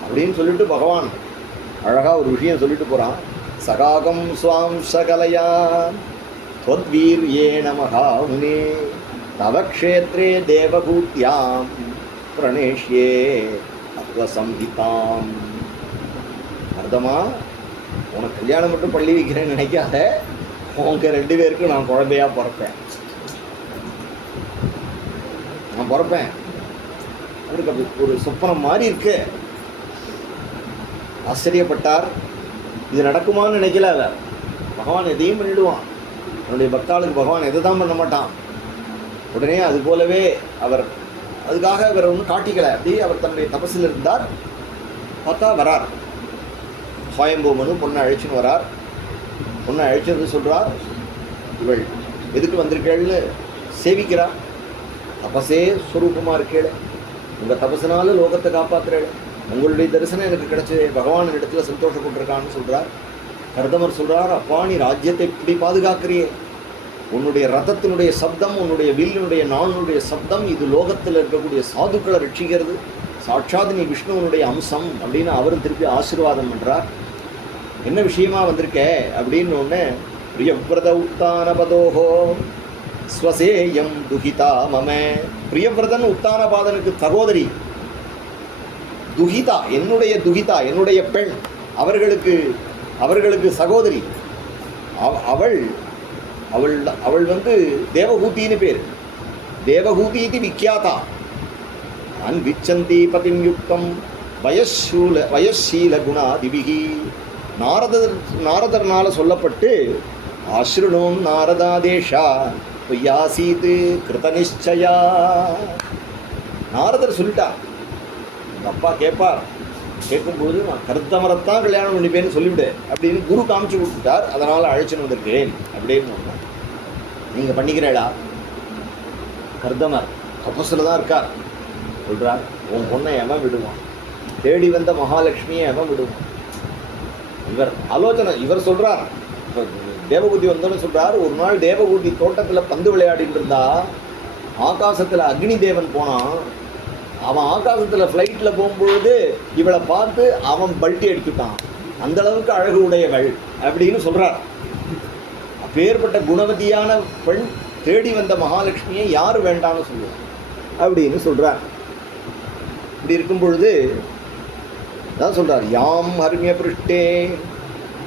அப்படின்னு சொல்லிட்டு பகவான் அழகாக ஒரு விஷயம் சொல்லிட்டு போகிறான். சகாகம் ஸ்வாம் சகலையா त्वद्वीर्येण महामुने तव क्षेत्रे देवभूत्यां प्रणेष्ये अत्वसंहिताम्. அர்த்தமா உனக்கு கல்யாணம் மட்டும் பள்ளி வைக்கிறேன்னு நினைக்காத, உங்க 2 பேருக்கும் நான் குழந்தையாக பிறப்பேன். நான் பிறப்பேன். அவருக்கு அப்படி ஒரு சொப்பனம் மாதிரி இருக்கு. ஆச்சரியப்பட்டார். இது நடக்குமான்னு நினைக்கல. பகவான் எதையும் பண்ணிடுவான். தன்னுடைய பக்தாளுக்கு பகவான் எதை தான் பண்ண மாட்டான். உடனே அது போலவே அவர் அதுக்காக இவர் ஒன்றும் காட்டிக்கலை. அப்படி அவர் தன்னுடைய தபஸில் இருந்தார். பார்த்தா வரார் சுவயம்பு மனு, பொண்ணை அழைச்சின்னு வரார். பொண்ணை அழைச்சது சொல்கிறார், இவள் எதுக்கு வந்திருக்கேள்னு சேவிக்கிறார். தபசே ஸ்வரூபமாக இருக்கேள், உங்கள் தபசனால லோகத்தை காப்பாற்றுறேள், உங்களுடைய தரிசனம் எனக்கு கிடைச்சது, பகவான் இடத்துல சந்தோஷப்பட்டிருக்கான்னு சொல்கிறார். கர்தமர் சொல்கிறார், அப்பா நீ ராஜ்யத்தை இப்படி பாதுகாக்கிறியே, உன்னுடைய ரதத்தினுடைய சப்தம், உன்னுடைய வில்லினுடைய நானுடைய சப்தம், இது லோகத்தில் இருக்கக்கூடிய சாதுக்களை ரட்சிக்கிறது, சாட்சாத் நீ விஷ்ணுவனுடைய அம்சம் அப்படின்னு அவரும் திருப்பி ஆசீர்வாதம் பண்ணுறார். என்ன விஷயமா வந்திருக்க அப்படின்னு ஒன்று, பிரியவிரத உத்தானபதோஹோ ஸ்வசேயம் துஹிதா மம. பிரியவிரதன் உத்தானபாதனுக்கு சகோதரி, துஹிதா என்னுடைய துஹிதா என்னுடைய பெண், அவர்களுக்கு சகோதரி. அவள் அவள் அவள் வந்து தேவகூத்தின்னு பேர். தேவகூதி இது விக்கியாதா. அன்விச்சந்தி பதிம் யுக்தம் வயசீல குணாதிபிகி. நாரதர்னால சொல்லப்பட்டு ஆஸ்ருணோம் நாரதாதேஷா பொய்யாசீத்து கிருத நிச்சயா. நாரதர் சொல்லிட்டார், அப்பா கேட்பார், கேட்கும்போது நான் கர்தமரைத்தான் கல்யாணம் பண்ணிப்பேன்னு சொல்லிவிடு அப்படின்னு குரு காமிச்சு கொடுத்துட்டார். அதனால் அழைச்சின்னு வந்திருக்கிறேன் அப்படின்னு. நீங்கள் பண்ணிக்கிறேடா, கர்தமர் தபஸில் தான் இருக்கார் சொல்கிறார், உன் பொண்ணை எவன் விடுவான், தேடி வந்த மகாலட்சுமியை எவன் விடுவான். இவர் சொல்கிறார், இப்போ தேவகூதி வந்தோன்னு சொல்கிறார், ஒரு நாள் தேவகூதி தோட்டத்தில் பந்து விளையாடிட்டு இருந்தா ஆகாசத்தில் அக்னி தேவன் போனான். அவன் ஆகாசத்தில் ஃப்ளைட்டில் போகும்பொழுது இவளை பார்த்து அவன் பல்ட்டி அடிச்சுட்டான், அந்தளவுக்கு அழகு உடையவள் அப்படின்னு சொல்கிறார். அப்பேற்பட்ட குணவதியான பெண் தேடி வந்த மகாலட்சுமியை யார் வேண்டான்னு சொல்லுவார் அப்படின்னு சொல்கிறார். இப்படி இருக்கும் பொழுது தான் சொல்கிறார், யாம் ஹர்மிய பிருஷ்டே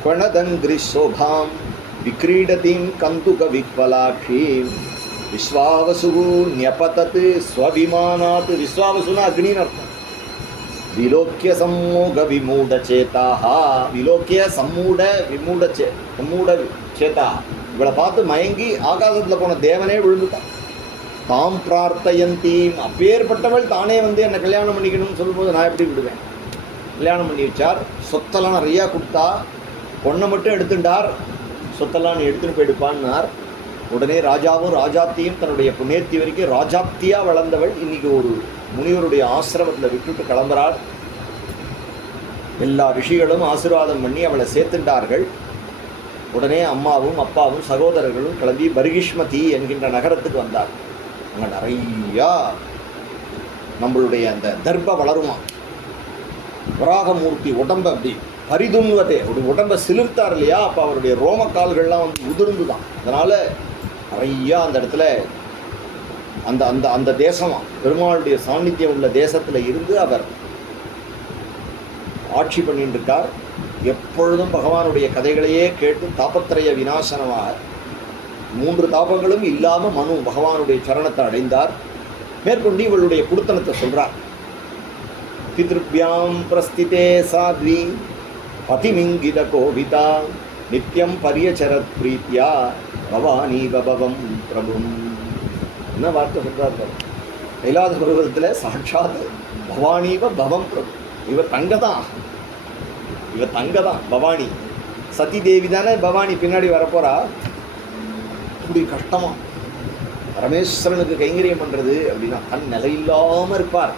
குணதங்கிரி சோபாம் விக்ரீடதீம் கந்துக விக்வலாட்சி விஸ்வாவசு ஞபதத் ஸ்வவிமானாத். விஸ்வாவசுனா அக்னின்னு அர்த்தம். விலோக்கிய சம்மூக விமூட சேதாக. விலோக்கிய சம்மூட சேதா. இவளை பார்த்து மயங்கி ஆகாசத்தில் போன தேவனே விழுந்துட்டான். தாம் பிரார்த்தயந்தீம். அப்பேற்பட்டவள் தானே வந்து என்னை கல்யாணம் பண்ணிக்கணும்னு சொல்லும்போது நான் எப்படி விடுவேன். கல்யாணம் பண்ணி வச்சார். சொத்தெல்லாம் நிறையா கொடுத்தா, பொண்ணை மட்டும் எடுத்துட்டார். சொத்தெல்லாம் நீ எடுத்துன்னு போயிடுப்பான்னார். உடனே ராஜாவும் ராஜாத்தியும் தன்னுடைய புண்ணியத்தி வரைக்கும் ராஜாத்தியாக வளர்ந்தவள் இன்றைக்கி ஒரு முனிவருடைய ஆசிரமத்தில் விட்டுட்டு கிளம்புறாள். எல்லா ரிஷிகளும் ஆசீர்வாதம் பண்ணி அவளை சேர்த்துட்டார்கள். உடனே அம்மாவும் அப்பாவும் சகோதரர்களும் கிளம்பி பர்கிஷ்மதி என்கின்ற நகரத்துக்கு வந்தார். அங்கே நிறையா நம்மளுடைய அந்த தர்ப்ப வளருமா. வராகமூர்த்தி உடம்பை அப்படி பரிதுன்வதே, அப்படி உடம்பை சிலிர்த்தார் இல்லையா, அப்போ அவருடைய ரோமக்கால்கள்லாம் வந்து உதிர்ந்து தான். அதனால் நிறையா அந்த இடத்துல அந்த அந்த அந்த தேசமாக பெருமாளுடைய சாநித்தியம் உள்ள தேசத்தில் இருந்து அவர் ஆட்சி பண்ணிட்டு இருக்கார். எப்பொழுதும் பகவானுடைய கதைகளையே கேட்டு தாபத்திரய விநாசனமாக 3 தாபங்களும் இல்லாமல் மனு பகவானுடைய சரணத்தை அடைந்தார். மேற்கொண்டு இவளுடைய குடுத்தனத்தை சொல்கிறார். பித்ருப்யாம் பிரஸ்திதே சாத்வி பதிமிங்கித கோவிதா நித்யம் பரியச்சரத் பிரீத்தியா பவானி பவம் பிரபும். என்ன வார்த்தை சொல்கிறார் பாரு. கைலாச பருவத்தில் சாட்சாத் பவானீவ பவம் பிரபு. இவர் தங்கதான், பவானி. சதி தேவி தானே பவானி பின்னாடி வரப்போறா. இப்படி கஷ்டமா பரமேஸ்வரனுக்கு கைங்கரியம் பண்ணுறது அப்படின்னா தன் நிலையில்லாமல் இருப்பார்.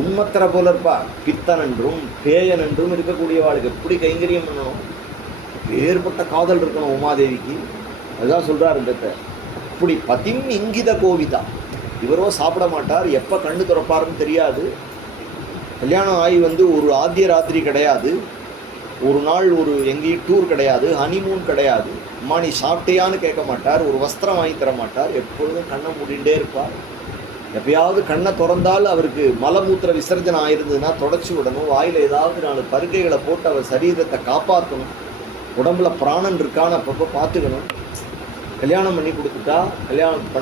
உண்மத்தரை போல இருப்பார். பித்தன் என்றும் பேயன் என்றும் இருக்கக்கூடியவாளுக்கு எப்படி கைங்கரியம் பண்ணணும், வேறுபட்ட காதல் இருக்கணும் உமாதேவிக்கு. அதுதான் சொல்கிறார் இந்த அப்படி பதிம் இங்கித கோவிதா. இவரோ சாப்பிட மாட்டார், எப்போ கண்ணு திறப்பாருன்னு தெரியாது. கல்யாணம் ஆகி வந்து ஒரு ஆத்திய ராத்திரி கிடையாது, ஒரு நாள் ஒரு எங்கேயும் டூர் கிடையாது, ஹனிமூன் கிடையாது. அம்மா நீ சாப்பிட்டியான்னு கேட்க மாட்டார், ஒரு வஸ்திரம் வாங்கி தர மாட்டார். எப்பொழுதும் கண்ணை மூடிகிட்டே இருப்பார். எப்பயாவது கண்ணை திறந்தால் அவருக்கு மலமூத்திர விசர்ஜனம் ஆயிருந்ததுன்னா தொடச்சி விடணும். வாயில் ஏதாவது 4 பருக்கைகளை போட்டு அவர் சரீரத்தை காப்பாற்றணும். உடம்புல பிராணன் இருக்கான்னு அப்பப்போ பார்த்துக்கணும். கல்யாணம் பண்ணி கொடுத்துட்டா கல்யாணம்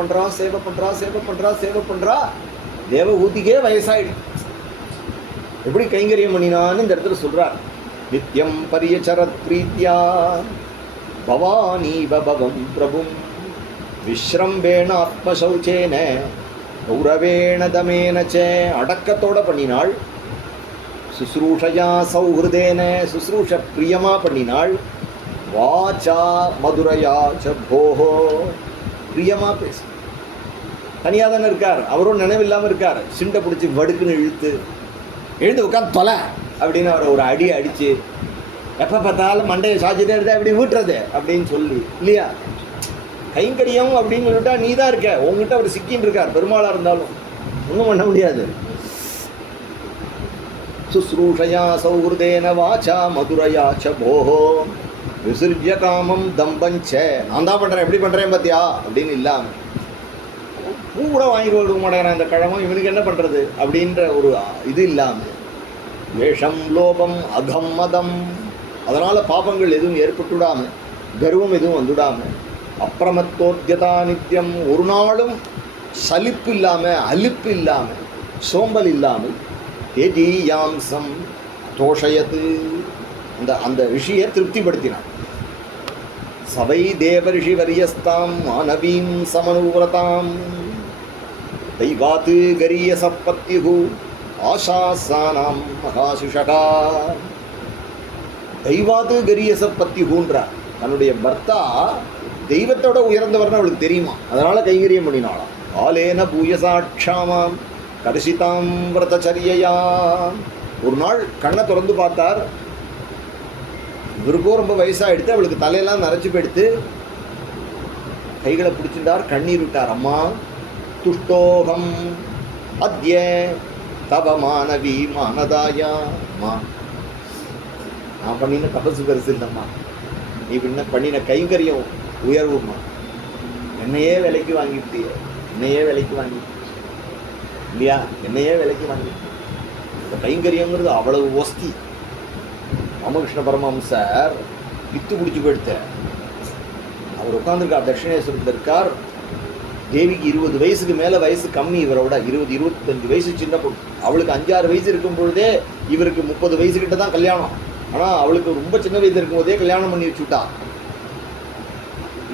பண்ணுறா சேவை பண்ணுறா. தேவகூதிக்கே வயசாயிடும். எப்படி கைங்கரியம் பண்ணினான்னு இந்த இடத்துல சொல்கிறார். நித்யம் பரியச்சரத் பிரீத்தியா. பவானீவ பவம் பிரபும் விஸ்ரம்பேண ஆத்மசௌச்சேன கௌரவேண தமேன ச. அடக்கத்தோட பண்ணினாள். சுஸ்ரூஷயா சௌஹிருதேன, சுஸ்ரூஷ பிரியமா பண்ணினாள். வாச்சா மதுரையா ச போஹோ, பிரியமா பேசு. தனியாக தானே இருக்கார், அவரும் நினைவில்லாமல் இருக்கார். சிண்டை பிடிச்சி வடுக்குன்னு எழுந்து உட்காந்து தொலை அப்படின்னு அவரை ஒரு அடி அடித்து, எப்போ பார்த்தாலும் மண்டையை சாய்ச்சிட்டே இருந்தா எப்படி வீட்டுறது அப்படின்னு சொல்லி இல்லையா. கைங்கரியம் அப்படின்னு சொல்லிட்டா நீ தான் இருக்க, உங்ககிட்ட அவர் சிக்கின்னு இருக்கார். பெருமாளாக இருந்தாலும் ஒன்றும் பண்ண முடியாது. சுஸ்ரூஷயா சௌஹிருதேன வாச்சா மதுரையா ச போஹோ விசிர்ஜ காமம் தம்பஞ்ச. நான் தான் பண்ணுறேன், எப்படி பண்ணுறேன் பார்த்தியா அப்படின்னு இல்லாமல் பூ கூட வாங்கி கொடுக்க மாட்டேங்கிறான் இந்த கிழமை, இவனுக்கு என்ன பண்ணுறது அப்படின்ற ஒரு இது இல்லாமல். வேஷம் லோபம் அகம் மதம், அதனால் பாபங்கள் எதுவும் ஏற்பட்டுவிடாமல், கர்வம் எதுவும் வந்துவிடாமல். அப்பிரமத்தோத்யதா நித்தியம், ஒரு நாளும் சலிப்பு இல்லாமல், அலுப்பு இல்லாமல், சோம்பல் இல்லாமல். தேஜீயாம்சம் தோஷயத்து, அந்த அந்த ரிஷியை திருப்திப்படுத்தினான். சபை தேவரிஷி வரியஸ்தாம் மானவீம் சமனுவிரதாம் தெய்வாத்து கரிய சப்பத்யுகு ஆசாசானாம் மகாசுஷகா. தெய்வாத்து கரிய சப்பத்யுகுன்றார். தன்னுடைய பர்த்தா தெய்வத்தோட உயர்ந்தவர்னு அவளுக்கு தெரியுமா, அதனால் கைங்கரியம் பண்ணினாளாம். ஆலேன பூயசாட்சாமாம் கரிசிதாம் விரதச்சரியையா. ஒரு நாள் கண்ணை திறந்து பார்த்தார். இவருக்கும் ரொம்ப வயசாகிடுத்து, அவளுக்கு தலையெல்லாம் நரைச்சி போயிடுத்து. கைகளை பிடிச்சிட்டார், கண்ணீர் விட்டார். அம்மா துஷ்டோகம் அத்ய தப மானவி மானதாயா. அம்மா நான் பண்ணின தபசு பெருசு இல்லைம்மா, நீ பின்ன பண்ணின கைங்கரியம் உயர்வுமா. என்னையே விலைக்கு வாங்கிட்டிய, என்னையே விலைக்கு வாங்கிட்டு இல்லையா, என்னையே விலைக்கு வாங்கிட்டு. இந்த கைங்கரியங்கிறது அவ்வளவு ஒஸ்தி. ராமகிருஷ்ண பரமஹம்சர் வித்து பிடிச்சி போயிடுத்த. அவர் உட்காந்துருக்கார், தட்சிணேஸ்வரத்தில் இருக்கார். தேவிக்கு 20 வயசுக்கு மேலே வயசு கம்மி, இவரோட 20-25 வயசு சின்ன பொண்ணு. அவளுக்கு 5-6 வயசு இருக்கும் பொழுதே இவருக்கு 30 வயசுக்கிட்ட தான் கல்யாணம். ஆனால் அவளுக்கு ரொம்ப சின்ன வயசு இருக்கும்போதே கல்யாணம் பண்ணி வச்சுட்டா.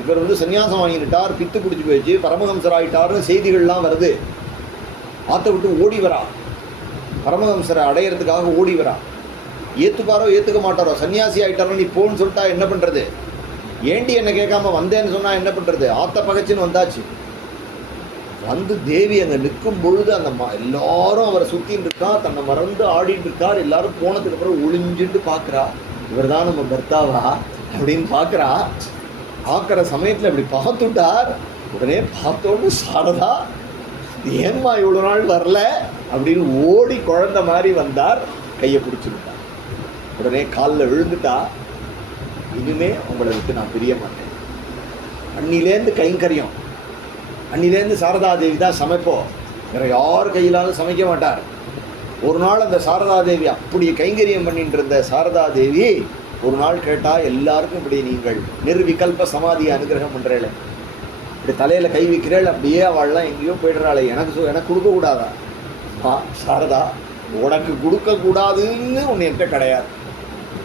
இவர் சன்னியாசம் வாங்கிட்டார், பித்து பிடிச்சி போயிடுச்சு, பரமஹம்சர் ஆகிட்டார்னு செய்திகள்லாம் வருது. ஆற்ற விட்டு ஓடி வரா, பரமஹம்சரை அடையிறதுக்காக ஓடி வரா. ஏற்றுப்பாரோ ஏற்றுக்க மாட்டாரோ, சன்னியாசி ஆகிட்டாரோ, நீ போன்னு சொல்லிட்டா என்ன பண்ணுறது, ஏண்டி என்னை கேட்காம வந்தேன்னு சொன்னால் என்ன பண்ணுறது, ஆற்ற பகச்சின்னு வந்தாச்சு. வந்து தேவி அங்கே நிற்கும் பொழுது அந்த எல்லாரும் அவரை சுற்றின்னு இருக்கா, தன்னை மறந்து ஆடிட்டு இருக்கார். எல்லாரும் போனதுக்கு அப்புறம் ஒளிஞ்சுட்டு பார்க்குறா, இவர் தான் நம்ம பர்த்தாவா அப்படின்னு பார்க்குறா. பார்க்குற சமயத்தில் இப்படி பார்த்துட்டார். உடனே பார்த்தோன்னு சாரதா ஏன்மா இவ்வளோ நாள் வரல அப்படின்னு ஓடி குழந்த மாதிரி வந்தார், கையை பிடிச்சிருந்தார். உடனே காலில் விழுந்துட்டா, இனிமே உங்களை விட்டு நான் பிரிய மாட்டேன். அன்னிலேருந்து கைங்கரியம், அன்னிலேருந்து சாரதாதேவி தான் சமைப்போம், வேறு யார் கையிலாலும் சமைக்க மாட்டார். ஒரு நாள் அந்த சாரதாதேவி அப்படி கைங்கரியம் பண்ணிட்டு இருந்த சாரதாதேவி ஒரு நாள் கேட்டால், எல்லாருக்கும் இப்படி நீங்கள் நிர்விகல்ப சமாதியை அனுகிரகம் பண்ணுறேளே, இப்படி தலையில் கை வைக்கிறேள், அப்படியே அவள்லாம் எங்கேயோ போய்டுறாளே, எனக்கு கொடுக்கக்கூடாதா? சாரதா, உனக்கு கொடுக்கக்கூடாதுன்னு ஒன்று என்கிட்ட கிடையாது.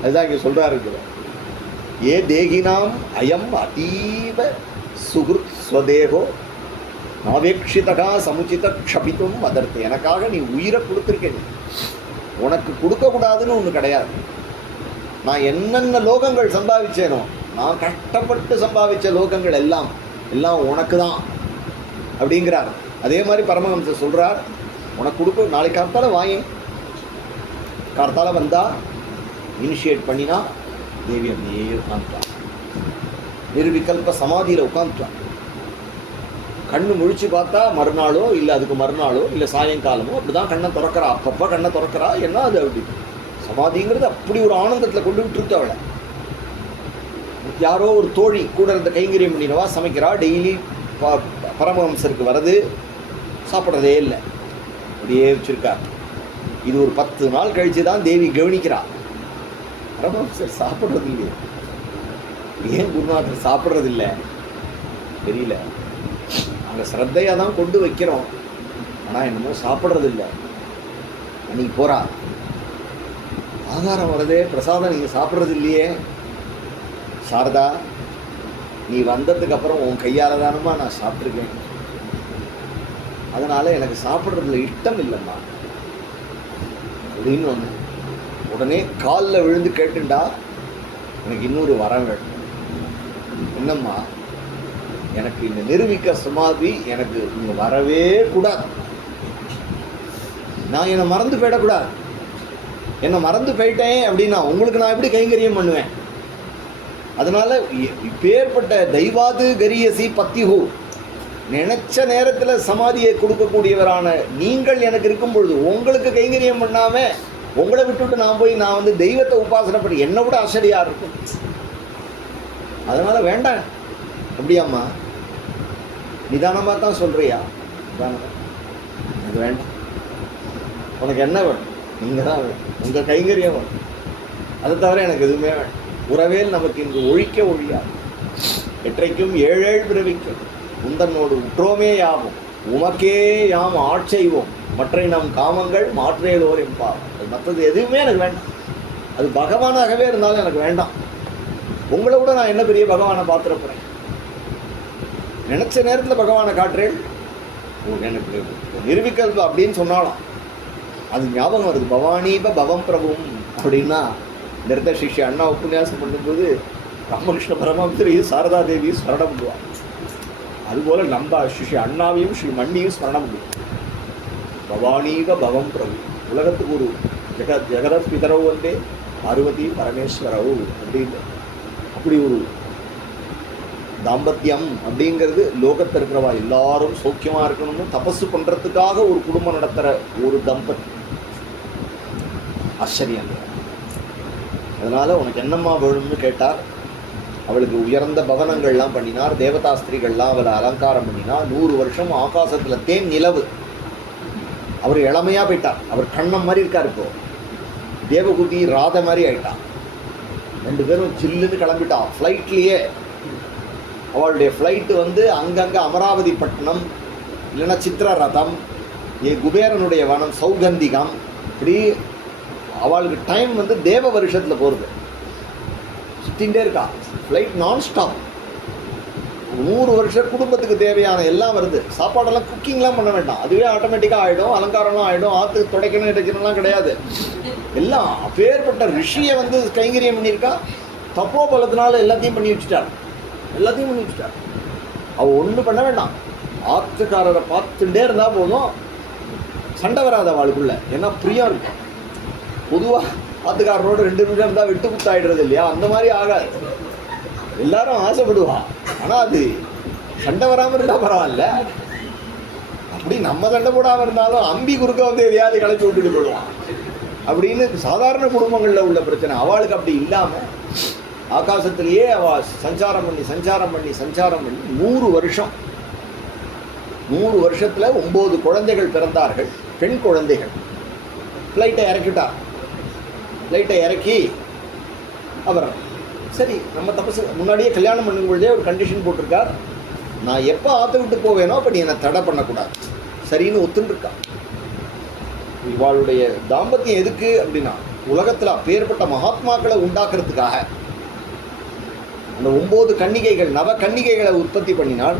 அதுதான் இங்கே சொல்கிறாரு. ஏ தேகினாம் அயம் அதீவ சுகிருத் ஸ்வதேகோ நாவேக்ஷிதகா சமுச்சித க்ஷபித்தும் அதர்த்து. எனக்காக நீ உயிரை கொடுத்துருக்கேன், உனக்கு கொடுக்கக்கூடாதுன்னு ஒன்று கிடையாது. நான் என்னென்ன லோகங்கள் சம்பாதிச்சேனோ, நான் கஷ்டப்பட்டு சம்பாதிச்ச லோகங்கள் எல்லாம் உனக்கு தான் அப்படிங்கிறார். அதே மாதிரி பரமஹம்சர் சொல்கிறார், உனக்கு கொடுக்க நாளைக்கு கார்த்தால வாங்கி, கார்த்தால வந்தால் இனிஷியேட் பண்ணினா தேவி அப்படியே உட்காந்துட்டான். நிர்விகல்ப சமாதியில் உட்காந்துட்டான். கண்ணு முழிச்சு பார்த்தா மறுநாளோ இல்லை அதுக்கு மறுநாளோ இல்லை சாயங்காலமோ அப்படி தான் கண்ணை திறக்கிறா. அப்பப்போ கண்ணை திறக்கிறா. என்ன அது அப்படி சமாதிங்கிறது அப்படி ஒரு ஆனந்தத்தில் கொண்டு விட்டுருக்கு அவளை. யாரோ ஒரு தோழி கூட இருந்த கைங்கரியம் பண்ணினவா சமைக்கிறா. டெய்லி பரமஹம்சருக்கு வர்றது, சாப்பிட்றதே இல்லை, அப்படியே வச்சுருக்கா. இது ஒரு 10 நாள் கழித்து தான் தேவி கவனிக்கிறா, பரமஹம்சர் சாப்பிட்றது இல்லையே, ஏன் குருநாதர் சாப்பிட்றதில்லை தெரியல. அங்கே ஸ்ரத்தையாக தான் கொண்டு வைக்கிறோம், ஆனால் என்னமோ சாப்பிட்றதில்லை. அன்றைக்கி போகிறா, ஆகாரம் வரதே, பிரசாதம் நீங்கள் சாப்பிட்றது இல்லையே. சாரதா, நீ வந்ததுக்கு அப்புறம் உன் கையால் தானம்மா நான் சாப்பிட்ருக்கேன், அதனால் எனக்கு சாப்பிட்றதுல இஷ்டம் இல்லைம்மா அப்படின்னு ஒன்று. உடனே காலில் விழுந்து கேட்டுண்டா, எனக்கு இன்னொரு வரம் வேணும். என்னம்மா, எனக்கு இந்த நிரூபிக்க சமாதி எனக்கு இங்கே வரவே கூடாது, நான் என்னை மறந்து போயிடக்கூடாது. என்னை மறந்து போயிட்டேன் அப்படின்னா உங்களுக்கு நான் எப்படி கைங்கரியம் பண்ணுவேன்? அதனால் இப்பேற்பட்ட தெய்வாது கரியசி பத்திஹூ, நினைச்ச நேரத்தில் சமாதியை கொடுக்கக்கூடியவரான நீங்கள் எனக்கு இருக்கும் பொழுது உங்களுக்கு கைங்கரியம் பண்ணாமல் உங்களை விட்டுவிட்டு நான் போய் நான் வந்து தெய்வத்தை உபாசனை பண்ணி என்னை விட ஆச்சரியாக இருக்கும். அதனால் வேண்டாம். அப்படியாம்மா, நிதானமாக தான் சொல்கிறியா? நிதானமாக, எனக்கு வேண்டாம். உனக்கு என்ன வேணும்? நீங்கள் தான் வேணும், உங்கள் கைங்கரியம் வேணும், அதை தவிர எனக்கு எதுவுமே வேணும். உறவேல் நமக்கு இங்கு ஒழிக்க ஒழியாது, எற்றைக்கும் ஏழேழ் பிறவிக்கும் உந்தன்னோடு உற்றோமே யாவும் உமக்கே யாம் ஆட்செய்வோம் மற்ற நம் காமங்கள் மாற்றேதோர் என்பார். அது மற்றது எதுவுமே எனக்கு வேண்டாம். அது பகவானாகவே இருந்தாலும் எனக்கு வேண்டாம். உங்களை விட நான் என்ன பெரிய பகவானை பார்த்துருப்பேன். நினச்ச நேரத்தில் பகவானை காட்டுறேன், எனக்கு நிரூபிக்கிறது அப்படின்னு சொன்னாலும் அது ஞாபகம் வருது. பவானீப பவம் பிரபும் அப்படின்னா நிறுத்த சிஷ்ய அண்ணா உபன்யாசம் பண்ணும்போது ராமகிருஷ்ண பரமஹம்சரையும் சாரதா தேவியும் ஸ்மரணம் பண்ணுவாங்க. அதுபோல் நம்ம ஸ்ரீ அண்ணாவையும் ஸ்ரீ மண்ணியும் ஸ்மரணம் பண்ணுவோம். பவானீக பவம் பிரபு, உலகத்துக்கு ஒரு ஜெகத் பிதரவு வந்தே பார்வதி பரமேஸ்வரவு அப்படின்னு. அப்படி ஒரு தாம்பத்தியம் அப்படிங்கிறது லோகத்தில் இருக்கிறவா எல்லாரும் சௌக்கியமாக இருக்கணும்னு தபசு பண்ணுறதுக்காக ஒரு குடும்பம் நடத்துகிற ஒரு தம்பதி. ஆச்சரியம். அதனால் உனக்கு என்னம்மா வேணும்னு கேட்டார். அவளுக்கு உயர்ந்த பவனங்கள்லாம் பண்ணினார், தேவதாஸ்திரிகள்லாம் அவளை அலங்காரம் பண்ணினார். 100 வருஷம் ஆகாசத்தில் தேன் நிலவு. அவர் இளமையாக போயிட்டார், அவர் கண்ணம் மாதிரி இருக்கார். இப்போ தேவகுதி ராத மாதிரி ஆயிட்டான். 2 பேரும் சில்லுன்னு கிளம்பிட்டா ஃப்ளைட்லேயே. அவளுடைய ஃப்ளைட்டு வந்து அங்கங்கே அமராவதி பட்டணம், இல்லைன்னா சித்திரரதம், குபேரனுடைய வனம், சௌகந்திகம், இப்படி அவளுக்கு டைம் வந்து தேவ வருஷத்தில் போகிறது. சுற்றிகிட்டே இருக்கா ஃப்ளைட் நான் ஸ்டாப். 100 வருஷம் குடும்பத்துக்கு தேவையான எல்லாம் வருது. சாப்பாடெல்லாம் குக்கிங்லாம் பண்ண வேண்டாம், அதுவே ஆட்டோமேட்டிக்காக ஆகிடும். அலங்காரம்லாம் ஆகிடும். ஆற்று துடைக்கணும் இடைக்கணும்லாம் கிடையாது. எல்லாம் அப்பேற்பட்ட ரிஷியை வந்து கைங்கரியம் பண்ணியிருக்கா. தப்போ பலத்தினால எல்லாத்தையும் பண்ணி வச்சுட்டார். அவள் ஒன்றும் பண்ண வேண்டாம். ஆற்றுக்காரரை பார்த்துட்டே இருந்தால் போதும், சண்டை வராது அவளுக்குள்ள. ஏன்னா பிரியம் இருக்கும். பொதுவாக ஆற்றுக்காரனோட 2 நிமிஷம் இருந்தால் விட்டு குத்தாயிடுறது இல்லையா, அந்த மாதிரி ஆகாது. எல்லாரும் ஆசைப்படுவா. ஆனால் அது சண்டை வராமல் இருந்தால் பரவாயில்ல. அப்படி நம்ம சண்டை போடாமல் இருந்தாலும் அம்பி குறுக்க வந்து எதையாவது கலைச்சி விட்டுட்டு போடுவான் அப்படின்னு சாதாரண குடும்பங்களில் உள்ள பிரச்சனை. அவளுக்கு அப்படி இல்லாமல் ஆகாசத்திலேயே அவள் சஞ்சாரம் பண்ணி 100 வருஷம். 100 வருஷத்தில் 9 குழந்தைகள் பிறந்தார்கள், பெண் குழந்தைகள். ஃப்ளைட்டை இறக்கிட்டார். ஃப்ளைட்டை இறக்கி அவர் சரி நம்ம தபசு முன்னாடியே கல்யாணம் பண்ணும் பொழுதே ஒரு கண்டிஷன் போட்டிருக்கார். நான் எப்போ ஆற்ற விட்டு போவேனோ அப்போ நீ என்னை தடை பண்ணக்கூடாது. சரின்னு ஒத்துருக்கா. இவாளுடைய தாம்பத்தியம் எதுக்கு அப்படின்னா உலகத்தில் அப்பேற்பட்ட மகாத்மாக்களை உண்டாக்குறதுக்காக. அந்த 9 கன்னிகைகள், நவ கன்னிகைகளை உற்பத்தி பண்ணினால்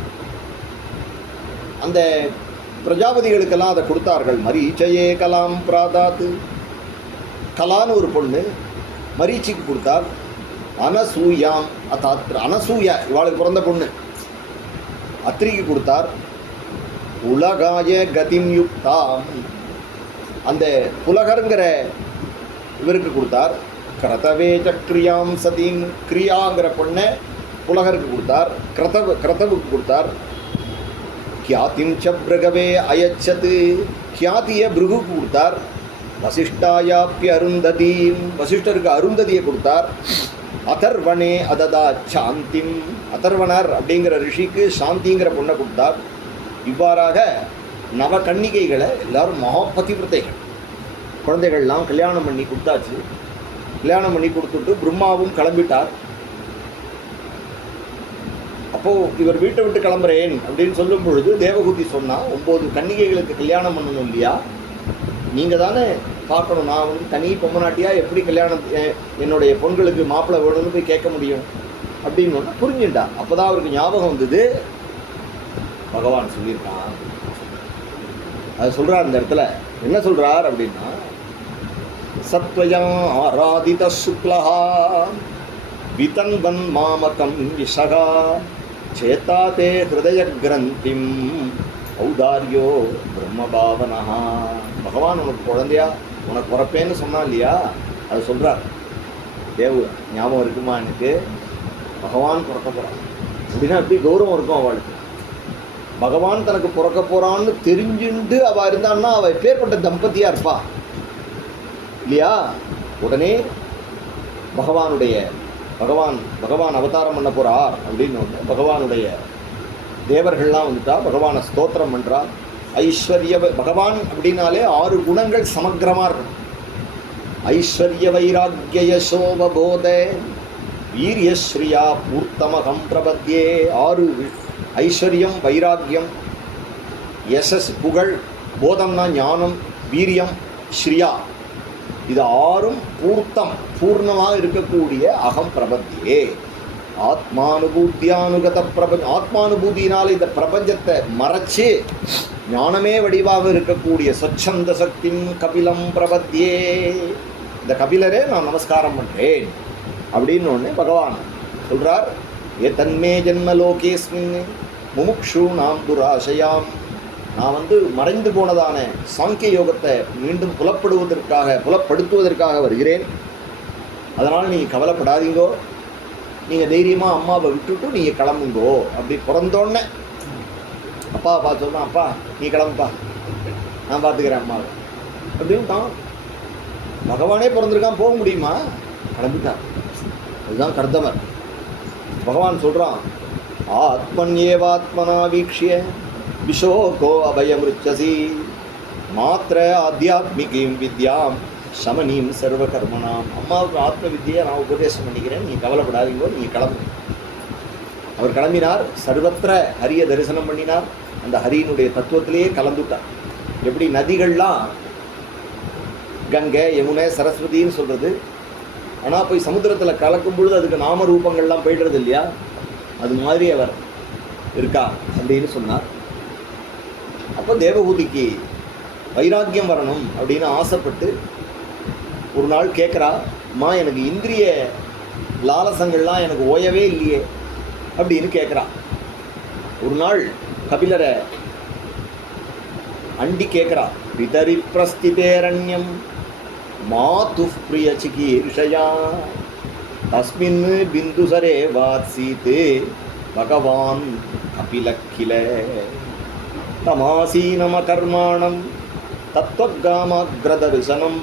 அந்த பிரஜாபதிகளுக்கெல்லாம் அதை கொடுத்தார்கள். மரீச்சையே கலாம் பிராதாத்து, கலான்னு ஒரு பொண்ணு மரீச்சிக்கு கொடுத்தார். அனசூயாம் அனசூயா இவாளுக்கு பிறந்த பொண்ணு அத்திரிக்கு கொடுத்தார். உலகாய கதிம் யுக்தாம் அந்த புலகருங்கிற இவருக்கு கொடுத்தார். கிரதவே சக்ரியாம் சதீம் கிரியாங்கிற பொண்ணை புலகருக்கு கொடுத்தார். கிரதவுக்கு கொடுத்தார். கியாத்திம் ச பிருகவே அயச்சது கியாத்திய பிருகுக்கு கொடுத்தார். வசிஷ்டாயாப்பிய அருந்ததீம் வசிஷ்டருக்கு அருந்ததியை கொடுத்தார். அதர்வனே அததா சாந்திம் அதர்வனர் அப்படிங்கிற ரிஷிக்கு சாந்திங்கிற பொண்ணை கொடுத்தார். இவ்வாறாக நவ கன்னிகைகளை எல்லாரும் மகாபதிவிரதைகள் குழந்தைகள்லாம் கல்யாணம் பண்ணி கொடுத்தாச்சு. கல்யாணம் பண்ணி கொடுத்துட்டு பிரம்மாவும் கிளம்பிட்டார். அப்போது இவர் வீட்டை விட்டு கிளம்புறேன் அப்படின்னு சொல்லும் பொழுது தேவகூதி சொன்னால் 9 கன்னிகைகளுக்கு கல்யாணம் பண்ணணும் இல்லையா, நீங்கள் தானே பார்க்கணும். நான் வந்து தனி பொம்மநாட்டியாக எப்படி கல்யாணம் என்னுடைய பொண்களுக்கு மாப்பிள்ளை வேணும்னு போய் கேட்க முடியும்? அப்படின்னு ஒன்று புரிஞ்சுட்டா. அப்போதான் அவருக்கு ஞாபகம் வந்தது, பகவான் சொல்லியிருக்கான். அது சொல்கிறார் இந்த இடத்துல. என்ன சொல்கிறார் அப்படின்னா, சத்வயம் ஆராதித சுக்லஹா விதன்வன் மாமகம் விஷகா சேத்தா தே ஹிருதய கிரந்திம் ஔதாரியோ பிரம்மபாவனஹா. பகவான் உனக்கு குழந்தையா உனக்கு பிறப்பேன்னு சொன்னா இல்லையா, அது சொல்கிறார். தேவு ஞாபகம் இருக்குமா எனக்கு, பகவான் பிறக்க போகிறான் அப்படின்னா எப்படி கௌரவம் இருக்கும் அவளுக்கு. பகவான் தனக்கு பிறக்க போகிறான்னு தெரிஞ்சுண்டு அவள் இருந்தான்னா அவள் எப்பேற்பட்ட தம்பதியாக இருப்பா இல்லையா. உடனே பகவான் அவதாரம் பண்ண போகிறார் அப்படின்னு ஒன்று பகவானுடைய தேவர்கள்லாம் வந்துட்டா, பகவானை ஸ்தோத்திரம் பண்ணுறா. ஐஸ்வர்ய பகவான் அப்படின்னாலே 6 குணங்கள் சமக்கிரமாக இருக்கும். ஐஸ்வர்ய வைராக்கிய யசோபோத வீரியஸ்ரீயா பூர்த்தமகம் பிரபத்யே. 6 ஐஸ்வர்யம், வைராக்கியம், யசஸ் புகழ், போதம்னா ஞானம், வீரியம், ஸ்ரீயா, இது 6ம் பூர்த்தம் பூர்ணமாக இருக்கக்கூடிய அகம் பிரபத்தியே. ஆத்மானுபூத்தியானுகத ஆத்மானுபூதியினால் இந்த பிரபஞ்சத்தை மறைச்சு ஞானமே வடிவாக இருக்கக்கூடிய சொச்சந்த சக்தி கபிலம் பிரபத்தியே. இந்த கபிலரே நான் நமஸ்காரம் பண்ணுறேன் அப்படின்னு ஒன்று பகவான் சொல்கிறார். ஏதன்மே ஜென்மலோகேஸ்மின் முமுக்ஷு நாம் துராசையாம். நான் மறைந்து போனதான சாங்கிய யோகத்தை மீண்டும் புலப்படுத்துவதற்காக வருகிறேன். அதனால் நீங்கள் கவலைப்படாதீங்கோ, நீங்கள் தைரியமாக அம்மாவை விட்டுட்டு நீங்கள் கிளம்புங்கோ. அப்படி பிறந்தோடனே அப்பா பார்த்து சொன்னா, அப்பா நீ கிளம்புப்பா, நான் பார்த்துக்கிறேன் அம்மாவை அப்படின்ட்டான். பகவானே பிறந்திருக்கான், போக முடியுமா? கிளம்பிட்டான். அதுதான் கர்த்தவர். பகவான் சொல்கிறான், ஆத்மன் ஏவாத்மனா வீக்ஷிய விஷோகோ அபயமிருச்சசி மாத்திர ஆத்தியாத்மிகீம் வித்யாம் சமனீம் சர்வ கர்மனாம். அம்மாவுக்கு ஆத்ம வித்தியை நான் உபதேசம் பண்ணிக்கிறேன், நீங்கள் கவலைப்படாதீங்கோ, நீங்கள் கிளம்பு. அவர் கிளம்பினார். சர்வத்திர ஹரியை தரிசனம் பண்ணினார். அந்த ஹரியினுடைய தத்துவத்திலேயே கலந்துட்டார். எப்படி நதிகள்லாம் கங்கை, யமுனை, சரஸ்வதின்னு சொல்கிறது, ஆனால் போய் சமுத்திரத்தில் கலக்கும் பொழுது அதுக்கு நாம ரூபங்கள்லாம் போய்டுறது இல்லையா, அது மாதிரி அவர் இருக்கா அப்படின்னு சொன்னார். அப்போ தேவகூதிக்கு வைராக்கியம் வரணும் அப்படின்னு ஆசைப்பட்டு ஒரு நாள் கேட்குறா, அம்மா எனக்கு இந்திரிய லாலசங்கள்லாம் எனக்கு ஓயவே இல்லையே அப்படின்னு கேட்குறா. ஒரு நாள் கபிலரை அண்டி கேட்குறா, பிதரி பிரஸ்திதேரண்யம் மாது பிரிய சிகீர்ஷயா தஸ்மின் பிந்துசரே வாத்சீத் பகவான் கபிலக்கில தமாசீனம கர்மாணம் தத்வகாமாக்ரதர்சனம்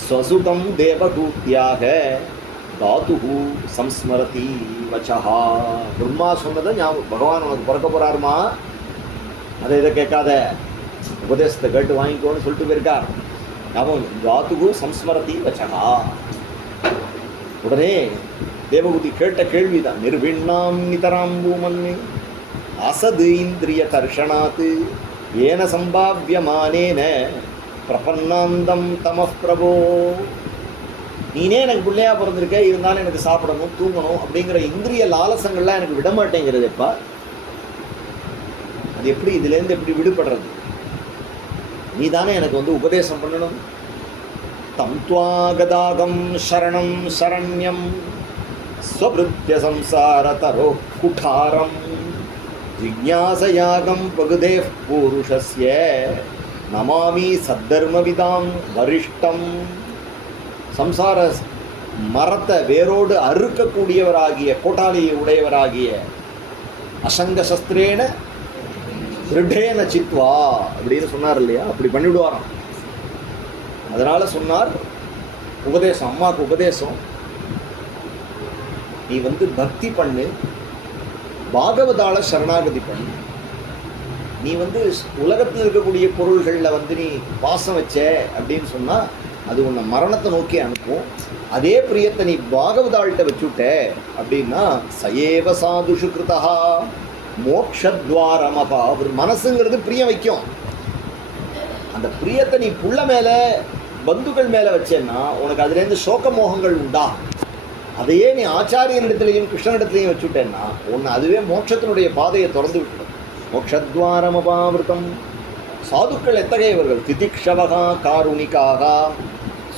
ஸ்வசுதம் தேவகூத்தியாக தாதுஹு சம்ஸ்மரதி வச்சஹா. பிரம்மா சொன்னதை ஞாபகம், பகவான் உனக்கு பிறக்க போகிறாருமா, அதை இதை கேட்காத, உபதேசத்தை கேட்டு வாங்கிக்கோன்னு சொல்லிட்டு போயிருக்கார். ஞாபகம், தாதுஹு சம்ஸ்மரதி வச்சஹா. உடனே தேவகூதி கேட்ட கேள்விதான், நிர்விண்ணாம் நிதராம் பூமன்னி அசது இந்திரிய தர்ஷனாத் ஏன சம்பாவியமானேன பிரபன்னாந்தம் தமப் பிரபோ. நீனே எனக்கு பிள்ளையாக பிறந்திருக்க, இருந்தாலும் எனக்கு சாப்பிடணும் தூங்கணும் அப்படிங்கிற இந்திரிய லாலசங்கள்லாம் எனக்கு விட மாட்டேங்கிறதுப்பா. அது எப்படி, இதுலேருந்து எப்படி விடுபடுறது? நீ தானே எனக்கு உபதேசம் பண்ணணும். தம் துவாகதாகம் சரணம் சரண்யம் ஸ்வபிருத்ய சம்சாரதரோ குடாரம் ஜிக்ஞாசயாகம் பகுதே பூருஷஸ்ய நமாமி சத்தர்மவிதாம் வரிஷ்டம். சம்சார மரத்தை வேரோடு அறுக்கக்கூடியவராகிய கோட்டாலியை உடையவராகிய அசங்க சஸ்திரேன திருடேன சித்வா அப்படின்னு சொன்னார் இல்லையா, அப்படி பண்ணிவிடுவாராம். அதனால் சொன்னார் உபதேசம், அம்மாவுக்கு உபதேசம், நீ பக்தி பண்ணு, பாகவதால சரணாகதி பண்ணு. நீ உலகத்தில் இருக்கக்கூடிய பொருள்களில் நீ பாசம் வச்ச அப்படின்னு சொன்னால் அது உன்னை மரணத்தை நோக்கி அனுப்பும். அதே பிரியத்தை நீ பாகவதாள்கிட்ட வச்சுட்ட அப்படின்னா சயேவ சாதுஷு கிருதா மோக்ஷத்வாரமபா. ஒரு மனசுங்கிறது பிரியம் வைக்கும். அந்த பிரியத்தை நீ புள்ள மேலே பந்துக்கள் மேலே வச்சேன்னா உனக்கு அதுலேருந்து சோக மோகங்கள் உண்டா. அதையே நீ ஆச்சாரியனிடத்திலையும் கிருஷ்ணனிடத்திலையும் வச்சுட்டேன்னா ஒன்று அதுவே மோட்சத்தினுடைய பாதையை திறந்து விட்டுடும். மோட்சத்வாரமபாவிருத்தம். சாதுக்கள் எத்தகையவர்கள்? திதிக்ஷவகா காருணிக்காக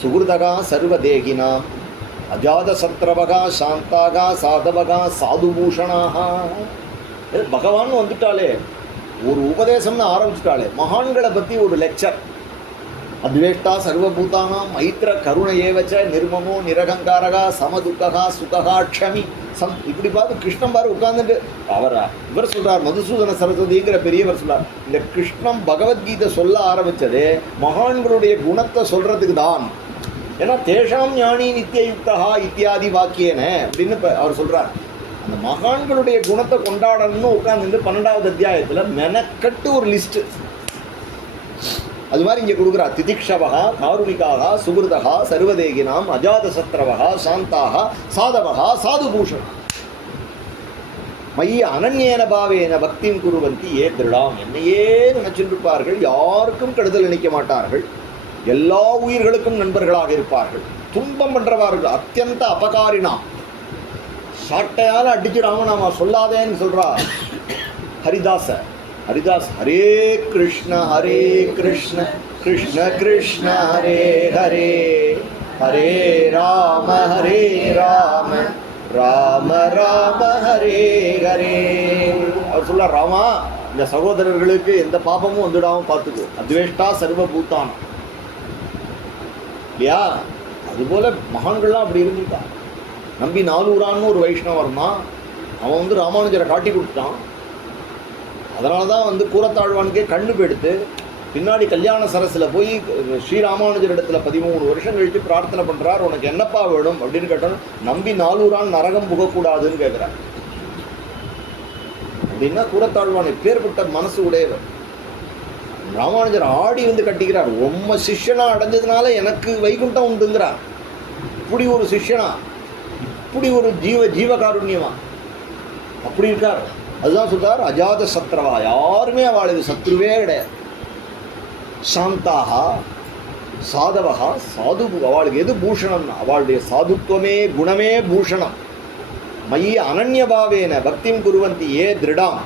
சுகிருதகா சர்வதேகினாம் அஜாதசத்ரவகா சாந்தாகா சாதவகா சாதுபூஷணாக. பகவான் வந்துட்டாலே ஒரு உபதேசம்னு ஆரம்பிச்சுட்டாலே மகான்களை பற்றி ஒரு லெக்சர். அத்வேஷ்டா சர்வபூதானாம் மைத்திர கருண ஏவச்ச நிர்மமோ நிரகங்காரகா சமதுக்ககா சுககா க்ஷமி சம். இப்படி பார்த்து கிருஷ்ணன் பாரு உட்கார்ந்துட்டு இவர் சொல்றார், மதுசூதன சரஸ்வதிங்கிற பெரியவர் சொல்றார், இந்த கிருஷ்ணன் பகவத்கீதை சொல்ல ஆரம்பிச்சதே மகான்களுடைய குணத்தை சொல்றதுக்கு தான். ஏன்னா தேஷாம் ஞானி நித்தியயுக்தா இத்தியாதி வாக்கியன அப்படின்னு அவர் சொல்றார். அந்த மகான்களுடைய குணத்தை கொண்டாடணும்னு உட்கார்ந்து 12வது அத்தியாயத்தில் மெனக்கட்டு ஒரு லிஸ்ட்டு. அது மாதிரி இங்கே கொடுக்குறா. திதிக்ஷவகா காருணிக்காக சுகிருதகா சர்வதேகினாம் அஜாதசத்ரவகா சாந்தாக சாதவகா சாதுபூஷணா மைய அனன்யேன பாவேன பக்திம் குருவந்தி ஏ திருடாம். என்னையே நினைச்சிருப்பார்கள், யாருக்கும் கெடுதல் நினைக்க மாட்டார்கள், எல்லா உயிர்களுக்கும் நண்பர்களாக இருப்பார்கள். துன்பம் பண்றவார்கள் அத்தியந்த அபகாரினாம். சாட்டையால் அடிச்சு ராமநாமா சொல்லாதேன்னு சொல்றா ஹரிதாச. ஹரிதாஸ் ஹரே கிருஷ்ண கிருஷ்ண கிருஷ்ண ஹரே ஹரே ஹரே ராம ராம ராம ஹரே ஹரே. அவர் சொல்றார், ராமா இந்த சகோதரர்களுக்கு எந்த பாபமும் வந்துடாம பார்த்துக்கோ. அத்வேஷ்டா சர்வபூதானம் இல்லையா? அதுபோல மகான்கள்லாம் அப்படி இருந்துட்டான். நம்பி நாலூரான்னு ஒரு வைஷ்ணவர் தான், அவன் ராமானுஜரை காட்டி கொடுத்தான். அதனால தான் கூரத்தாழ்வானுக்கே கண்ணு போயிடுத்து. பின்னாடி கல்யாண சரஸில் போய் ஸ்ரீராமானுஜர் இடத்துல 13 வருஷம் கழித்து பிரார்த்தனை பண்ணுறார், உனக்கு என்னப்பா வேணும் அப்படின்னு கேட்டால், நம்பி நாலூரான் நரகம் புகக்கூடாதுன்னு கேட்குறார். அப்படின்னா கூரத்தாழ்வான் எப்பேற்பட்ட மனசு உடையவர். ராமானுஜர் ஆடி கட்டிக்கிறார், ரொம்ப சிஷ்யனா அடைஞ்சதுனால எனக்கு வைகுண்டம் உண்டுங்கிறார். இப்படி ஒரு சிஷ்யனா, இப்படி ஒரு ஜீவகாருண்யமா அப்படி இருக்கார். அதுதான் சொல்றார், அஜாத சத்ரவா, யாருமே அவளுக்கு சத்ருவே கிடையாது. சாந்தாக சாதவகா சாது, அவளுக்கு எது பூஷணம்னா அவளுடைய சாதுத்துவமே குணமே பூஷணம். மயி அனன்யபாவேன பக்திம் குருவந்தி ஏ திருடாம்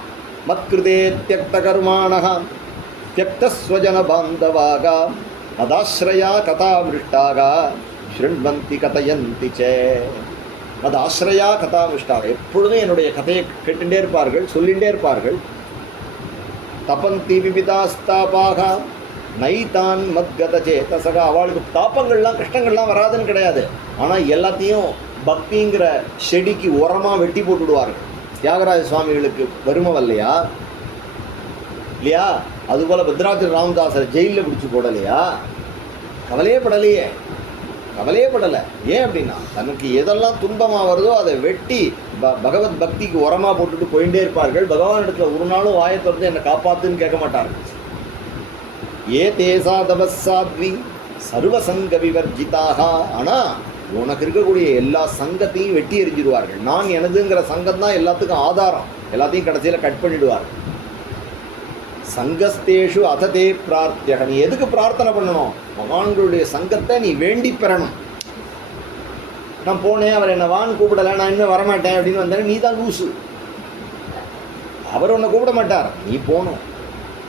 மத்கிருதே தியக்த கர்மாணஹ தியக்தஸ்வஜன பாந்தவாக மதாஸ்ரயா கதாவிருஷ்டாக ஸ்ருண்வந்தி கதயந்தி சே. மதாஸ்ரயா கதாவிருஷ்டாக, எப்பொழுதும் என்னுடைய கதையை கேட்டுட்டே இருப்பார்கள், சொல்லிகிட்டே இருப்பார்கள். தபந்தி விபிதாஸ்தாபாக நைதான் மத்கத சேதசகா, அவளுக்கு தாப்பங்கள்லாம் கஷ்டங்கள்லாம் வராதுன்னு கிடையாது. ஆனால் எல்லாத்தையும் பக்திங்கிற செடிக்கு உரமாக வெட்டி போட்டுவிடுவார்கள். தியாகராஜ சுவாமிகளுக்கு வறுமை வரலையா இல்லையா? அதுபோல் பத்ராஜ ராமதாசர் ஜெயிலில் பிடிச்சி போடலையா? கவலையே படலையே, கவலையே படலை. ஏன் அப்படின்னா தனக்கு எதெல்லாம் துன்பமாக வருதோ அதை வெட்டி பகவத் பக்திக்கு உரமாக போட்டுட்டு போயிட்டே இருப்பார்கள். பகவான் இடத்துல ஒரு நாளும் வாயை திறந்து என்னை காப்பாத்துன்னு கேட்க மாட்டார்கள். ஏ தேசா தபசாத்வி சர்வசங்க விவர்ஜிதாக. ஆனால் உனக்கு இருக்கக்கூடிய எல்லா சங்கத்தையும் வெட்டி எறிஞ்சிடுவார்கள். நான் எனதுங்கிற சங்கம் தான் எல்லாத்துக்கும் ஆதாரம், எல்லாத்தையும் கடைசியில் கட் பண்ணிடுவார்கள். சங்கஸ்தேஷு அததே பிரார்த்தியக, நீ எதுக்கு பிரார்த்தனை பண்ணணும்? பகவான்களுடைய சங்கத்தை நீ வேண்டி பெறணும். நான் போனேன், அவர் என்னை வான்னு கூப்பிடலை, நான் இன்னும் வரமாட்டேன் அப்படின்னு வந்தேன், நீ தான் லூசு. அவர் உன்னை கூப்பிட மாட்டார், நீ போகணும்.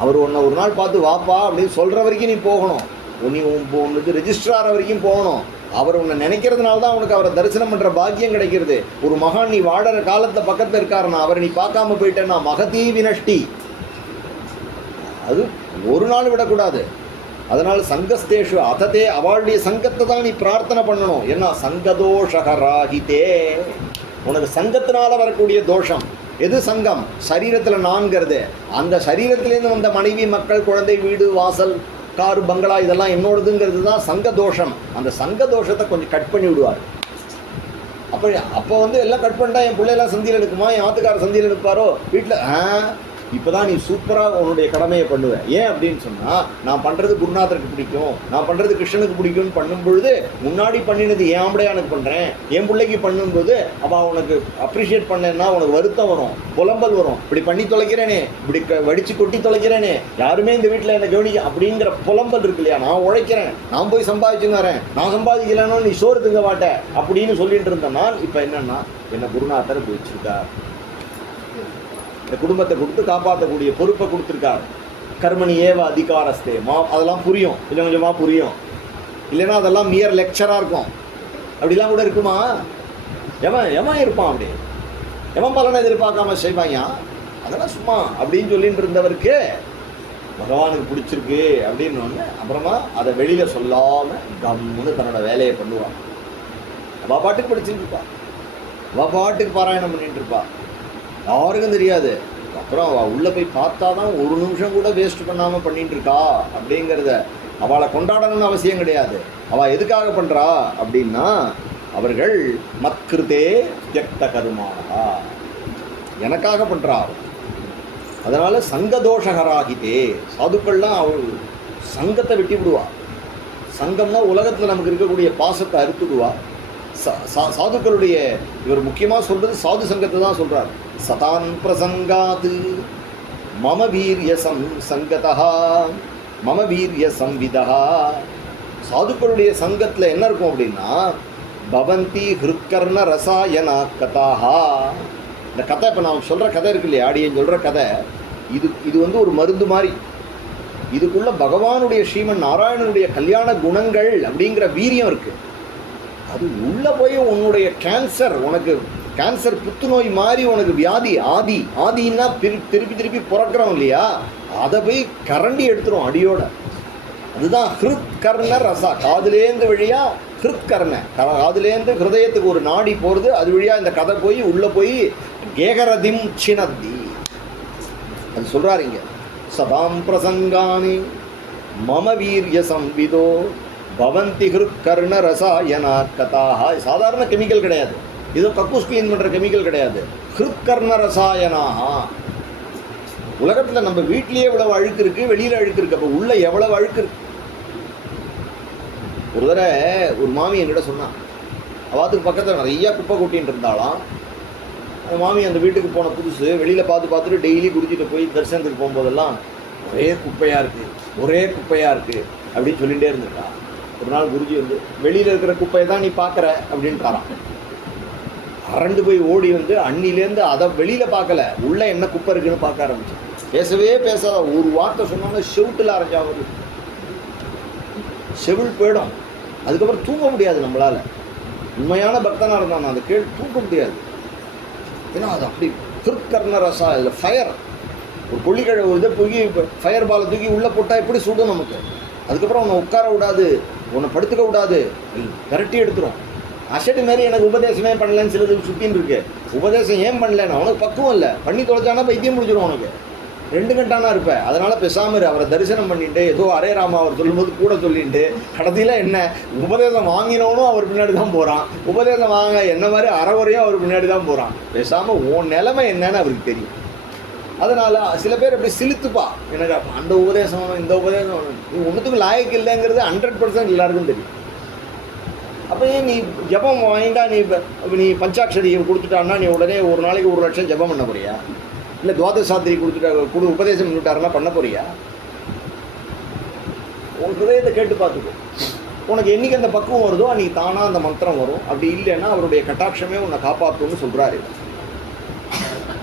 அவர் உன்னை ஒரு நாள் பார்த்து வாப்பா அப்படின்னு சொல்கிற வரைக்கும் நீ போகணும். நீ உனக்கு ரெஜிஸ்ட்ரார் வரைக்கும் போகணும். அவர் உன்னை நினைக்கிறதுனால தான் உனக்கு அவரை தரிசனம் பண்ணுற பாக்கியம் கிடைக்கிறது. ஒரு மகான் நீ வாடுற காலத்தில் பக்கத்தில் இருக்காருன்னா அவரை நீ பார்க்காம போயிட்டேன்னா மகதீ வினஷ்டி, அது ஒரு நாள் விடக்கூடாது. அதனால் சங்கஸ்தேஷு அததே, அவளுடைய சங்கத்தை தான் நீ பிரார்த்தனை பண்ணணும். ஏன்னா சங்கதோஷகராகிதே, உனக்கு சங்கத்தினால வரக்கூடிய தோஷம் எது? சங்கம் சரீரத்தில் நான்கிறது. அந்த சரீரத்திலேருந்து வந்த மனைவி மக்கள் குழந்தை வீடு வாசல் காரு பங்களா இதெல்லாம் என்னோடதுங்கிறது தான் சங்க தோஷம். அந்த சங்க தோஷத்தை கொஞ்சம் கட் பண்ணி விடுவார். அப்போ எல்லாம் கட் பண்ணிட்டா என் பிள்ளையெல்லாம் சந்தியில் எடுக்குமா, என் ஆத்துக்கார சந்தியில் எடுப்பாரோ, வீட்டில் இப்போ தான் நீ சூப்பராக உன்னுடைய கடமையை பண்ணுவேன். ஏன் அப்படின்னு சொன்னால், நான் பண்ணுறது குருநாதருக்கு பிடிக்கும், நான் பண்ணுறது கிருஷ்ணனுக்கு பிடிக்கும்னு பண்ணும் பொழுது முன்னாடி பண்ணினது என் ஆம்படையானுக்கு பண்ணுறேன், என் பிள்ளைக்கு பண்ணும்போது அவள் உனக்கு அப்ரிஷியேட் பண்ணேன்னா உனக்கு வருத்தம் வரும், புலம்பல் வரும். இப்படி பண்ணி தொலைக்கிறேனே, இப்படி வடித்து கொட்டி தொலைக்கிறேனே, யாருமே இந்த வீட்டில் என்னை கவனிக்க அப்படிங்கிற புலம்பல் இருக்கு இல்லையா? நான் உழைக்கிறேன், நான் போய் சம்பாதிச்சுன்னு வரேன், நான் சம்பாதிக்கலன்னா நீ சோறு திங்க மாட்டேன் அப்படின்னு சொல்லிட்டு இருந்தேன். நான் இப்போ என்னன்னா, என்னை குருநாதர் வச்சிருக்கார், இந்த குடும்பத்தை கொடுத்து காப்பாற்றக்கூடிய பொறுப்பை கொடுத்துருக்காரு. கர்மணி ஏவ அதிகாரஸ்தே அதெல்லாம் புரியும், கொஞ்சம் கொஞ்சமாக புரியும். இல்லைன்னா அதெல்லாம் மியர் லெக்சராக இருக்கும். அப்படிலாம் கூட இருக்குமா? எவன் இருப்பான் அப்படி, எவன் பலனை எதிர்பார்க்காம செய்வாங்க, அதெல்லாம் சும்மா அப்படின்னு சொல்லிட்டு இருந்தவருக்கு பகவானுக்கு பிடிச்சிருக்கு அப்படின்னு ஒன்று. அப்புறமா அதை வெளியில் சொல்லாமல் கம்முன்னு தன்னோட வேலையை பண்ணுவான். அவள் பாட்டுக்கு படிச்சுட்டு இருப்பா, அவள் பாட்டுக்கு பாராயணம் பண்ணிட்டு இருப்பா, யாருக்கும் தெரியாது. அப்புறம் அவள் உள்ளே போய் பார்த்தா தான் ஒரு நிமிஷம் கூட வேஸ்ட் பண்ணாமல் பண்ணிட்டு இருக்கா அப்படிங்கிறத. அவளை கொண்டாடணும்னு அவசியம் கிடையாது. அவள் எதுக்காக பண்ணுறா அப்படின்னா, அவர்கள் மத்கிருதே தியக்த கருமானா, எனக்காக பண்ணுறா. அதனால் சங்கதோஷகராகிட்டே, சாதுக்கள்லாம் அவள் சங்கத்தை வெட்டி விடுவா. சங்கம்னா உலகத்தில் நமக்கு இருக்கக்கூடிய பாசத்தை அறுத்துடுவா. சாதுக்களுடைய இவர் முக்கியமாக சொல்கிறது சாது சங்கத்தை தான் சொல்கிறார். சதான் பிரசங்காது மம வீரிய சங்கதா மம வீரிய சம்விதா. சாதுக்களுடைய சங்கத்தில் என்ன இருக்கும் அப்படின்னா, பவந்தி ஹிருத்கர்ண ரசாயனா கதாஹா. இந்த கதை இப்போ நான் சொல்கிற கதை இருக்கு இல்லையா, ஆடியன் சொல்கிற கதை, இது வந்து ஒரு மருந்து மாதிரி. இதுக்குள்ள பகவானுடைய ஸ்ரீமன் நாராயணனுடைய கல்யாண குணங்கள் அப்படிங்கிற வீரியம் இருக்குது. அது உள்ளே போய் உன்னுடைய கேன்சர், உனக்கு கேன்சர் புத்துநோய் மாதிரி உனக்கு வியாதி ஆதின்னா திருப்பி பிறக்கிறோம் இல்லையா, அதை போய் கரண்டி எடுத்துரும் அடியோட. அதுதான் ஹிருத் கர்ண ரசா. காதுலேருந்து வழியாக ஹிருத் கர்ண, காதுலேருந்து ஹிருதயத்துக்கு ஒரு நாடி போகிறது, அது வழியாக இந்த கதை போய் உள்ளே போய் கேகரதிம் சினத்தி. அது சொல்கிறார் இங்கே, சதாம் பிரசங்கானி மம வீரிய சம்விதோ பவந்தி ஹிருத்கர்ண ரசாயனா கதாக. சாதாரண கெமிக்கல் கிடையாது, இது கக்கூஸ் கிளீன் பண்ணுற கெமிக்கல் கிடையாது. ஹிருத்கர்ண ரசாயனாக. உலகத்தில் நம்ம வீட்லேயே எவ்வளவு அழுக்கு இருக்குது, வெளியில் அழுக்கு இருக்குது, அப்போ உள்ள எவ்வளவு அழுக்கு இருக்கு. ஒரு தடவை ஒரு மாமி என்கிட்ட சொன்னான், அவாத்துக்கு பக்கத்தில் நிறையா குப்பை கொட்டின்னு இருந்தாலாம். அந்த மாமி அந்த வீட்டுக்கு போன புதுசு, வெளியில் பார்த்துட்டு டெய்லி குடிச்சிட்டு போய் தரிசனத்துக்கு போகும்போதெல்லாம் ஒரே குப்பையாக இருக்குது அப்படின்னு சொல்லிகிட்டே இருந்திருக்கா. ஒரு நாள் குருஜி வந்து, வெளியில் இருக்கிற குப்பையை தான் நீ பார்க்குற அப்படின்ட்டாரான். அரண்டு போய் ஓடி வந்து அன்னிலேருந்து அதை வெளியில் பார்க்கல, உள்ளே என்ன குப்பை இருக்குன்னு பார்க்க ஆரம்பிச்சு. பேசவே பேசாத, ஒரு வார்த்தை சொன்னோன்னா செவுட்டில் அரைஞ்சாவது, செவில் போயிடும். அதுக்கப்புறம் தூங்க முடியாது நம்மளால். உண்மையான பக்தனாக இருந்தான் அதை தூங்க முடியாது. ஏன்னா அது அப்படி ஹிருத்கர்ண ரசா. இதில் ஃபயர், ஒரு கொல்லிக்கழை இதை தூக்கி ஃபயர் பாலை தூக்கி உள்ளே போட்டால் எப்படி சுடும் நமக்கு. அதுக்கப்புறம் உன்னை உட்கார விடாது, உன்னை படுத்துக்க விடாது, விரட்டி எடுத்துரும். அசட்டு மாரி எனக்கு உபதேசமே பண்ணலன்னு சிலது சுற்றின்னு இருக்கு. உபதேசம் ஏன் பண்ணலன்னா, உனக்கு பக்குவம் இல்லை, பண்ணி தொலைச்சானா பைத்தியம் முடிச்சிடும் உனக்கு. 2 கண்டானா இருப்பேன். அதனால் பேசாமல் அவரை தரிசனம் பண்ணிட்டு, ஏதோ அரே ராமா அவர் சொல்லும்போது கூட சொல்லிட்டு, கடைசியில் என்ன உபதேசம் வாங்கினவனும் அவர் பின்னாடி தான் போகிறான், உபதேசம் வாங்க என்ன மாதிரி அறவரையும் அவர் பின்னாடி தான் போகிறான். பேசாமல் உன் நிலைமை என்னன்னு அவருக்கு தெரியும். அதனால் சில பேர் அப்படி சிலுத்துப்பா, எனக்கு அந்த உபதேசம் இந்த உபதேசம் நீ ஒன்றுத்துக்கும் லாயக்கு இல்லைங்கிறது 100% எல்லாருக்கும் தெரியும். அப்போ நீ ஜபம் வாங்கிட்டா, நீ பஞ்சாட்சரி கொடுத்துட்டான்னா நீ உடனே ஒரு நாளைக்கு 1 லட்சம் ஜபம் பண்ண போறியா? இல்லை துவாதசாத்திரி கொடுத்துட்டா உபதேசம் பண்ணிட்டாருன்னா பண்ண போறியா? உன் ஹிருதயத்தை கேட்டு பார்த்துக்கோ. உனக்கு என்றைக்கு அந்த பக்குவம் வருதோ அன்றைக்கி தானாக அந்த மந்திரம் வரும். அப்படி இல்லைன்னா அவருடைய கட்டாட்சமே உன்னை காப்பாற்றும்னு சொல்கிறாரு.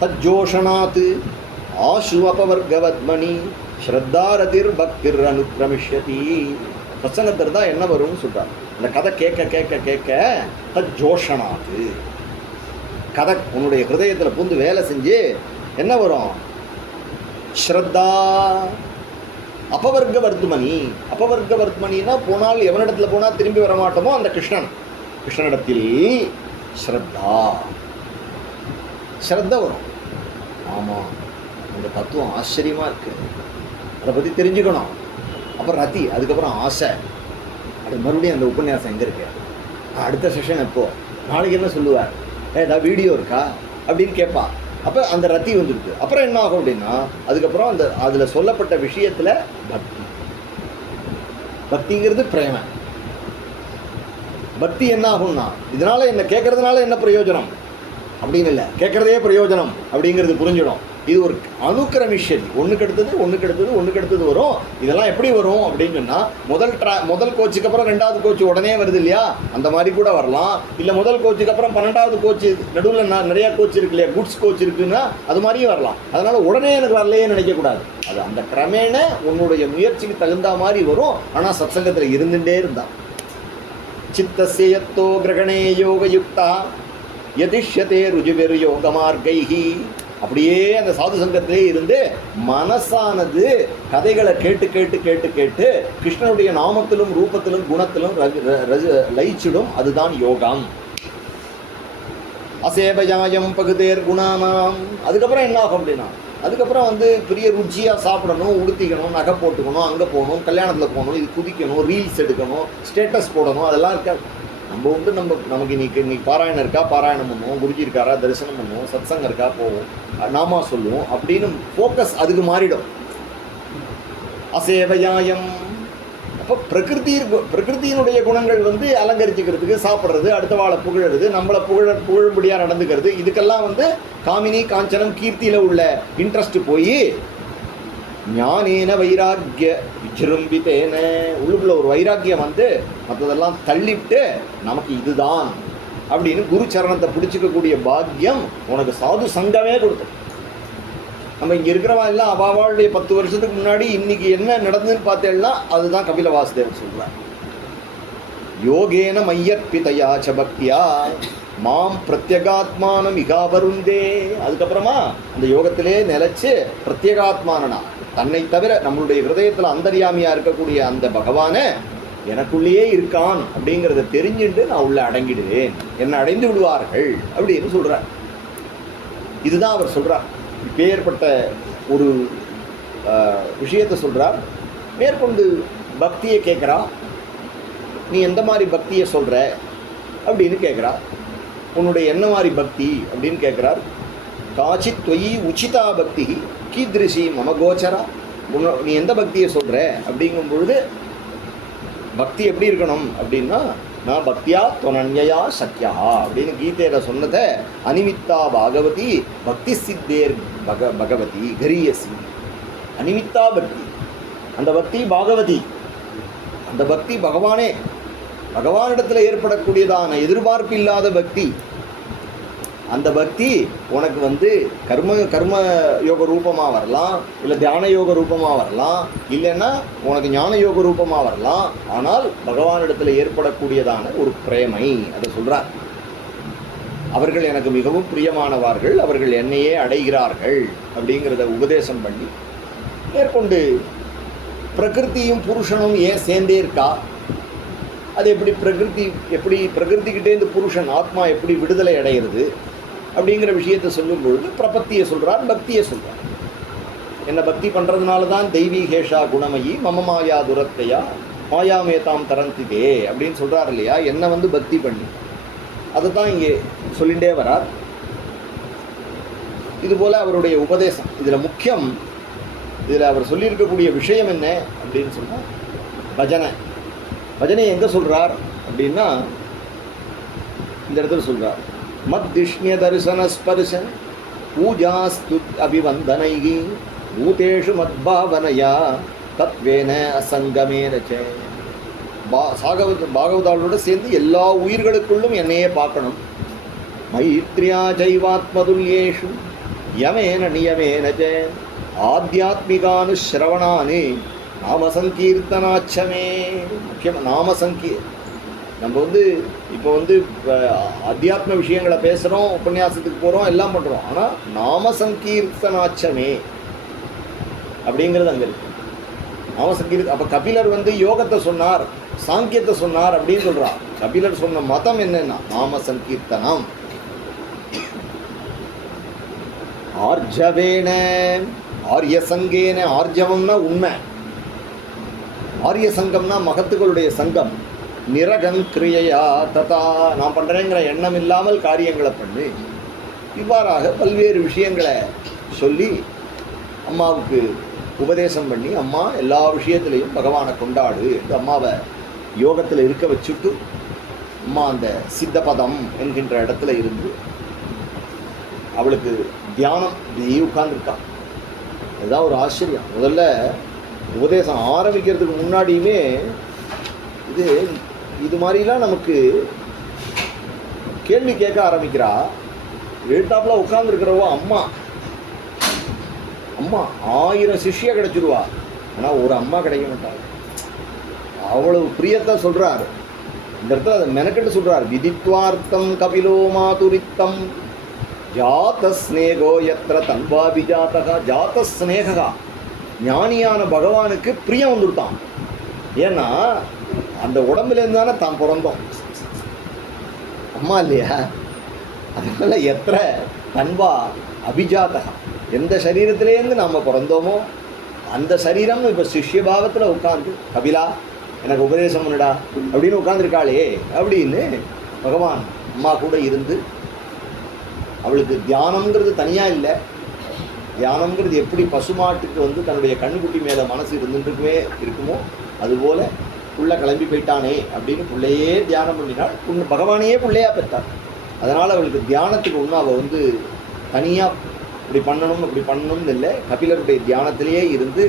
தஜ்ஜோஷனாத் ஆசு அபவர்கவத்மணி ஸ்ரத்தாரதிர் பக்திர் அனுக்ரமிஷ்யதி. பிரசங்கத்தில் தான் என்ன வரும்னு சொல்கிறார். அந்த கதை கேட்க கேட்க கேட்க தஜ்ஜோஷனாத், கதை உன்னுடைய ஹிருதயத்தில் பூந்து வேலை செஞ்சு என்ன வரும்? ஸ்ரத்தா. அபவர்க்க வர்த்மனி. அபவர்க்க வர்த்மனின்னா போனால் எவனிடத்தில் போனால் திரும்பி வரமாட்டோமோ அந்த கிருஷ்ணனிடத்தில் ஸ்ரத்தா. ஸ்ரத்த வரும். ஆமாம், அந்த தத்துவம் ஆச்சரியமாக இருக்குது, அதை பற்றி தெரிஞ்சுக்கணும். அப்புறம் ரத்தி, அதுக்கப்புறம் ஆசை. அது மறுபடியும் அந்த உபன்யாசம் எங்கே இருக்கு, அடுத்த செஷன் எப்போ, நாளைக்கு என்ன சொல்லுவார், ஏதாவது வீடியோ இருக்கா அப்படின்னு கேட்பா. அப்போ அந்த ரத்தி வந்துருக்கு. அப்புறம் என்ன ஆகும் அப்படின்னா, அதுக்கப்புறம் அந்த அதில் சொல்லப்பட்ட விஷயத்தில் பக்தி. பக்திங்கிறது பிரேம. பக்தி என்ன ஆகும்னா, இதனால் என்ன கேட்கறதுனால என்ன பிரயோஜனம் அப்படின்னு இல்லை, கேட்குறதே பிரயோஜனம் அப்படிங்கிறது புரிஞ்சிடும். இது ஒரு அனுக்கிரமிஷதி, ஒன்றுக்கு அடுத்தது வரும். இதெல்லாம் எப்படி வரும் அப்படின்னு சொன்னால், முதல் கோச்சுக்கு அப்புறம் 2வது கோச்சு உடனே வருது இல்லையா, அந்த மாதிரி கூட வரலாம். இல்லை முதல் கோச்சுக்கு அப்புறம் 12வது கோச்சு நடுவில் நிறையா கோச் இருக்கு இல்லையா, குட்ஸ் கோச் இருக்குன்னா அது மாதிரியும் வரலாம். அதனால் உடனே எனக்கு வரலையே நினைக்கக்கூடாது. அது அந்த கிரமேண உன்னுடைய முயற்சிக்கு தகுந்த மாதிரி வரும். ஆனால் சத்சங்கத்தில் இருந்துகிட்டே இருந்தா சித்தசேயத்தோ கிரகணே யோகயுக்தா யதிஷ்யதே ருஜுபெரு யோக மார்க்கைஹி. அப்படியே அந்த சாது சங்கத்திலே இருந்து மனசானது கதைகளை கேட்டு கேட்டு கேட்டு கேட்டு கிருஷ்ணனுடைய நாமத்திலும் ரூபத்திலும் குணத்திலும் லயிச்சிடும். அதுதான் யோகம். அசேபயாயம் பகுதேர் குணானாம். அதுக்கப்புறம் என்ன ஆகும் அப்படின்னா, அதுக்கப்புறம் பெரிய ருச்சியாக சாப்பிடணும், உடுத்திக்கணும், நகை போட்டுக்கணும், அங்கே போகணும், கல்யாணத்தில் போகணும், இது குதிக்கணும், ரீல்ஸ் எடுக்கணும், ஸ்டேட்டஸ் போடணும், அதெல்லாம் இருக்காது. நமக்கு இன்னைக்கு பாராயணம் இருக்கா, பாராயணம் பண்ணுவோம், குருஜி இருக்காரா, தரிசனம் பண்ணுவோம், சத்சங்கம் இருக்கா, போவோம், நாமா சொல்லுவோம் அப்படின்னு ஃபோக்கஸ் அதுக்கு மாறிடும். அசேவயாயம். அப்போ பிரகிருத்தியினுடைய குணங்கள் அலங்கரிச்சுக்கிறதுக்கு, சாப்பிட்றது, அடுத்த வாழை புகழறது, நம்மளை புகழும்படியாக நடந்துக்கிறது, இதுக்கெல்லாம் காமினி காஞ்சனம் கீர்த்தியில் உள்ள இன்ட்ரெஸ்ட் போய் ஞானேன வைராக்கிய விஜృంభితேன உள்ளுக்குள்ள ஒரு வைராக்கியம் மற்றதெல்லாம் தள்ளிவிட்டு நமக்கு இதுதான் அப்படின்னு குரு சரணத்தை பிடிச்சிக்கக்கூடிய பாக்கியம் உனக்கு சாது சங்கமே கொடுத்தோம். நம்ம இங்கே இருக்கிறவா எல்லாம் அவாவாளுடைய 10 வருஷத்துக்கு முன்னாடி இன்னைக்கு என்ன நடந்ததுன்னு பார்த்தேன்னா அதுதான் கபில வாசுதேவன் சொல்கிறார். யோகேன மையற்பிதயாச்ச பக்தியா மாம் பிரத்யகாத்மானம் இகாபருந்தே. அதுக்கப்புறமா அந்த யோகத்திலே நிலைச்சு பிரத்யேகாத்மானனா, தன்னை தவிர நம்மளுடைய ஹிருதயத்தில் அந்தர்யாமியாக இருக்கக்கூடிய அந்த பகவானை எனக்குள்ளேயே இருக்கான் அப்படிங்கிறத தெரிஞ்சுட்டு நான் உள்ள அடங்கிடுவேன், என்னை அடைந்து விடுவார்கள் அப்படின்னு சொல்கிறார். இதுதான் அவர் சொல்கிறார். இப்பேற்பட்ட ஒரு விஷயத்தை சொல்கிறார். மேற்கொண்டு பக்தியை கேட்குறா. நீ எந்த மாதிரி பக்தியை சொல்கிற அப்படின்னு கேட்குறா. உன்னுடைய என்ன மாதிரி பக்தி அப்படின்னு கேட்குறார். காச்சித் தொயி உச்சிதா பக்தி கீதிருஷி மம கோச்சரா. நீ எந்த பக்தியை சொல்கிற அப்படிங்கும் பொழுது பக்தி எப்படி இருக்கணும் அப்படின்னா, நான் பக்தியா தொனன்யா சத்யா அப்படின்னு கீதையில் சொன்னதை அனிமித்தா பாகவதி பக்தி சித்தேர் பகவதி கரியசி. அனிமித்தா பக்தி, அந்த பக்தி பாகவதி, அந்த பக்தி பகவானே, பகவானிடத்தில் ஏற்படக்கூடியதான எதிர்பார்ப்பு இல்லாத பக்தி. அந்த பக்தி உனக்கு கர்ம யோக ரூபமாக வரலாம், இல்லை தியான யோக ரூபமாக வரலாம், இல்லைன்னா உனக்கு ஞான யோக ரூபமாக வரலாம். ஆனால் பகவானிடத்தில் ஏற்படக்கூடியதான ஒரு பிரேமை அதை சொல்கிறார். அவர்கள் எனக்கு மிகவும் பிரியமானவார்கள், அவர்கள் என்னையே அடைகிறார்கள் அப்படிங்கிறத உபதேசம் பண்ணி மேற்கொண்டு பிரகிருதியும் புருஷனும் ஏன் சேர்ந்தே இருக்கா, அது எப்படி பிரகிருதிக்கிட்டேருந்து புருஷன் ஆத்மா எப்படி விடுதலை அடைகிறது அப்படிங்கிற விஷயத்தை சொல்லும் பொழுது பிரபத்தியை சொல்கிறார், பக்தியை சொல்கிறார். என்னை பக்தி பண்ணுறதுனால தான் தெய்வீகேஷா குணமயி மம மாயா துரத்தையா மாயாமேதாம் தரந்திதே அப்படின்னு சொல்கிறார் இல்லையா. என்னை பக்தி பண்ணி அதை தான் இங்கே சொல்லிகிட்டே வரார். இதுபோல் அவருடைய உபதேசம் இதில் முக்கியம். இதில் அவர் சொல்லியிருக்கக்கூடிய விஷயம் என்ன அப்படின்னு சொன்னால் பஜனை. பஜனை எங்கே சொல்கிறார் அப்படின்னா இந்த இடத்துல சொல்கிறார். மத்திஷ்ணிய தரிசன ஸ்பர்ஷ பூஜாஸ்து அபிவந்தனைகி பூதேஷு மத்பாவனையா தத்வேன அசங்கமேனச்ச. பாகவதாளோட சேர்ந்து எல்லா உயிர்களுக்குள்ளும் என்னையே பார்க்கணும். மைத்ரியா ஜைவாத்மதுல்யேஷு யமேன நியமேனச்ச ஆத்தியாத்மிகானுஸ்ரவணானி நாமசங்கீர்த்தனாச்சமே. முக்கியமாக நம்ம இப்போ அத்தியாத்ம விஷயங்களை பேசுகிறோம், உபன்யாசத்துக்கு போகிறோம், எல்லாம் பண்ணுறோம். ஆனால் நாமசங்கீர்த்தனாச்சமே அப்படிங்கிறது அங்கே இருக்கு. நாமசங்கீர்த்த. அப்போ கபிலர் யோகத்தை சொன்னார், சாங்கியத்தை சொன்னார் அப்படின்னு சொல்கிறார். கபிலர் சொன்ன மதம் என்னன்னா நாமசங்கீர்த்தனம். ஆர்ஜவேன ஆரியசங்கேன. ஆர்ஜவம்னா உண்மை, ஆரிய சங்கம்னா மகத்துகளுடைய சங்கம். நிரகங்கிரியா ததா, நான் பண்ணுறேங்கிற எண்ணம் இல்லாமல் காரியங்களை பண்ணு. இவ்வாறாக பல்வேறு விஷயங்களை சொல்லி அம்மாவுக்கு உபதேசம் பண்ணி, அம்மா எல்லா விஷயத்திலையும் பகவானை கொண்டாடு என்று அம்மாவை யோகத்தில் இருக்க வச்சுட்டு அம்மா அந்த சித்தபதம் என்கின்ற இடத்துல இருந்து அவளுக்கு தியானம் இப்படியே உட்கார்ந்துருக்கான். அதுதான் ஒரு ஆச்சரியம். முதல்ல உபதேசம் ஆரம்பிக்கிறதுக்கு முன்னாடியுமே இது மாதிரிலாம் நமக்கு கேள்வி கேட்க ஆரம்பிக்கிறா. எழுத்தாப்புல உட்கார்ந்துருக்கிறவோ அம்மா 1000 சிஷ்யா கிடைச்சிருவா, ஆனால் ஒரு அம்மா கிடைக்க மாட்டாங்க. அவ்வளவு பிரியத்தை சொல்றார். இந்த இடத்துல அதை மெனக்கெட்டு சொல்றார். விதித்வார்த்தம் கபிலோ மாதுரித்தம் ஜாத ஸ்நேகோ யத்ர தன்வா விஜாதகா. ஜாத ஸ்நேகா, ஞானியான பகவானுக்கு பிரியம் வந்துருத்தான். ஏன்னா அந்த உடம்புலேருந்து தானே தான் பிறந்தோம், அம்மா இல்லையா? அதனால எத்திர தன்வா அபிஜாதகா, எந்த சரீரத்திலேருந்து நாம் பிறந்தோமோ அந்த சரீரம் இப்போ சிஷ்யபாவத்தில் உட்காந்து, கபிலா எனக்கு உபதேசம் பண்ணுடா அப்படின்னு உட்காந்துருக்காளே அப்படின்னு பகவான் அம்மா கூட இருந்து அவளுக்கு தியானம்ங்கிறது தனியாக இல்லை. தியானம்ங்கிறது எப்படி பசுமாட்டுக்கு தன்னுடைய கண்ணுக்குட்டி மேலே மனசு இருந்துட்டுமே இருக்குமோ அதுபோல் புள்ள கிளம்பி போயிட்டானே அப்படின்னு பிள்ளையே தியானம் பண்ணினாள். பகவானையே பிள்ளையாக பெற்றாள். அதனால் அவளுக்கு தியானத்துக்கு ஒன்றும் அவள் தனியாக இப்படி பண்ணணும் இப்படி பண்ணணும்னு இல்லை. கபிலருடைய தியானத்திலேயே இருந்து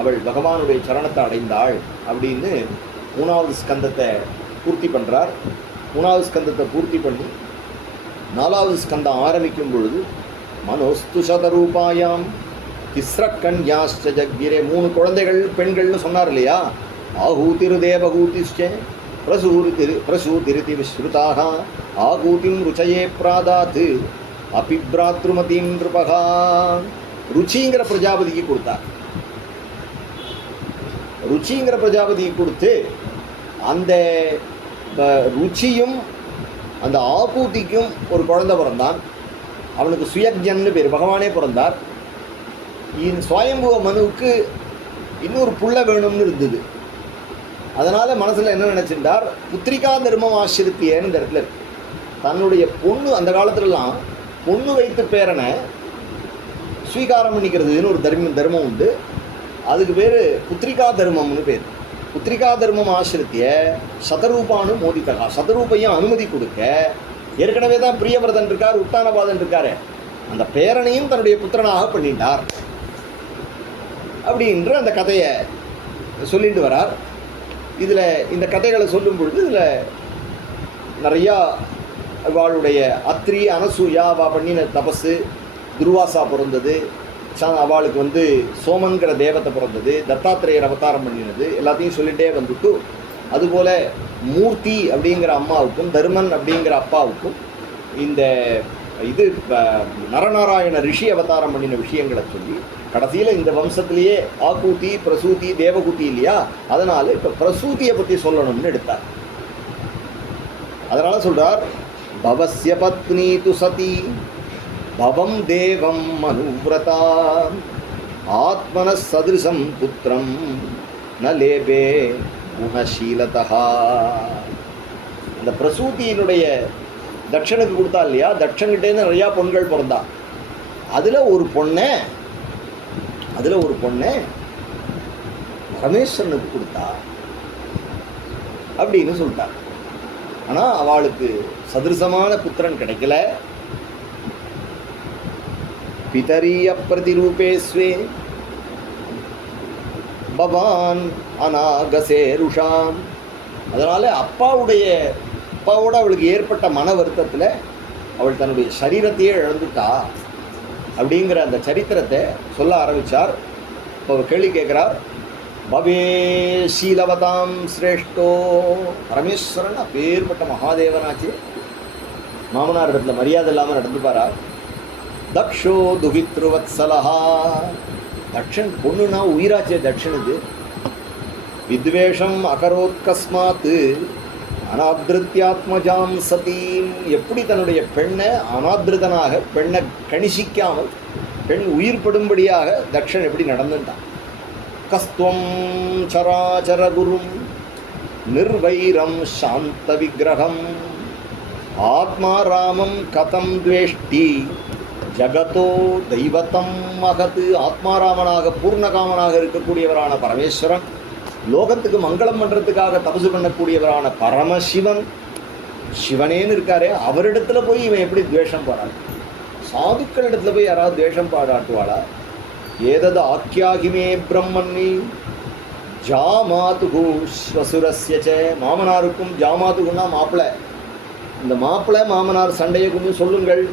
அவள் பகவானுடைய சரணத்தை அடைந்தாள் அப்படின்னு 3வது ஸ்கந்தத்தை பூர்த்தி பண்ணுறார். 3வது ஸ்கந்தத்தை பூர்த்தி பண்ணி 4வது ஸ்கந்தம் ஆரம்பிக்கும் பொழுது மனோஸ்து சதரூபாயாம் திஸ்ரக்கன்யாஸ்ச ஜக்விரே, 3 குழந்தைகள் பெண்கள்னு சொன்னார் இல்லையா? ஆகூதிரு தேவகூதிஷ்ச பிரசூதிருதி விஸ்ருதாக ஆகூதிம் ருச்சயே பிராதாத் அபிப்ராத்ருமதீம் நிருபகா. ருச்சிங்கிற பிரஜாபதிக்கு கொடுத்தார். ருச்சிங்கிற பிரஜாபதிக்கு கொடுத்து அந்த ருச்சியும் அந்த ஆகூதிக்கும் ஒரு குழந்தை பிறந்தான். அவனுக்கு சுயஜன்னு பேர், பகவானே பிறந்தார். சுவயம்புவ மனுவுக்கு இன்னொரு புள்ள வேணும்னு இருந்தது. அதனால் மனசில் என்ன நினச்சிட்டார், புத்திரிகா தர்மம் ஆசிரித்தியன்னு இந்த இடத்துல இருக்கு. தன்னுடைய பொண்ணு, அந்த காலத்துலலாம் பொண்ணு வைத்து பேரனை ஸ்வீகாரம் பண்ணிக்கிறதுன்னு ஒரு தர்மம் உண்டு. அதுக்கு பேர் புத்திரிகா தர்மம்னு பேர். புத்திரிகா தர்மம் ஆசிரித்திய சதரூபானு மோதித்தகா, சதரூபையும் அனுமதி கொடுக்க. ஏற்கனவே தான் பிரியவரதன் இருக்கார், உத்தானபாதன் இருக்காரு, அந்த பேரனையும் தன்னுடைய புத்திரனாக பண்ணிட்டார் அப்படின்ற அந்த கதையை சொல்லிட்டு வரார். இதில் இந்த கதைகளை சொல்லும் பொழுது இதில் நிறையா அவளுடைய அத்ரி அனசூயா அவள் பண்ணின தபஸு, துர்வாசா பிறந்தது, அவளுக்கு சோமன்கிற தேவத்தை பிறந்தது, தத்தாத்திரேயர் அவதாரம் பண்ணினது, எல்லாத்தையும் சொல்லிகிட்டே வந்துட்டு அதுபோல் மூர்த்தி அப்படிங்கிற அம்மாவுக்கும் தர்மன் அப்படிங்கிற அப்பாவுக்கும் இந்த நரநாராயண ரிஷி அவதாரம் பண்ணின விஷயங்களை சொல்லி கடைசியில் இந்த வம்சத்திலேயே ஆகூதி பிரசூதி தேவகூதி இல்லையா, அதனால் இப்போ பிரசூதியை பற்றி சொல்லணும்னு எடுத்தார். அதனால் சொல்கிறார், பவஸ்ய பத்னி து சதி பவம் தேவம் மனுவிரதா ஆத்மன சதிருஷம் புத்திரம் ந லேபே குணசீலதா. இந்த பிரசூதியினுடைய தட்சனுக்கு கொடுத்தா இல்லையா, தட்சன்கிட்டேருந்து நிறையா பொண்கள் பிறந்தா. அதில் ஒரு பொண்ணை பரமேஸ்வரனுக்கு கொடுத்தா அப்படின்னு சொல்லிட்டார். ஆனால் அவளுக்கு சதிருசமான புத்திரன் கிடைக்கல. பிதரிய பிரதிரூபேஸ்வே பவான் அநாகசேருஷாம். அதனால் அப்பாவோட அவளுக்கு ஏற்பட்ட மன வருத்தத்தில் அவள் தன்னுடைய சரீரத்தையே இழந்துட்டா அப்படிங்கிற அந்த சரித்திரத்தை சொல்ல ஆரம்பித்தார். இப்போ கேள்வி கேட்குறார், பவே சீலவதாம் சிரேஷ்டோ. பரமேஸ்வரன் அப்பேற்பட்ட மகாதேவனாச்சு, மாமனார் இடத்துல மரியாதை இல்லாமல் நடந்துப்பாரா. தக்ஷோ துகித்ருவத்சலஹா, தட்சன் பொண்ணுனா உயிராச்சே தட்சனுக்கு. வித்வேஷம் அகரோத்கஸ்மாத்து அனாதிருத்தியாத்மஜாம் சதீம், எப்படி தன்னுடைய பெண்ணை அனாதிருதனாக, பெண்ணை கணிசிக்காமல் பெண் உயிர்படும்படியாக தக்ஷன் எப்படி நடந்துட்டான். கஸ்துவம் சராச்சர குரும் நிர்வைரம் சாந்த விக்கிரகம் ஆத்மா ராமம் கதம் துவேஷ்டி ஜகதோ தெய்வத்தம் மகத்து ஆத்மாராமனாக பூர்ணகாமனாக இருக்கக்கூடியவரான பரமேஸ்வரன், லோகத்துக்கு மங்களம் பண்ணுறதுக்காக தபசு பண்ணக்கூடியவரான பரமசிவன், சிவனேன்னு இருக்காரே, அவரிடத்துல போய் இவன் எப்படி துவேஷம் பாடாது? சாதுக்கள் இடத்துல போய் யாராவது துவேஷம் பாடாட்டுவாளா? ஏதது ஆக்கியாகிமே பிரம்மன்னி ஜாமாதுகு ஸ்வசுரஸ்யச்ச. மாமனாருக்கும் ஜாமாதுகுன்னா மாப்பிள்ளை, இந்த மாப்பிள்ளை மாமனார் சண்டையை கொஞ்சம் சொல்லுங்கள்.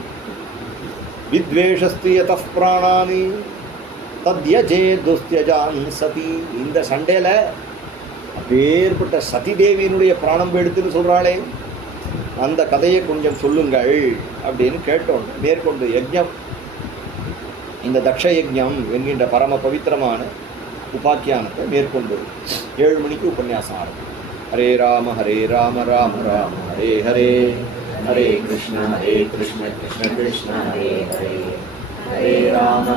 வித்வேஷஸ்து யதః பிராணானி தத்யஜே துஸ்த்யஜான் சதி. இந்த சண்டையில் அப்பேற்பட்ட சதி தேவியினுடைய பிராணம் எடுத்துன்னு சொல்கிறாளே, அந்த கதையை கொஞ்சம் சொல்லுங்கள் அப்படின்னு கேட்டோம். மேற்கொண்டு யஜ்ஞம், இந்த தக்ஷ யஜ்ஞம் என்கின்ற பரம பவித்திரமான உபாக்கியானத்தை மேற்கொண்டு 7 மணிக்கு உபன்யாசம் ஆரம்பம். ஹரே ராம ராம ராம ஹரே ஹரே, ஹரே கிருஷ்ண கிருஷ்ண கிருஷ்ண ஹரே ஹரே, ஹரே ராம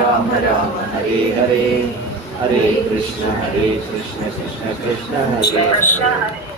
ராம ராம ஹரே ஹரே, ஹரே கிருஷ்ண கிருஷ்ண கிருஷ்ண ஹரே ஹரே.